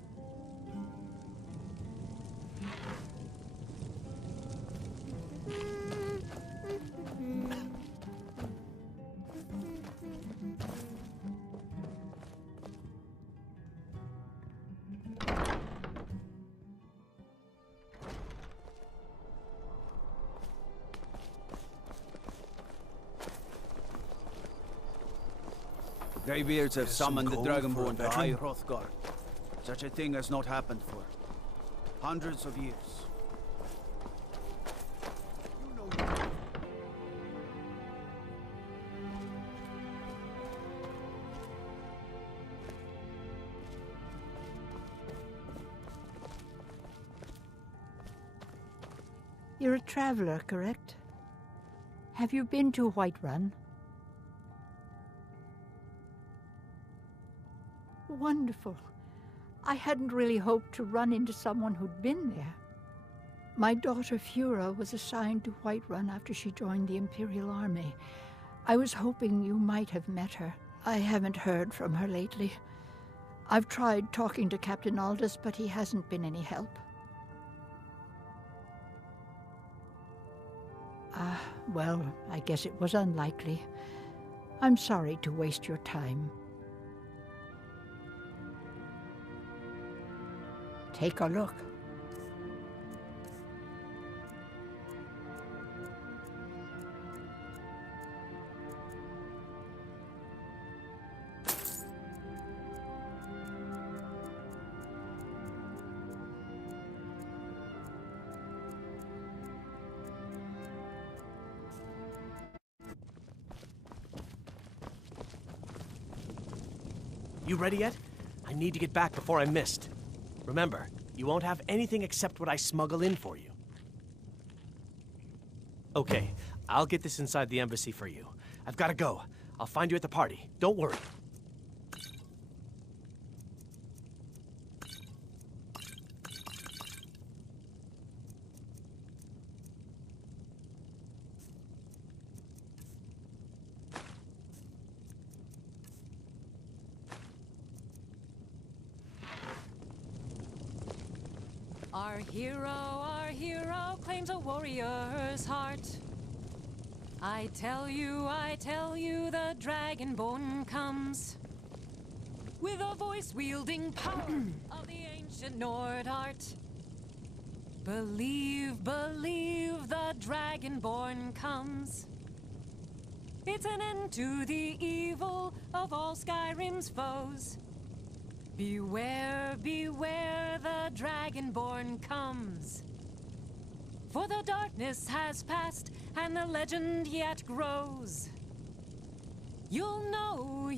Greybeards have summoned the Dragonborn to High Hrothgar. Such a thing has not happened for hundreds of years. You're a traveler, correct? Have you been to Whiterun? Wonderful. I hadn't really hoped to run into someone who'd been there. My daughter Fura was assigned to Whiterun after she joined the Imperial Army. I was hoping you might have met her. I haven't heard from her lately. I've tried talking to Captain Aldous, but he hasn't been any help. Well, I guess it was unlikely. I'm sorry to waste your time. Take a look. You ready yet? I need to get back before I'm missed. Remember, you won't have anything except what I smuggle in for you. Okay, I'll get this inside the embassy for you. I've got to go. I'll find you at the party. Don't worry. Our hero claims a warrior's heart. I tell you, the Dragonborn comes with a voice-wielding power of the ancient Nord art. Believe, the Dragonborn comes. It's an end to the evil of all Skyrim's foes. Beware, the Dragonborn comes. For the darkness has passed, and the legend yet grows. You'll know